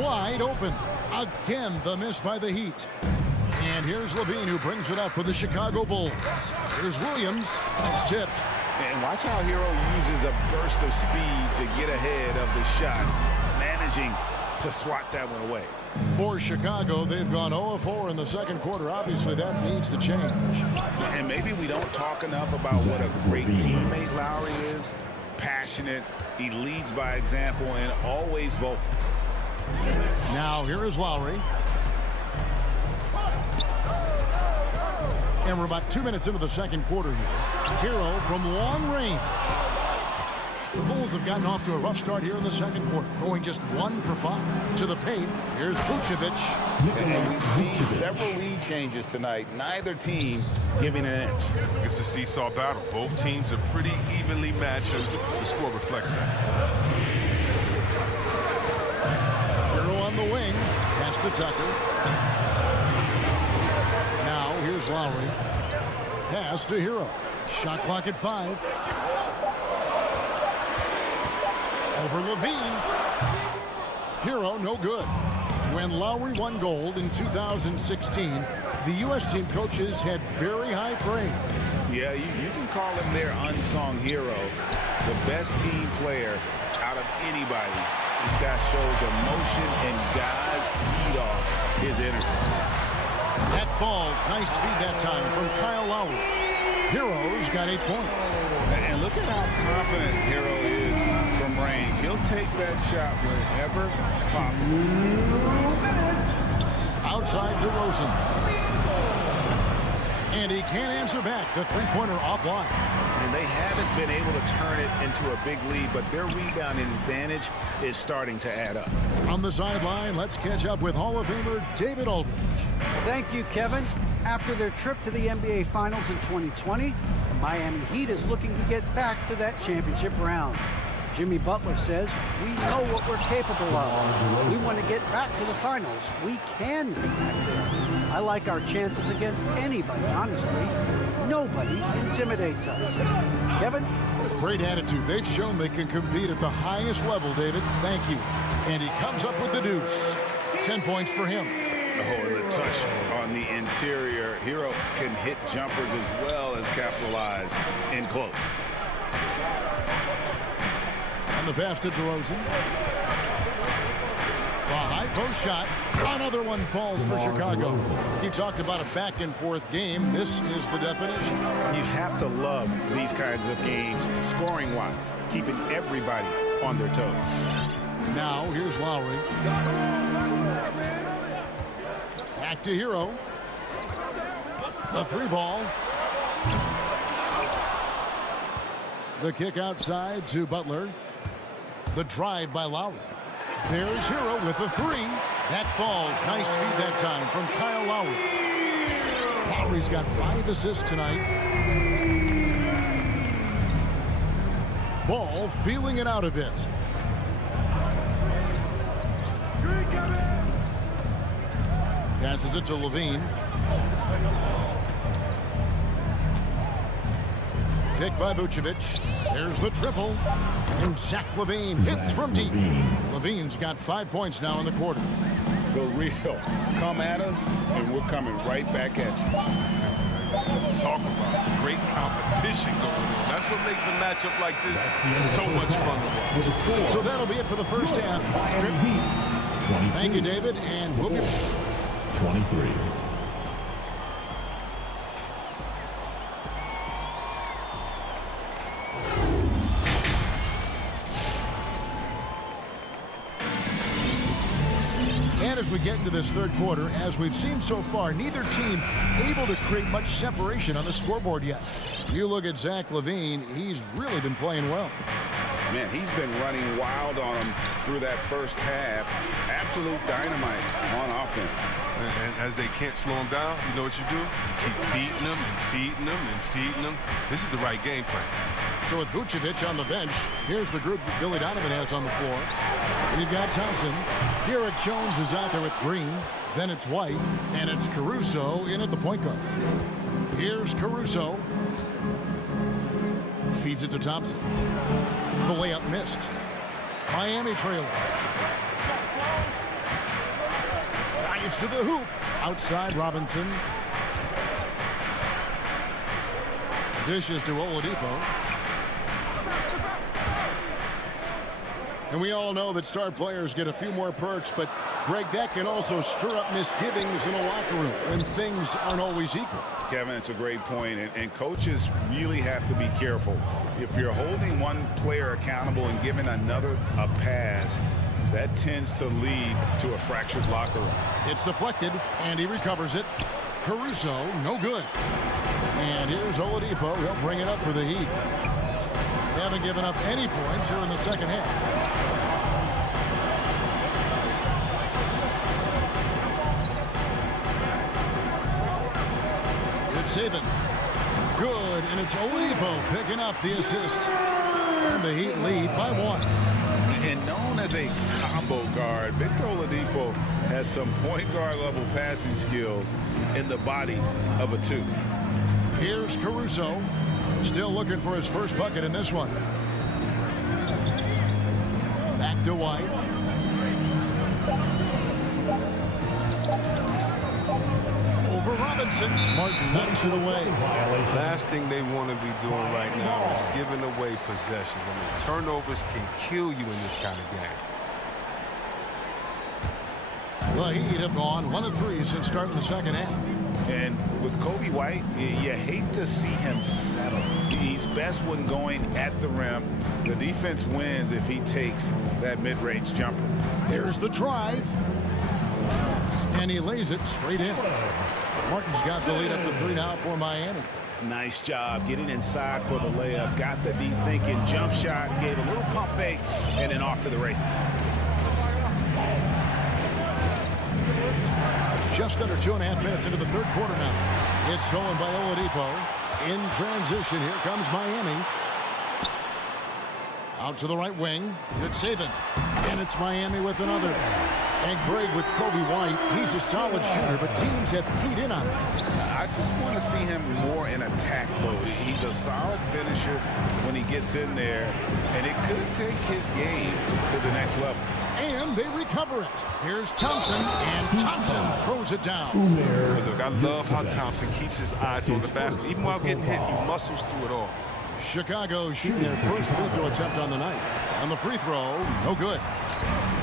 Wide open. Again, the miss by the Heat. And here's Levine, who brings it up for the Chicago Bulls. Here's Williams. It's tipped. And watch how Hero uses a burst of speed to get ahead of the shot, managing to swat that one away. For Chicago, they've gone 0-4 in the second quarter. Obviously, that needs to change. And maybe we don't talk enough about what a great teammate Lowry is. Passionate, he leads by example, and always vocal. Now, here is Lowry. And we're about 2 minutes into the second quarter here. Hero from long range. The Bulls have gotten off to a rough start here in the second quarter, going just 1 for 5. To the paint, here's Vucevic. And we've seen several lead changes tonight. Neither team giving an inch. It's a seesaw battle. Both teams are pretty evenly matched, and the score reflects that. Hero on the wing. Pass to Tucker. Now, here's Lowry. Pass to Hero. Shot clock at 5. Over Levine. Hero, no good. When Lowry won gold in 2016, the U.S. team coaches had very high praise. Yeah, you can call him their unsung hero. The best team player out of anybody. This guy shows emotion and guys feed off his energy. That falls. Nice speed that time from Kyle Lowry. Hero's got 8 points. And look at how confident Hero is from range. He'll take that shot wherever possible. Outside DeRozan. And he can't answer back. The three-pointer offline. And they haven't been able to turn it into a big lead, but their rebounding advantage is starting to add up. On the sideline, let's catch up with Hall of Famer David Aldridge. Thank you, Kevin. After their trip to the NBA Finals in 2020, the Miami Heat is looking to get back to that championship round. Jimmy Butler says, we know what we're capable of. We want to get back to the finals. We can get back there. I like our chances against anybody, honestly. Nobody intimidates us. Kevin? Great attitude. They've shown they can compete at the highest level, David. Thank you. And he comes up with the deuce. 10 points for him. Oh, and the touch on the interior. Hero can hit jumpers as well as capitalize in close. And the pass to DeRozan. The high post shot. Another one falls for Chicago. You talked about a back-and-forth game. This is the definition. You have to love these kinds of games, scoring-wise, keeping everybody on their toes. Now, here's Lowry. Back to Hero. The three ball. The kick outside to Butler. The drive by Lowry. There's Hero with the three. That falls. Nice speed that time from Kyle Lowry. Lowry's got 5 assists tonight. Ball feeling it out a bit. Passes it to Levine. Pick by Vucevic. There's the triple. And Zach LaVine hits from deep. Levine's got 5 points now in the quarter. The real. Come at us, and we're coming right back at you. Let's talk about great competition going on. That's what makes a matchup like this so much fun to watch. So that'll be it for the first half. Thank you, David, and we'll be 23. And as we get into this third quarter, as we've seen so far, neither team able to create much separation on the scoreboard yet. You look at Zach LaVine, he's really been playing well. Man, he's been running wild on them through that first half. Absolute dynamite on offense. And as they can't slow him down, you know what you do? Keep feeding them and feeding them and feeding them. This is the right game plan. So with Vucevic on the bench, here's the group that Billy Donovan has on the floor. We've got Thompson. Derek Jones is out there with Green. Then it's White. And it's Caruso in at the point guard. Here's Caruso. Feeds it to Thompson. The layup missed. Miami trailing. Drives to the hoop. Outside Robinson. Dishes to Oladipo. And we all know that star players get a few more perks, but Greg, that can also stir up misgivings in a locker room when things aren't always equal. Kevin, it's a great point, and coaches really have to be careful. If you're holding one player accountable and giving another a pass, that tends to lead to a fractured locker room. It's deflected, and he recovers it. Caruso, no good. And here's Oladipo. He'll bring it up for the Heat. They haven't given up any points here in the second half. It's Saban. Good, and it's Oladipo picking up the assist. And the Heat lead by 1. And known as a combo guard, Victor Oladipo has some point guard level passing skills in the body of a 2. Here's Caruso. Still looking for his first bucket in this one. Back to White. Over Robinson. Martin knocks it away. Last thing they want to be doing right now is giving away possessions. I mean, turnovers can kill you in this kind of game. The Heat have gone 1 of 3 since starting the second half. And with Kobe White, you hate to see him settle. He's best when going at the rim. The defense wins if he takes that mid-range jumper. There's the drive. And he lays it straight in. Martin's got the lead up to 3 now for Miami. Nice job getting inside for the layup. Got the deep thinking jump shot, gave a little pump fake, and then off to the races. Just under 2.5 minutes into the third quarter now. It's stolen by Oladipo. In transition, here comes Miami. Out to the right wing. Good saving. And it's Miami with another. And Greg with Kobe White. He's a solid shooter, but teams have keyed in on him. I just want to see him more in attack mode. He's a solid finisher when he gets in there, and it could take his game to the next level. And they recover it. Here's Thompson, and Thompson throws it down. Look, I love how Thompson keeps his eyes on the basket. Even while getting hit, he muscles through it all. Chicago shooting their first free throw attempt on the night. On the free throw, no good.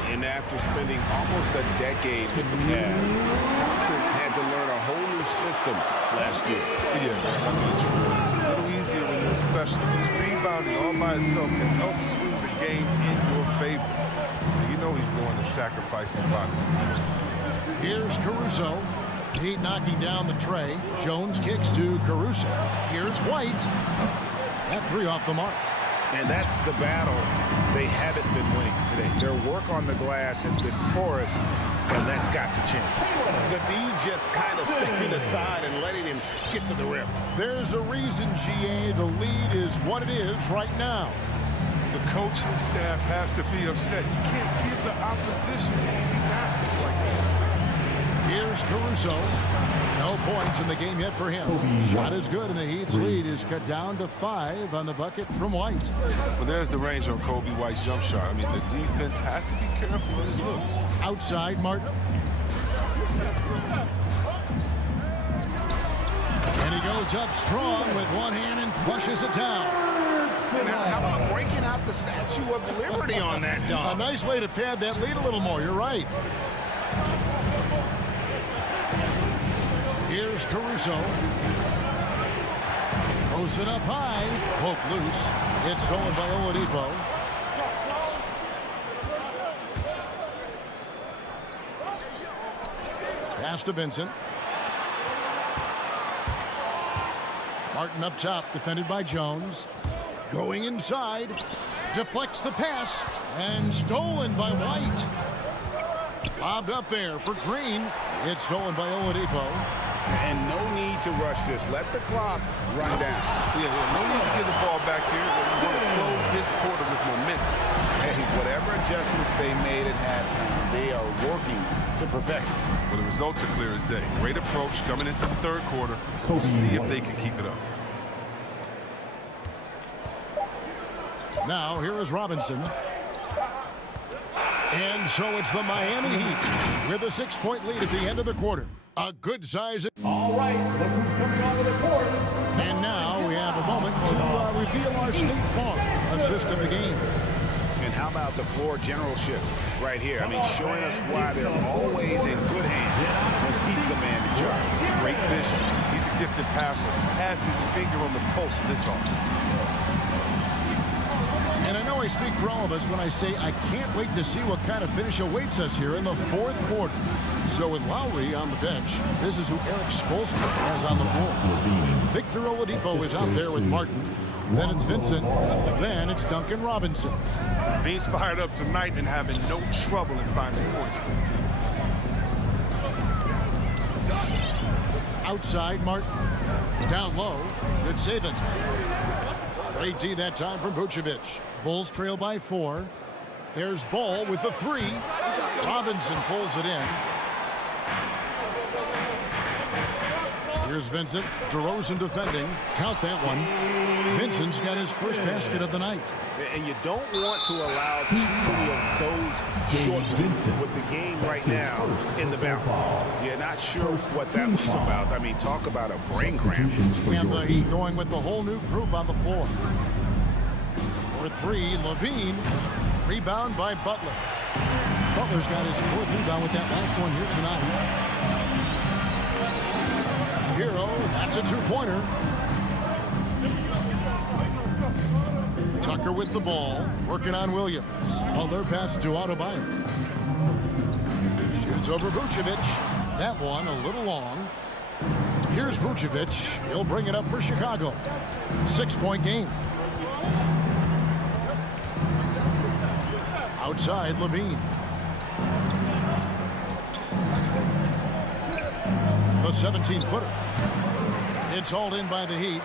And after spending almost a decade with the Cavs, Thompson had to learn a whole new system last year. Yeah, I mean, it's a little easier when you're a specialist. His rebounding all by itself can help swing the game in your favor. You know he's going to sacrifice his body. Here's Caruso. Heat knocking down the tray. Jones kicks to Caruso. Here's White. That 3 off the mark. And that's the battle they haven't been winning today. Their work on the glass has been porous, and that's got to change. The D just kind of stepping aside and letting him get to the rim. There's a reason, GA, the lead is what it is right now. The coaching staff has to be upset. You can't give the opposition easy baskets like this. Here's Caruso. No points in the game yet for him. Shot is good, and the Heat's lead is cut down to 5 on the bucket from White. Well, there's the range on Kobe White's jump shot. I mean, the defense has to be careful with his looks. Outside, Martin. And he goes up strong with one hand and flushes it down. Now, how about breaking out the Statue of Liberty on that dunk? A nice way to pad that lead a little more. You're right. Here's Caruso. Throws it up high. Poke loose. It's stolen by Oladipo. Pass to Vincent. Martin up top, defended by Jones. Going inside. Deflects the pass. And stolen by White. Lobbed up there for Green. It's stolen by Oladipo. And no need to rush this. Let the clock run down. Yeah, no need to give the ball back here. We want to close this quarter with momentum. Hey, whatever adjustments they made at halftime, they are working to perfection. Well, the results are clear as day. Great approach coming into the third quarter. We'll see if they can keep it up. Now, here is Robinson. And so it's the Miami Heat with a 6-point lead at the end of the quarter. A good size. All right, look who's coming onto the court. And now we have a moment to reveal our State Farm assist of the game. And how about the floor generalship right here? I mean, showing us why they're always in good hands when he's the man in charge. Great vision. He's a gifted passer. Has his finger on the pulse of this offense. And I know I speak for all of us when I say I can't wait to see what kind of finish awaits us here in the fourth quarter. So with Lowry on the bench, this is who Eric Spoelstra has on the floor. Victor Oladipo is out there with Martin. Then it's Vincent. Then it's Duncan Robinson. Vince fired up tonight and having no trouble in finding points for his team. Outside, Martin. Down low. Good saving. Great D that time from Vucevic. Bulls trail by 4. There's Ball with the three. Robinson pulls it in. Here's Vincent. DeRozan defending. Count that one. Vincent's got his first basket of the night. And you don't want to allow too many of those short ones with the game right now in the balance. You're not sure what that was about. I mean, talk about a brain cramp. And the Heat going with the whole new group on the floor. For three, Levine. Rebound by Butler. Butler's got his fourth rebound with that last one here tonight. Hero, that's a two-pointer. Tucker with the ball, working on Williams. Butler passes to Adebayo. Shoots over Vucevic. That one a little long. Here's Vucevic. He'll bring it up for Chicago. 6-point game. Outside, Levine. The 17-footer. It's hauled in by the Heat.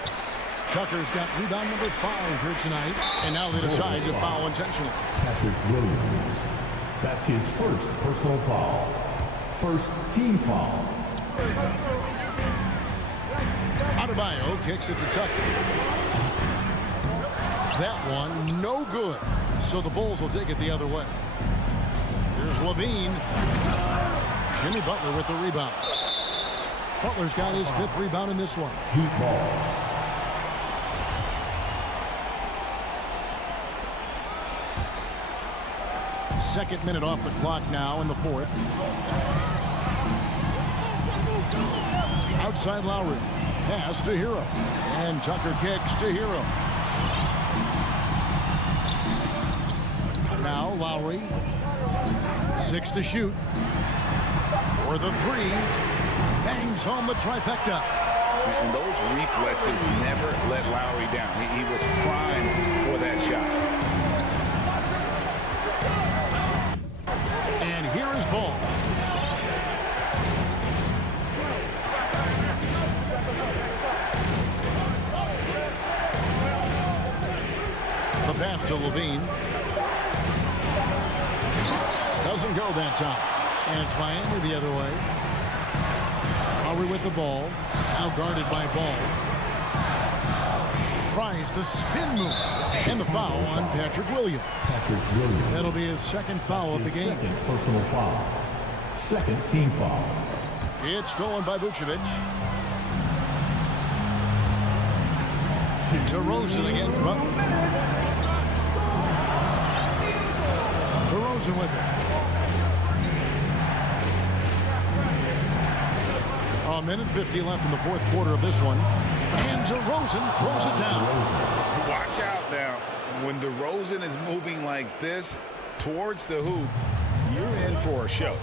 Tucker's got rebound number 5 here tonight. And now they decide to foul intentionally. Patrick Williams. That's his first personal foul. First team foul. Adebayo kicks it to Tucker. That one no good. So the Bulls will take it the other way. Here's Levine. Jimmy Butler with the rebound. Butler's got his 5th rebound in this one. Heat ball. Second minute off the clock now in the 4th. Outside Lowry. Pass to Hero. And Tucker kicks to Hero. Now Lowry. 6 to shoot. For the 3. Bangs home the trifecta. And those reflexes never let Lowry down. He was primed for that shot. And here is Ball. The pass to Levine. Doesn't go that time. And it's Miami the other way. Lowry with the ball. Now guarded by Ball. Tries the spin move. And the foul on Patrick Williams. That'll be his 2nd foul of the game. Second personal foul. 2nd team foul. It's stolen by Vucevic. DeRozan against Butler. DeRozan with it. A minute 50 left in the 4th quarter of this one. And DeRozan throws it down. Watch out now. When DeRozan is moving like this towards the hoop, you're in for a show.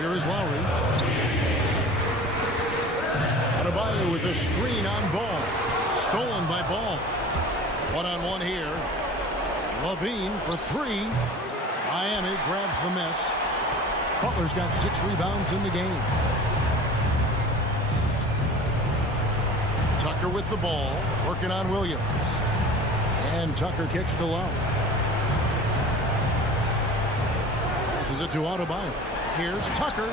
Here is Lowry. Adebayo with a screen on Ball. Stolen by Ball. One-on-one here. Levine for 3. Miami grabs the miss. Butler's got 6 rebounds in the game. Tucker with the ball, working on Williams. And Tucker kicks to low. Passes it to Adebayo. Here's Tucker.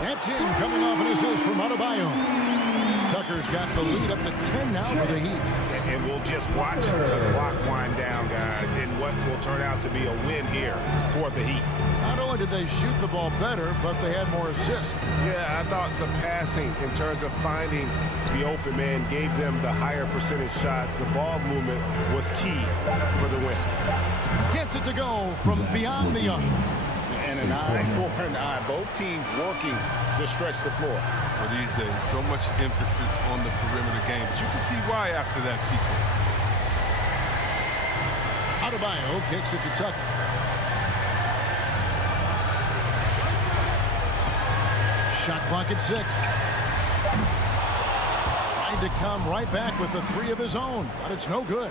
That's in, coming off an assist from Adebayo. Tucker's got the lead up to 10 now for the Heat. And we'll just watch the clock wind down, guys, in what will turn out to be a win here for the Heat. Not only did they shoot the ball better, but they had more assists. Yeah, I thought the passing in terms of finding the open man gave them the higher percentage shots. The ball movement was key for the win. Gets it to go from beyond the arc. And an eye for an eye. Both teams working to stretch the floor. Well, these days, so much emphasis on the perimeter game. But you can see why after that sequence. Adebayo kicks it to Tucker. Shot clock at 6. Tried to come right back with the 3 of his own, but it's no good.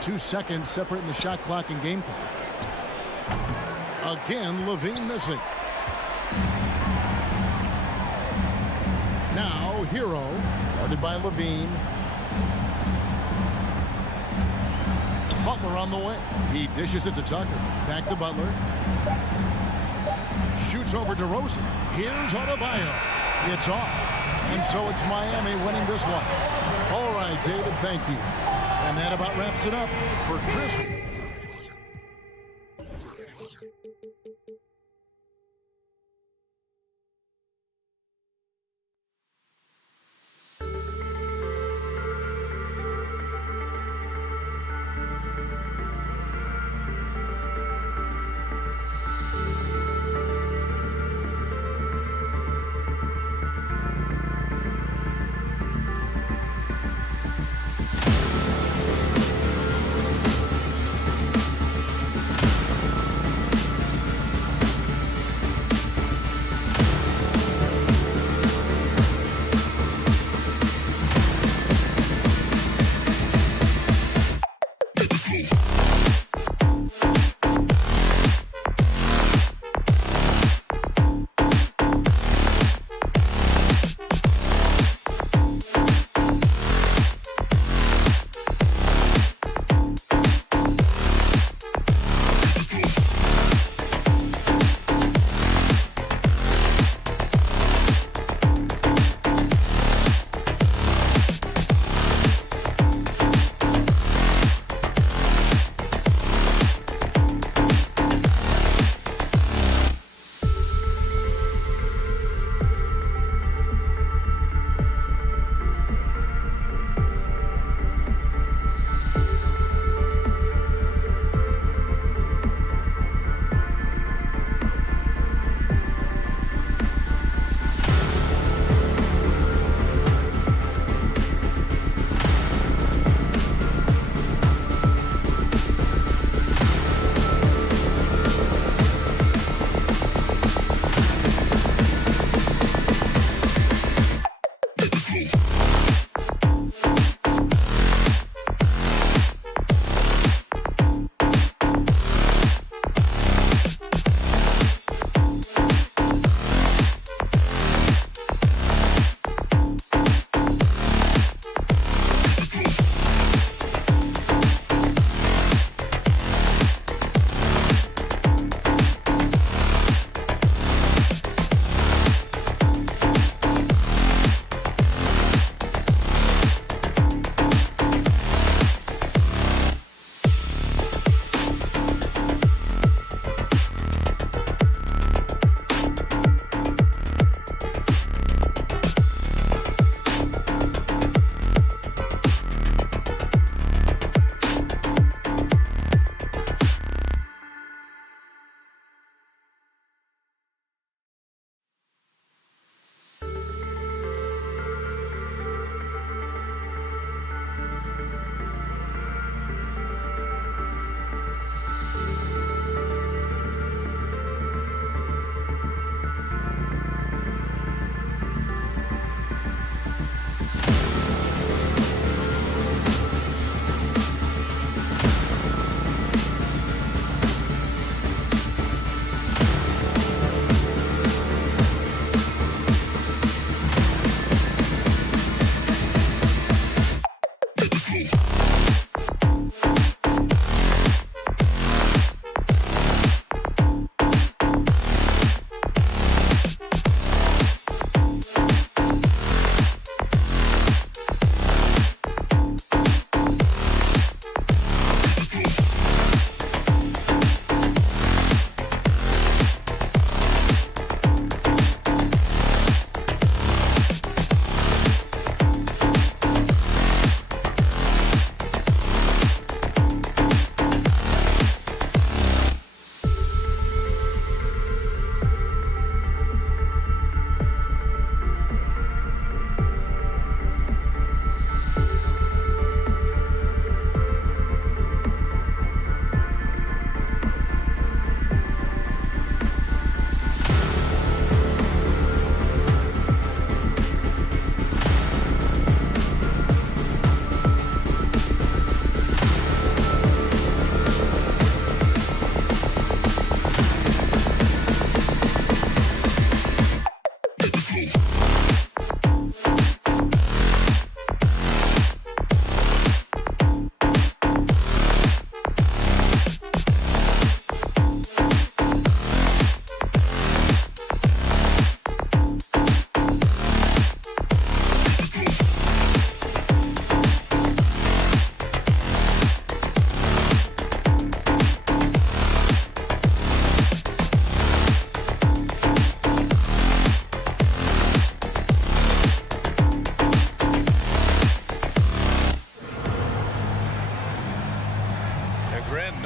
2 seconds separating the shot clock and game clock. Again, Levine missing. Now, Hero, guarded by Levine. Butler on the wing. He dishes it to Tucker. Back to Butler. Shoots over DeRozan. Here's Adebayo. It's off. And so it's Miami winning this one. All right, David, thank you. And that about wraps it up for Chris.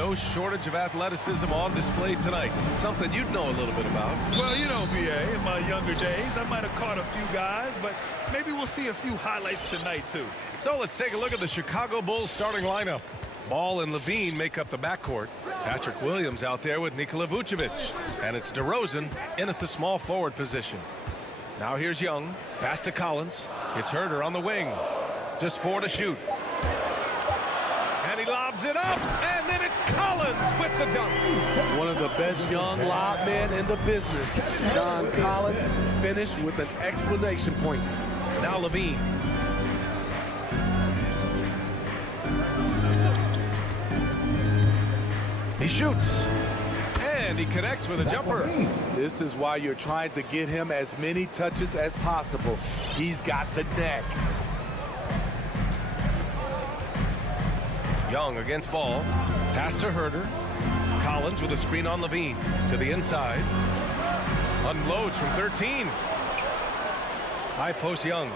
no shortage of athleticism on display tonight. Something you'd know a little bit about. Well, you know, B.A., in my younger days, I might have caught a few guys, but maybe we'll see a few highlights tonight, too. So let's take a look at the Chicago Bulls starting lineup. Ball and Levine make up the backcourt. Patrick Williams out there with Nikola Vucevic. And it's DeRozan in at the small forward position. Now here's Young. Pass to Collins. It's Herter on the wing. Just 4 to shoot. And he lobs it up. And then it's Collins with the dunk. One of the best young lob men in the business. John Collins finished with an exclamation point. Now Levine. He shoots. And he connects with a jumper. This is why you're trying to get him as many touches as possible. He's got the neck. Young against Ball. Pass to Herter. Collins with a screen on Levine. To the inside. Unloads from 13. High post Young.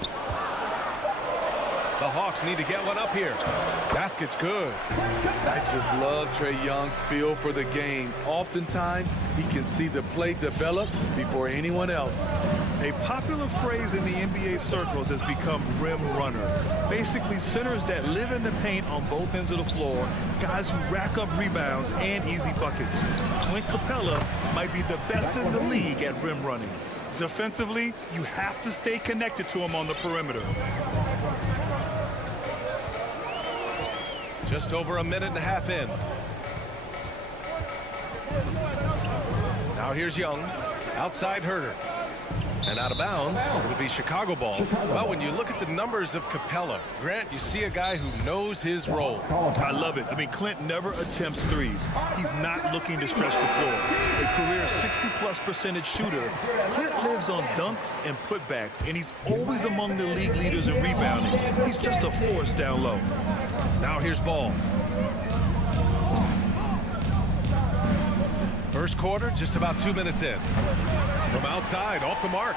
The Hawks need to get one up here. Basket's good. I just love Trae Young's feel for the game. Oftentimes, he can see the play develop before anyone else. A popular phrase in the NBA circles has become rim runner. Basically, centers that live in the paint on both ends of the floor, guys who rack up rebounds and easy buckets. Clint Capella might be the best in the league at rim running. Defensively, you have to stay connected to him on the perimeter. Just over a minute and a half in. Now here's Young. Outside Herter. And out of bounds, it'll be Chicago ball. Well, when you look at the numbers of Capella, Grant, you see a guy who knows his role. I love it. I mean, Clint never attempts threes. He's not looking to stretch the floor. A career 60+% shooter, Clint lives on dunks and putbacks, and he's always among the league leaders in rebounding. He's just a force down low. Now here's Ball. First quarter, just about 2 minutes in. From outside, off the mark.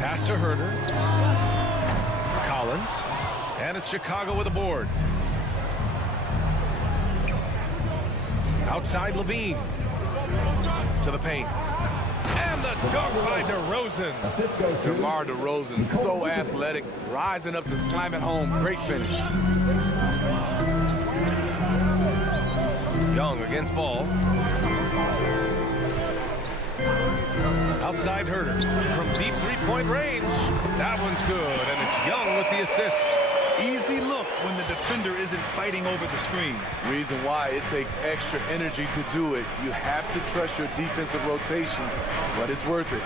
Pass to Herter. Collins. And it's Chicago with a board. Outside Levine. To the paint. And the dunk by DeRozan. DeMar DeRozan, so athletic, rising up to slam it home. Great finish. Young against Ball. Outside Herter from deep three-point range. That one's good, and it's Young with the assist. Easy look when the defender isn't fighting over the screen. Reason why it takes extra energy to do it. You have to trust your defensive rotations, but it's worth it.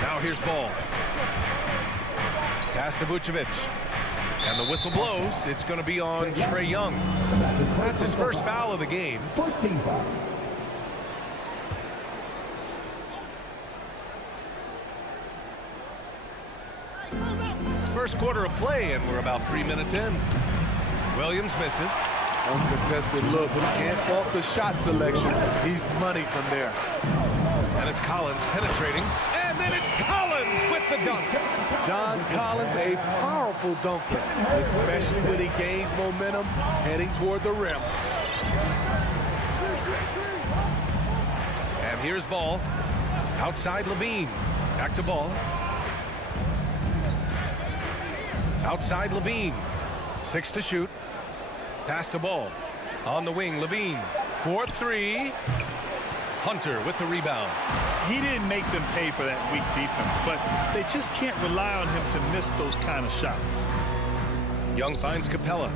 Now here's Ball. Pass to Vucevic. And the whistle blows. It's going to be on Trae Young. That's his first foul of the game. First team foul. First quarter of play, and we're about 3 minutes in. Williams misses. Uncontested look. We can't fault the shot selection. He's money from there. And it's Collins penetrating. And then it's Collins with the dunk. John Collins, a powerful dunker, especially when he gains momentum heading toward the rim. And here's Ball. Outside Levine. Back to Ball. Outside Levine. 6 to shoot. Pass to Ball. On the wing, Levine. 4-3. Hunter with the rebound. He didn't make them pay for that weak defense, but they just can't rely on him to miss those kind of shots. Young finds Capella.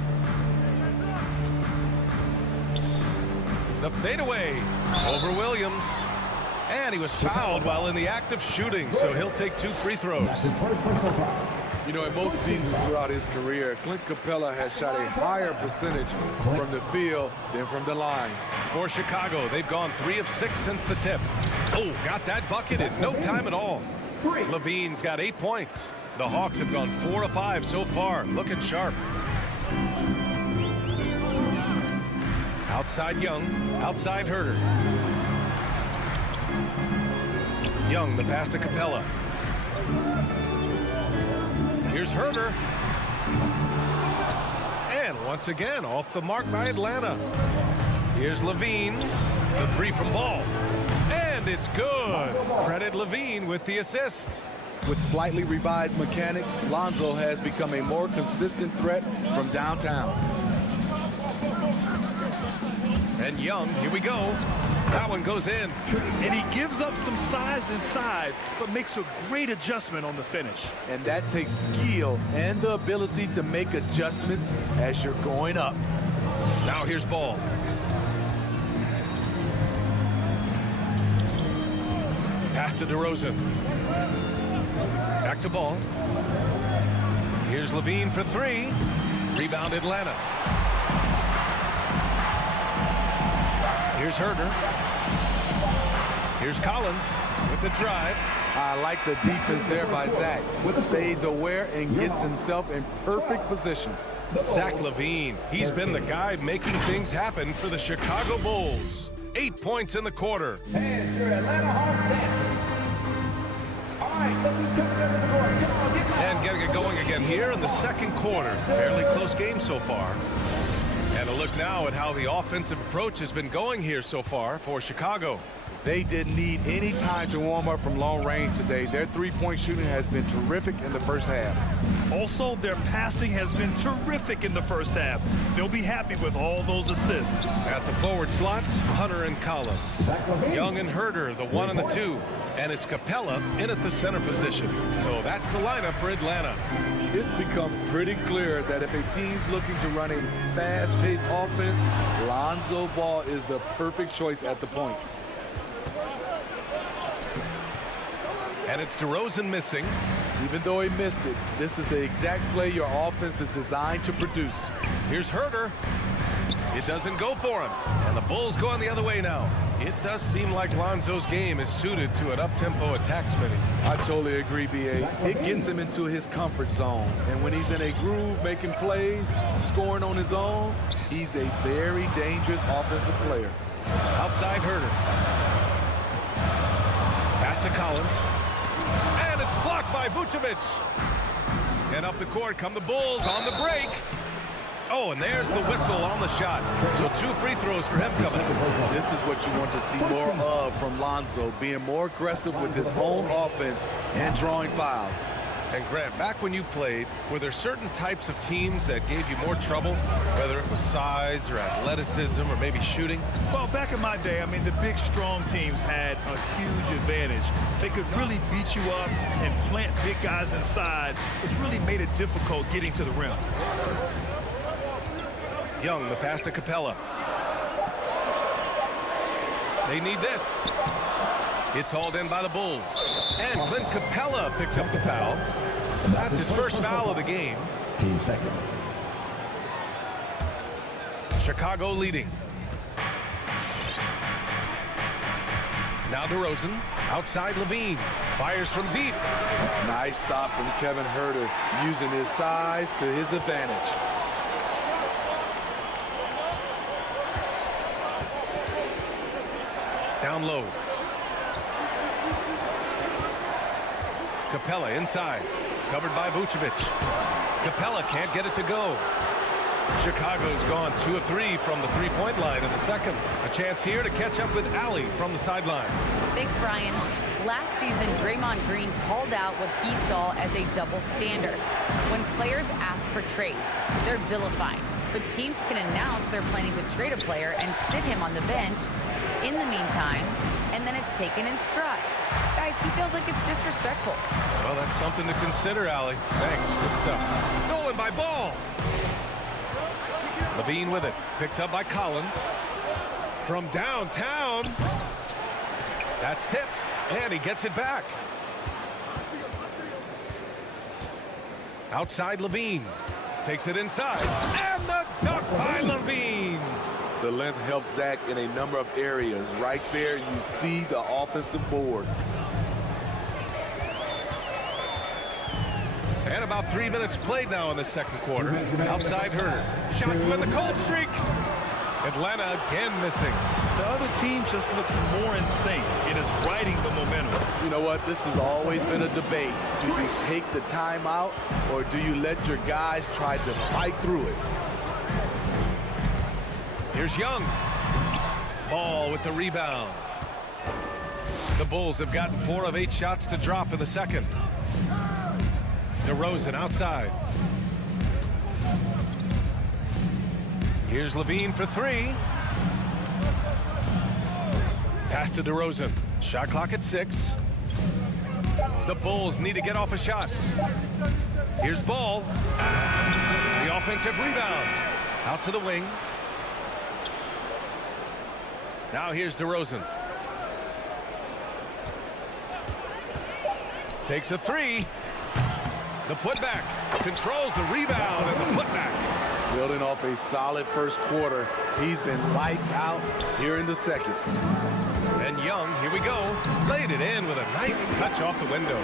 The fadeaway over Williams. And he was fouled while in the act of shooting, so he'll take 2 free throws. You know, in most seasons throughout his career, Clint Capella has shot a higher percentage from the field than from the line. For Chicago, they've gone 3 of 6 since the tip. Oh, got that bucket in no time at all. Levine's got 8 points. The Hawks have gone 4 of 5 so far, looking sharp. Outside Young, outside Herter. Young, the pass to Capella. Here's Here's Herder. And once again, off the mark by Atlanta. Here's Levine, the three from Ball. And it's good. Credit Levine with the assist. With slightly revised mechanics, Lonzo has become a more consistent threat from downtown. And Young, here we go. That one goes in. And he gives up some size inside, but makes a great adjustment on the finish. And that takes skill and the ability to make adjustments as you're going up. Now here's Ball. Pass to DeRozan. Back to Ball. Here's Levine for three. Rebound Atlanta. Here's Herder. Here's Collins with the drive. I like the defense there by Zach. Stays aware and gets himself in perfect position. Zach LaVine, he's been the guy making things happen for the Chicago Bulls. 8 points in the quarter. And your Atlanta Hawks dancers. All right, look who's coming into the court. Come on, get loud. And getting it going again here in the second quarter. Fairly close game so far. And a look now at how the offensive approach has been going here so far for Chicago. They didn't need any time to warm up from long range today. Their three-point shooting has been terrific in the first half. Also, their passing has been terrific in the first half. They'll be happy with all those assists. At the forward slots, Hunter and Collins. Young and Herder, the 1 and the 2. And it's Capella in at the center position. So that's the lineup for Atlanta. It's become pretty clear that if a team's looking to run a fast-paced offense, Lonzo Ball is the perfect choice at the point. And it's DeRozan missing. Even though he missed it, this is the exact play your offense is designed to produce. Here's Herder. It doesn't go for him. And the Bulls going the other way now. It does seem like Lonzo's game is suited to an up-tempo attack, Smitty. I totally agree, B.A. It gets him into his comfort zone. And when he's in a groove, making plays, scoring on his own, he's a very dangerous offensive player. Outside Herder. Pass to Collins. And it's blocked by Vucevic. And up the court come the Bulls on the break. Oh, and there's the whistle on the shot. So 2 free throws for him coming. This is what you want to see more of from Lonzo, being more aggressive with his own offense and drawing fouls. And Grant, back when you played, were there certain types of teams that gave you more trouble, whether it was size or athleticism or maybe shooting? Well, back in my day, I mean, the big, strong teams had a huge advantage. They could really beat you up and plant big guys inside, which really made it difficult getting to the rim. Young, the pass to Capella. They need this. It's hauled in by the Bulls. And Clint Capella picks up the foul. That's his first foul of the game. Team second. Chicago leading. Now DeRozan. Outside Levine. Fires from deep. Nice stop from Kevin Herder, using his size to his advantage. Down low. Capella inside. Covered by Vucevic. Capella can't get it to go. Chicago's gone 2 of 3 from the three-point line in the second. A chance here to catch up with Allie from the sideline. Thanks, Brian. Last season, Draymond Green called out what he saw as a double standard. When players ask for trades, they're vilified. But teams can announce they're planning to trade a player and sit him on the bench in the meantime, and then it's taken in stride. Guys, he feels like it's disrespectful. Well, that's something to consider, Allie. Thanks. Good stuff. Stolen by Ball. Levine with it. Picked up by Collins. From downtown. That's tipped. And he gets it back. Outside Levine. Takes it inside. And the dunk by Levine. The length helps Zach in a number of areas. Right there, you see the offensive board. And about 3 minutes played now in the second quarter. Outside Herder. Shots with the cold streak. Atlanta again missing. The other team just looks more in sync. It is riding the momentum. You know what? This has always been a debate. Do you take the timeout or do you let your guys try to fight through it? Here's Young. Ball with the rebound. The Bulls have gotten 4 of 8 shots to drop in the second. DeRozan outside. Here's Levine for 3. Pass to DeRozan. Shot clock at 6. The Bulls need to get off a shot. Here's Ball. The offensive rebound. Out to the wing. Now here's DeRozan. Takes a 3. The putback. Controls the rebound and the putback. Building off a solid first quarter. He's been lights out here in the second. And Young, here we go. Laid it in with a nice touch off the window.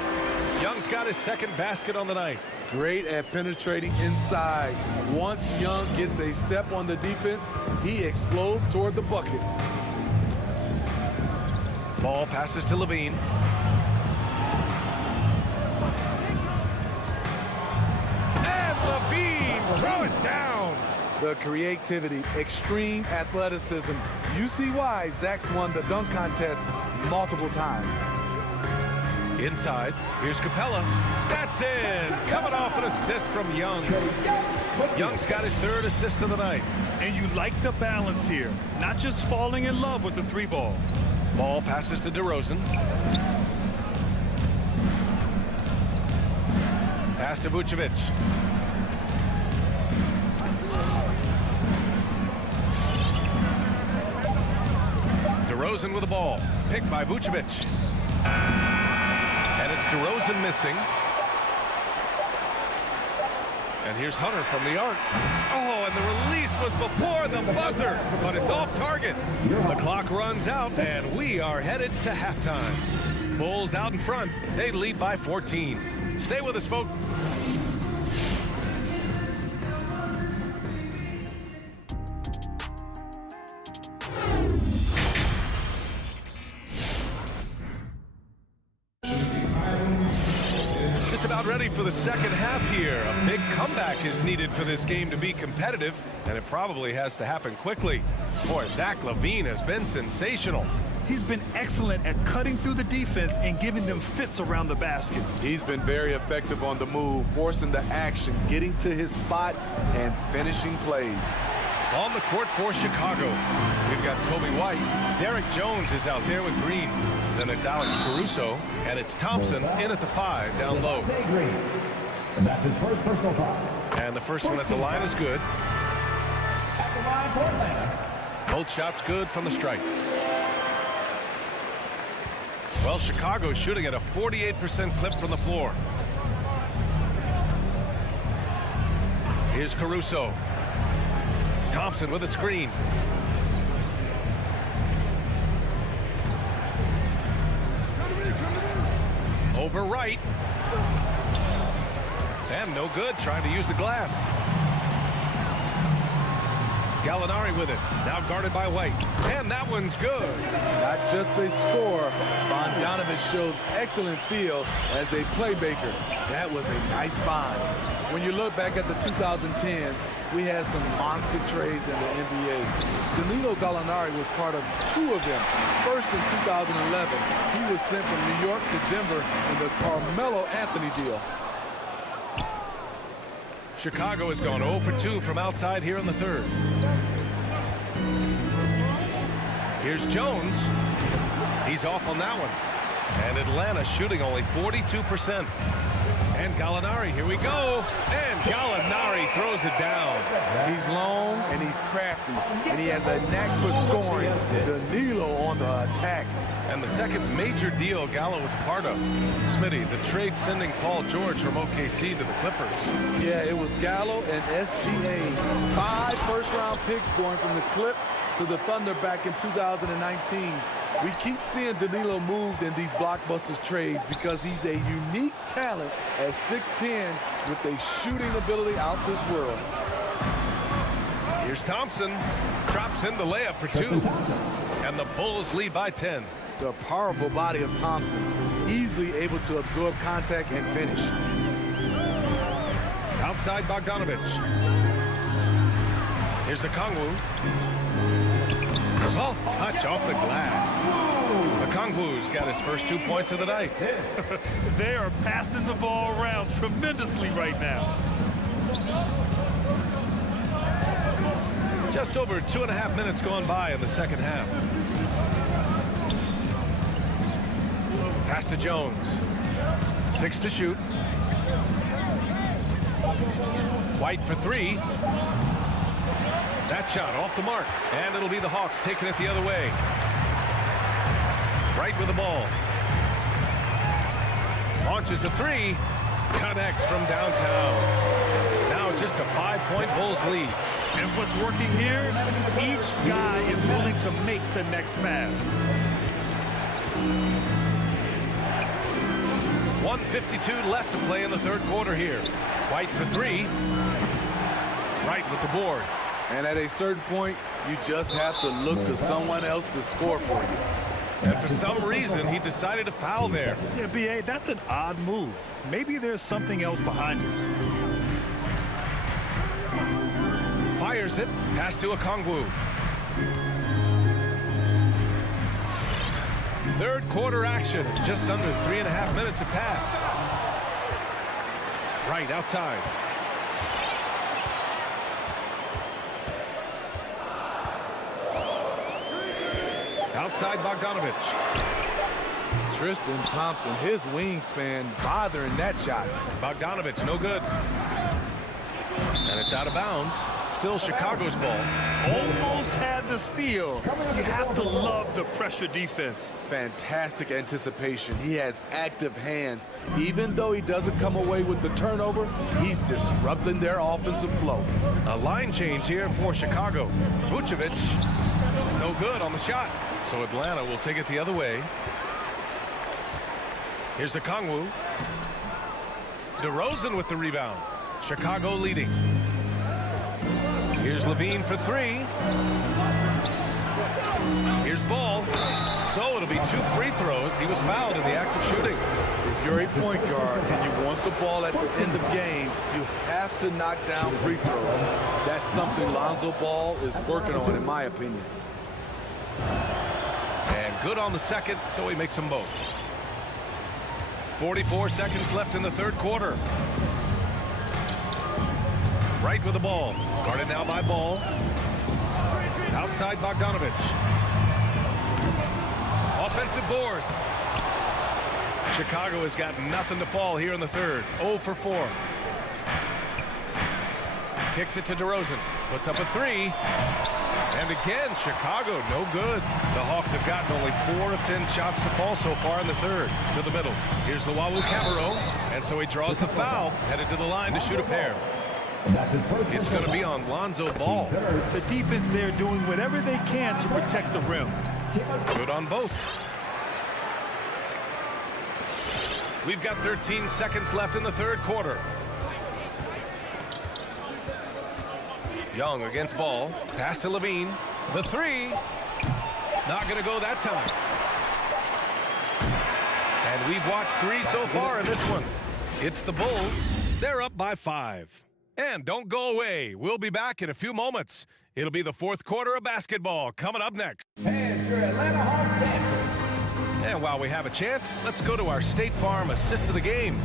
Young's got his second basket on the night. Great at penetrating inside. Once Young gets a step on the defense, he explodes toward the bucket. Ball passes to Levine. And Levine, throw it down. The creativity, extreme athleticism. You see why Zach's won the dunk contest multiple times. Inside, here's Capella. That's in. Coming off an assist from Young. Young's got his 3rd assist of the night. And you like the balance here. Not just falling in love with the 3 ball. Ball passes to DeRozan. Pass to Vucevic. DeRozan with the ball. Picked by Vucevic. And it's DeRozan missing. And here's Hunter from the arc. Oh, and the release was before the buzzer, but it's off target. The clock runs out, and we are headed to halftime. Bulls out in front. They lead by 14. Stay with us, folks. About ready for the second half here. A big comeback is needed for this game to be competitive, and it probably has to happen quickly. Boy, Zach LaVine has been sensational. He's been excellent at cutting through the defense and giving them fits around the basket. He's been very effective on the move, forcing the action, getting to his spots, and finishing plays. On the court for Chicago, we've got Kobe White. Derek Jones is out there with Green. Then it's Alex Caruso, and it's Thompson in at the 5 down low. And that's his first personal foul. And the first one at the line is good. At the line for Atlanta. Both shots good from the strike. Well, Chicago's shooting at a 48% clip from the floor. Here's Caruso. Thompson with a screen. Over right. And no good, trying to use the glass. Gallinari with it, now guarded by White. And that one's good. Not just a scorer, Bogdanovich shows excellent feel as a playmaker. That was a nice find. When you look back at the 2010s, we had some monster trades in the NBA. Danilo Gallinari was part of 2 of them. First in 2011, he was sent from New York to Denver in the Carmelo Anthony deal. Chicago has gone 0 for 2 from outside here in the 3rd. Here's Jones. He's off on that one. And Atlanta shooting only 42%. And Gallinari, here we go. And Gallinari throws it down. He's long and he's crafty, and he has a knack for scoring. Danilo on the attack. And the second major deal Gallo was a part of. Smitty, the trade sending Paul George from OKC to the Clippers. Yeah, it was Gallo and SGA. 5 first-round picks going from the Clips to the Thunder back in 2019. We keep seeing Danilo moved in these blockbuster trades because he's a unique talent at 6'10" with a shooting ability out this world. Here's Thompson. Drops in the layup for 2. And the Bulls lead by 10. The powerful body of Thompson. easily able to absorb contact and finish. Outside Bogdanovich. Here's Okongwu. Soft touch off the glass. Okongwu's got his first 2 points of the night. They are passing the ball around tremendously right now. Just over 2.5 minutes gone by in the second half. Pass to Jones. 6 to shoot. White for 3. That shot off the mark. And it'll be the Hawks taking it the other way. Right with the ball. Launches a 3. Connects from downtown. Now just a 5-point Bulls lead. And what's working here, each guy is willing to make the next pass. 1:52 left to play in the third quarter here. White for 3. Right with the board. And at a certain point, you just have to look to someone else to score for you. And for some reason, he decided to foul there. Yeah, B.A., that's an odd move. Maybe there's something else behind it. Fires it. Pass to Okongwu. Third quarter action. Just under 3.5 minutes have passed. Right outside. Outside Bogdanovich. Tristan Thompson, his wingspan bothering that shot. Bogdanovich, no good. And it's out of bounds. Still Chicago's ball. Almost had the steal. You have to love the pressure defense. Fantastic anticipation. He has active hands. Even though he doesn't come away with the turnover, he's disrupting their offensive flow. A line change here for Chicago. Vucevic, no good on the shot. So Atlanta will take it the other way. Here's Okongwu. DeRozan with the rebound. Chicago leading. Here's Levine for 3. Here's Ball. So it'll be 2 free throws. He was fouled in the act of shooting. If you're a point guard and you want the ball at the end of games, you have to knock down free throws. That's something Lonzo Ball is working on, in my opinion. And good on the second, so he makes them both. 44 seconds left in the third quarter. Right with the ball. Guarded now by Ball. Outside Bogdanovich. Offensive board. Chicago has got nothing to fall here in the third. 0 for 4. Kicks it to DeRozan. Puts up a 3. And again, Chicago, no good. The Hawks have gotten only 4 of 10 shots to fall so far in the third. To the middle. Here's Luwawu-Cabarrot. And so he draws the foul. Headed to the line to shoot a pair. It's going to be on Lonzo Ball. The defense there doing whatever they can to protect the rim. Good on both. We've got 13 seconds left in the third quarter. Young against Ball. Pass to Levine. The 3. Not going to go that time. And we've watched 3 so far in this one. It's the Bulls. They're up by 5. And don't go away. We'll be back in a few moments. It'll be the fourth quarter of basketball coming up next. And your Atlanta Hawks dancers. And while we have a chance, let's go to our State Farm assist of the game.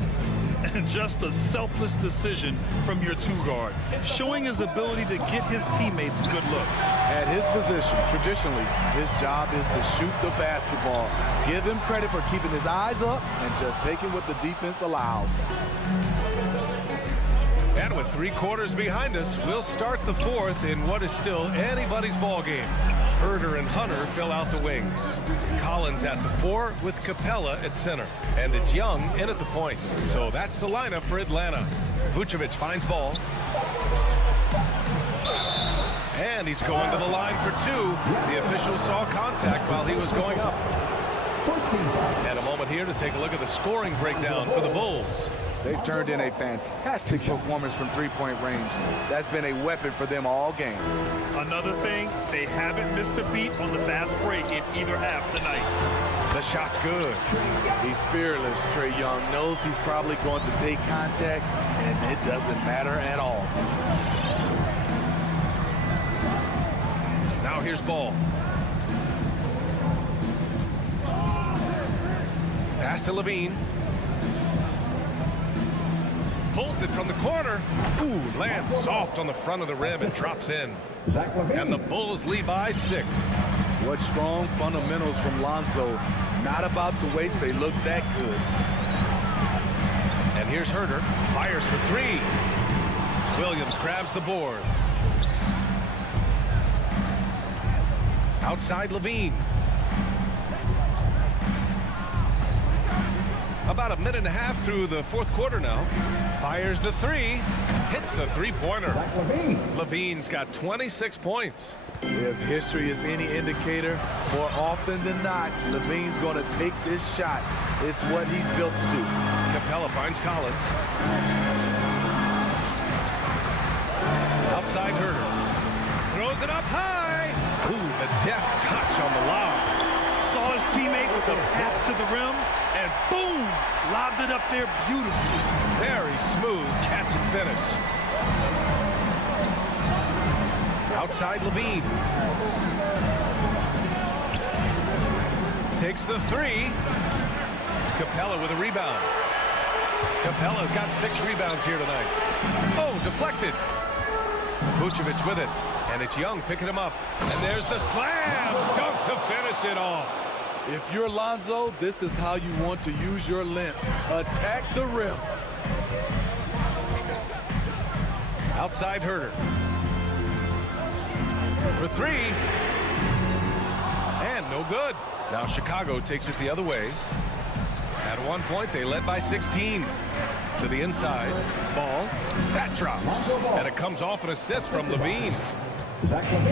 And just a selfless decision from your 2-guard, showing his ability to get his teammates good looks. At his position, traditionally, his job is to shoot the basketball. Give him credit for keeping his eyes up and just taking what the defense allows. And with 3 quarters behind us, we'll start the fourth in what is still anybody's ball game. Herder and Hunter fill out the wings. Collins at the 4 with Capella at center. And it's Young in at the point. So that's the lineup for Atlanta. Vucevic finds Ball. And he's going to the line for 2. The official saw contact while he was going up. And a moment here to take a look at the scoring breakdown for the Bulls. They've turned in a fantastic performance from 3-point range. That's been a weapon for them all game. Another thing, they haven't missed a beat on the fast break in either half tonight. The shot's good. He's fearless. Trae Young knows he's probably going to take contact, and it doesn't matter at all. Now here's Ball. Pass to Levine. Pulls it from the corner. Ooh, lands soft on the front of the rim and drops in. And the Bulls lead by 6. What strong fundamentals from Lonzo. Not about to waste. They look that good. And here's Herter. Fires for 3. Williams grabs the board. Outside Levine. About a minute and a half through the fourth quarter now. Fires the 3. Hits a three-pointer. Levine's got 26 points. If history is any indicator, more often than not, Levine's going to take this shot. It's what he's built to do. Capella finds Collins. Outside Herter. Throws it up high. Ooh, the deft touch on the lob. Saw his teammate with a path to the rim, and boom! Lobbed it up there beautifully. Very smooth catch and finish. Outside Levine. Takes the 3. Capella with a rebound. Capella's got 6 rebounds here tonight. Oh, deflected. Vucevic with it. And it's Young picking him up. And there's the slam. Dunk to finish it off. If you're Lonzo, this is how you want to use your length. Attack the rim. Outside Herter. For 3. And no good. Now Chicago takes it the other way. At one point, they led by 16. To the inside. Ball. That drops. And it comes off an assist from Levine.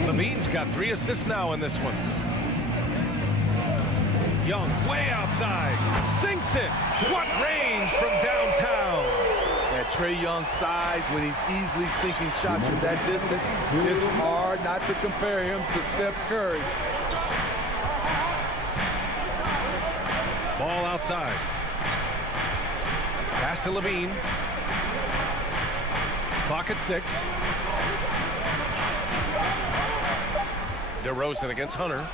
Levine's got 3 assists now in this one. Young way outside. Sinks it. What range from downtown. At Trae Young's size, when he's easily sinking shots from that distance, it's hard not to compare him to Steph Curry. Ball outside. Pass to Levine. Clock at 6. DeRozan against Hunter.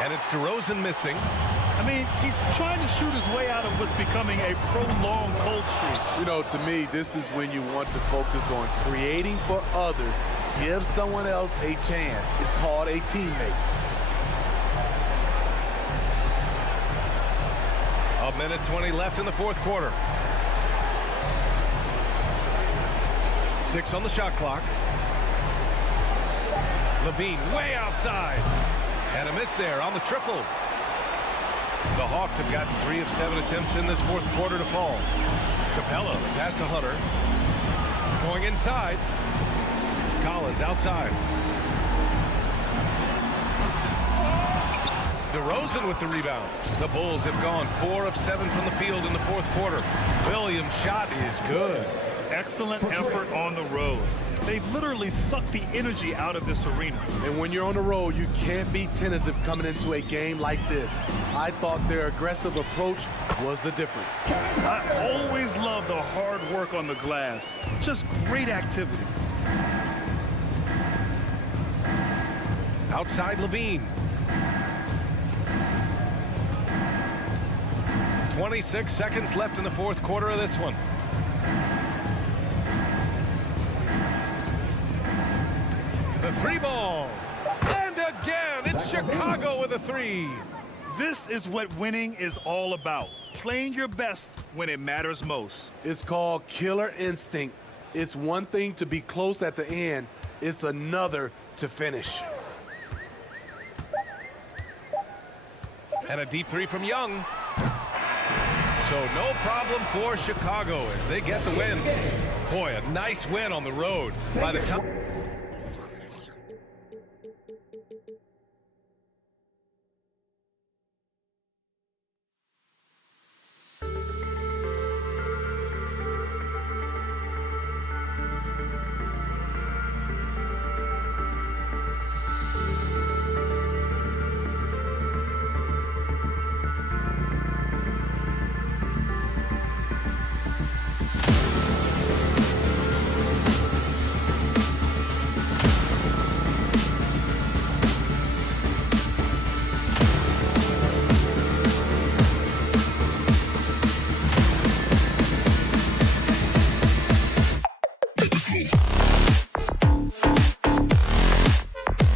And it's DeRozan missing. I mean, he's trying to shoot his way out of what's becoming a prolonged cold streak. You know, to me, this is when you want to focus on creating for others. Give someone else a chance. It's called a teammate. A minute 20 left in the fourth quarter. 6 on the shot clock. Levine way outside. And a miss there on the triple. The Hawks have gotten 3 of 7 attempts in this fourth quarter to fall. Capella pass to Hunter. Going inside. Collins outside. DeRozan with the rebound. The Bulls have gone 4 of 7 from the field in the fourth quarter. Williams' shot is good. Excellent effort on the road. They've literally sucked the energy out of this arena. And when you're on the road, you can't be tentative coming into a game like this. I thought their aggressive approach was the difference. I always love the hard work on the glass. Just great activity. Outside Levine. 26 seconds left in the fourth quarter of this one. The 3 ball. And again, it's Chicago with a 3. This is what winning is all about. Playing your best when it matters most. It's called killer instinct. It's one thing to be close at the end. It's another to finish. And a deep 3 from Young. So no problem for Chicago as they get the win. Boy, a nice win on the road by the time.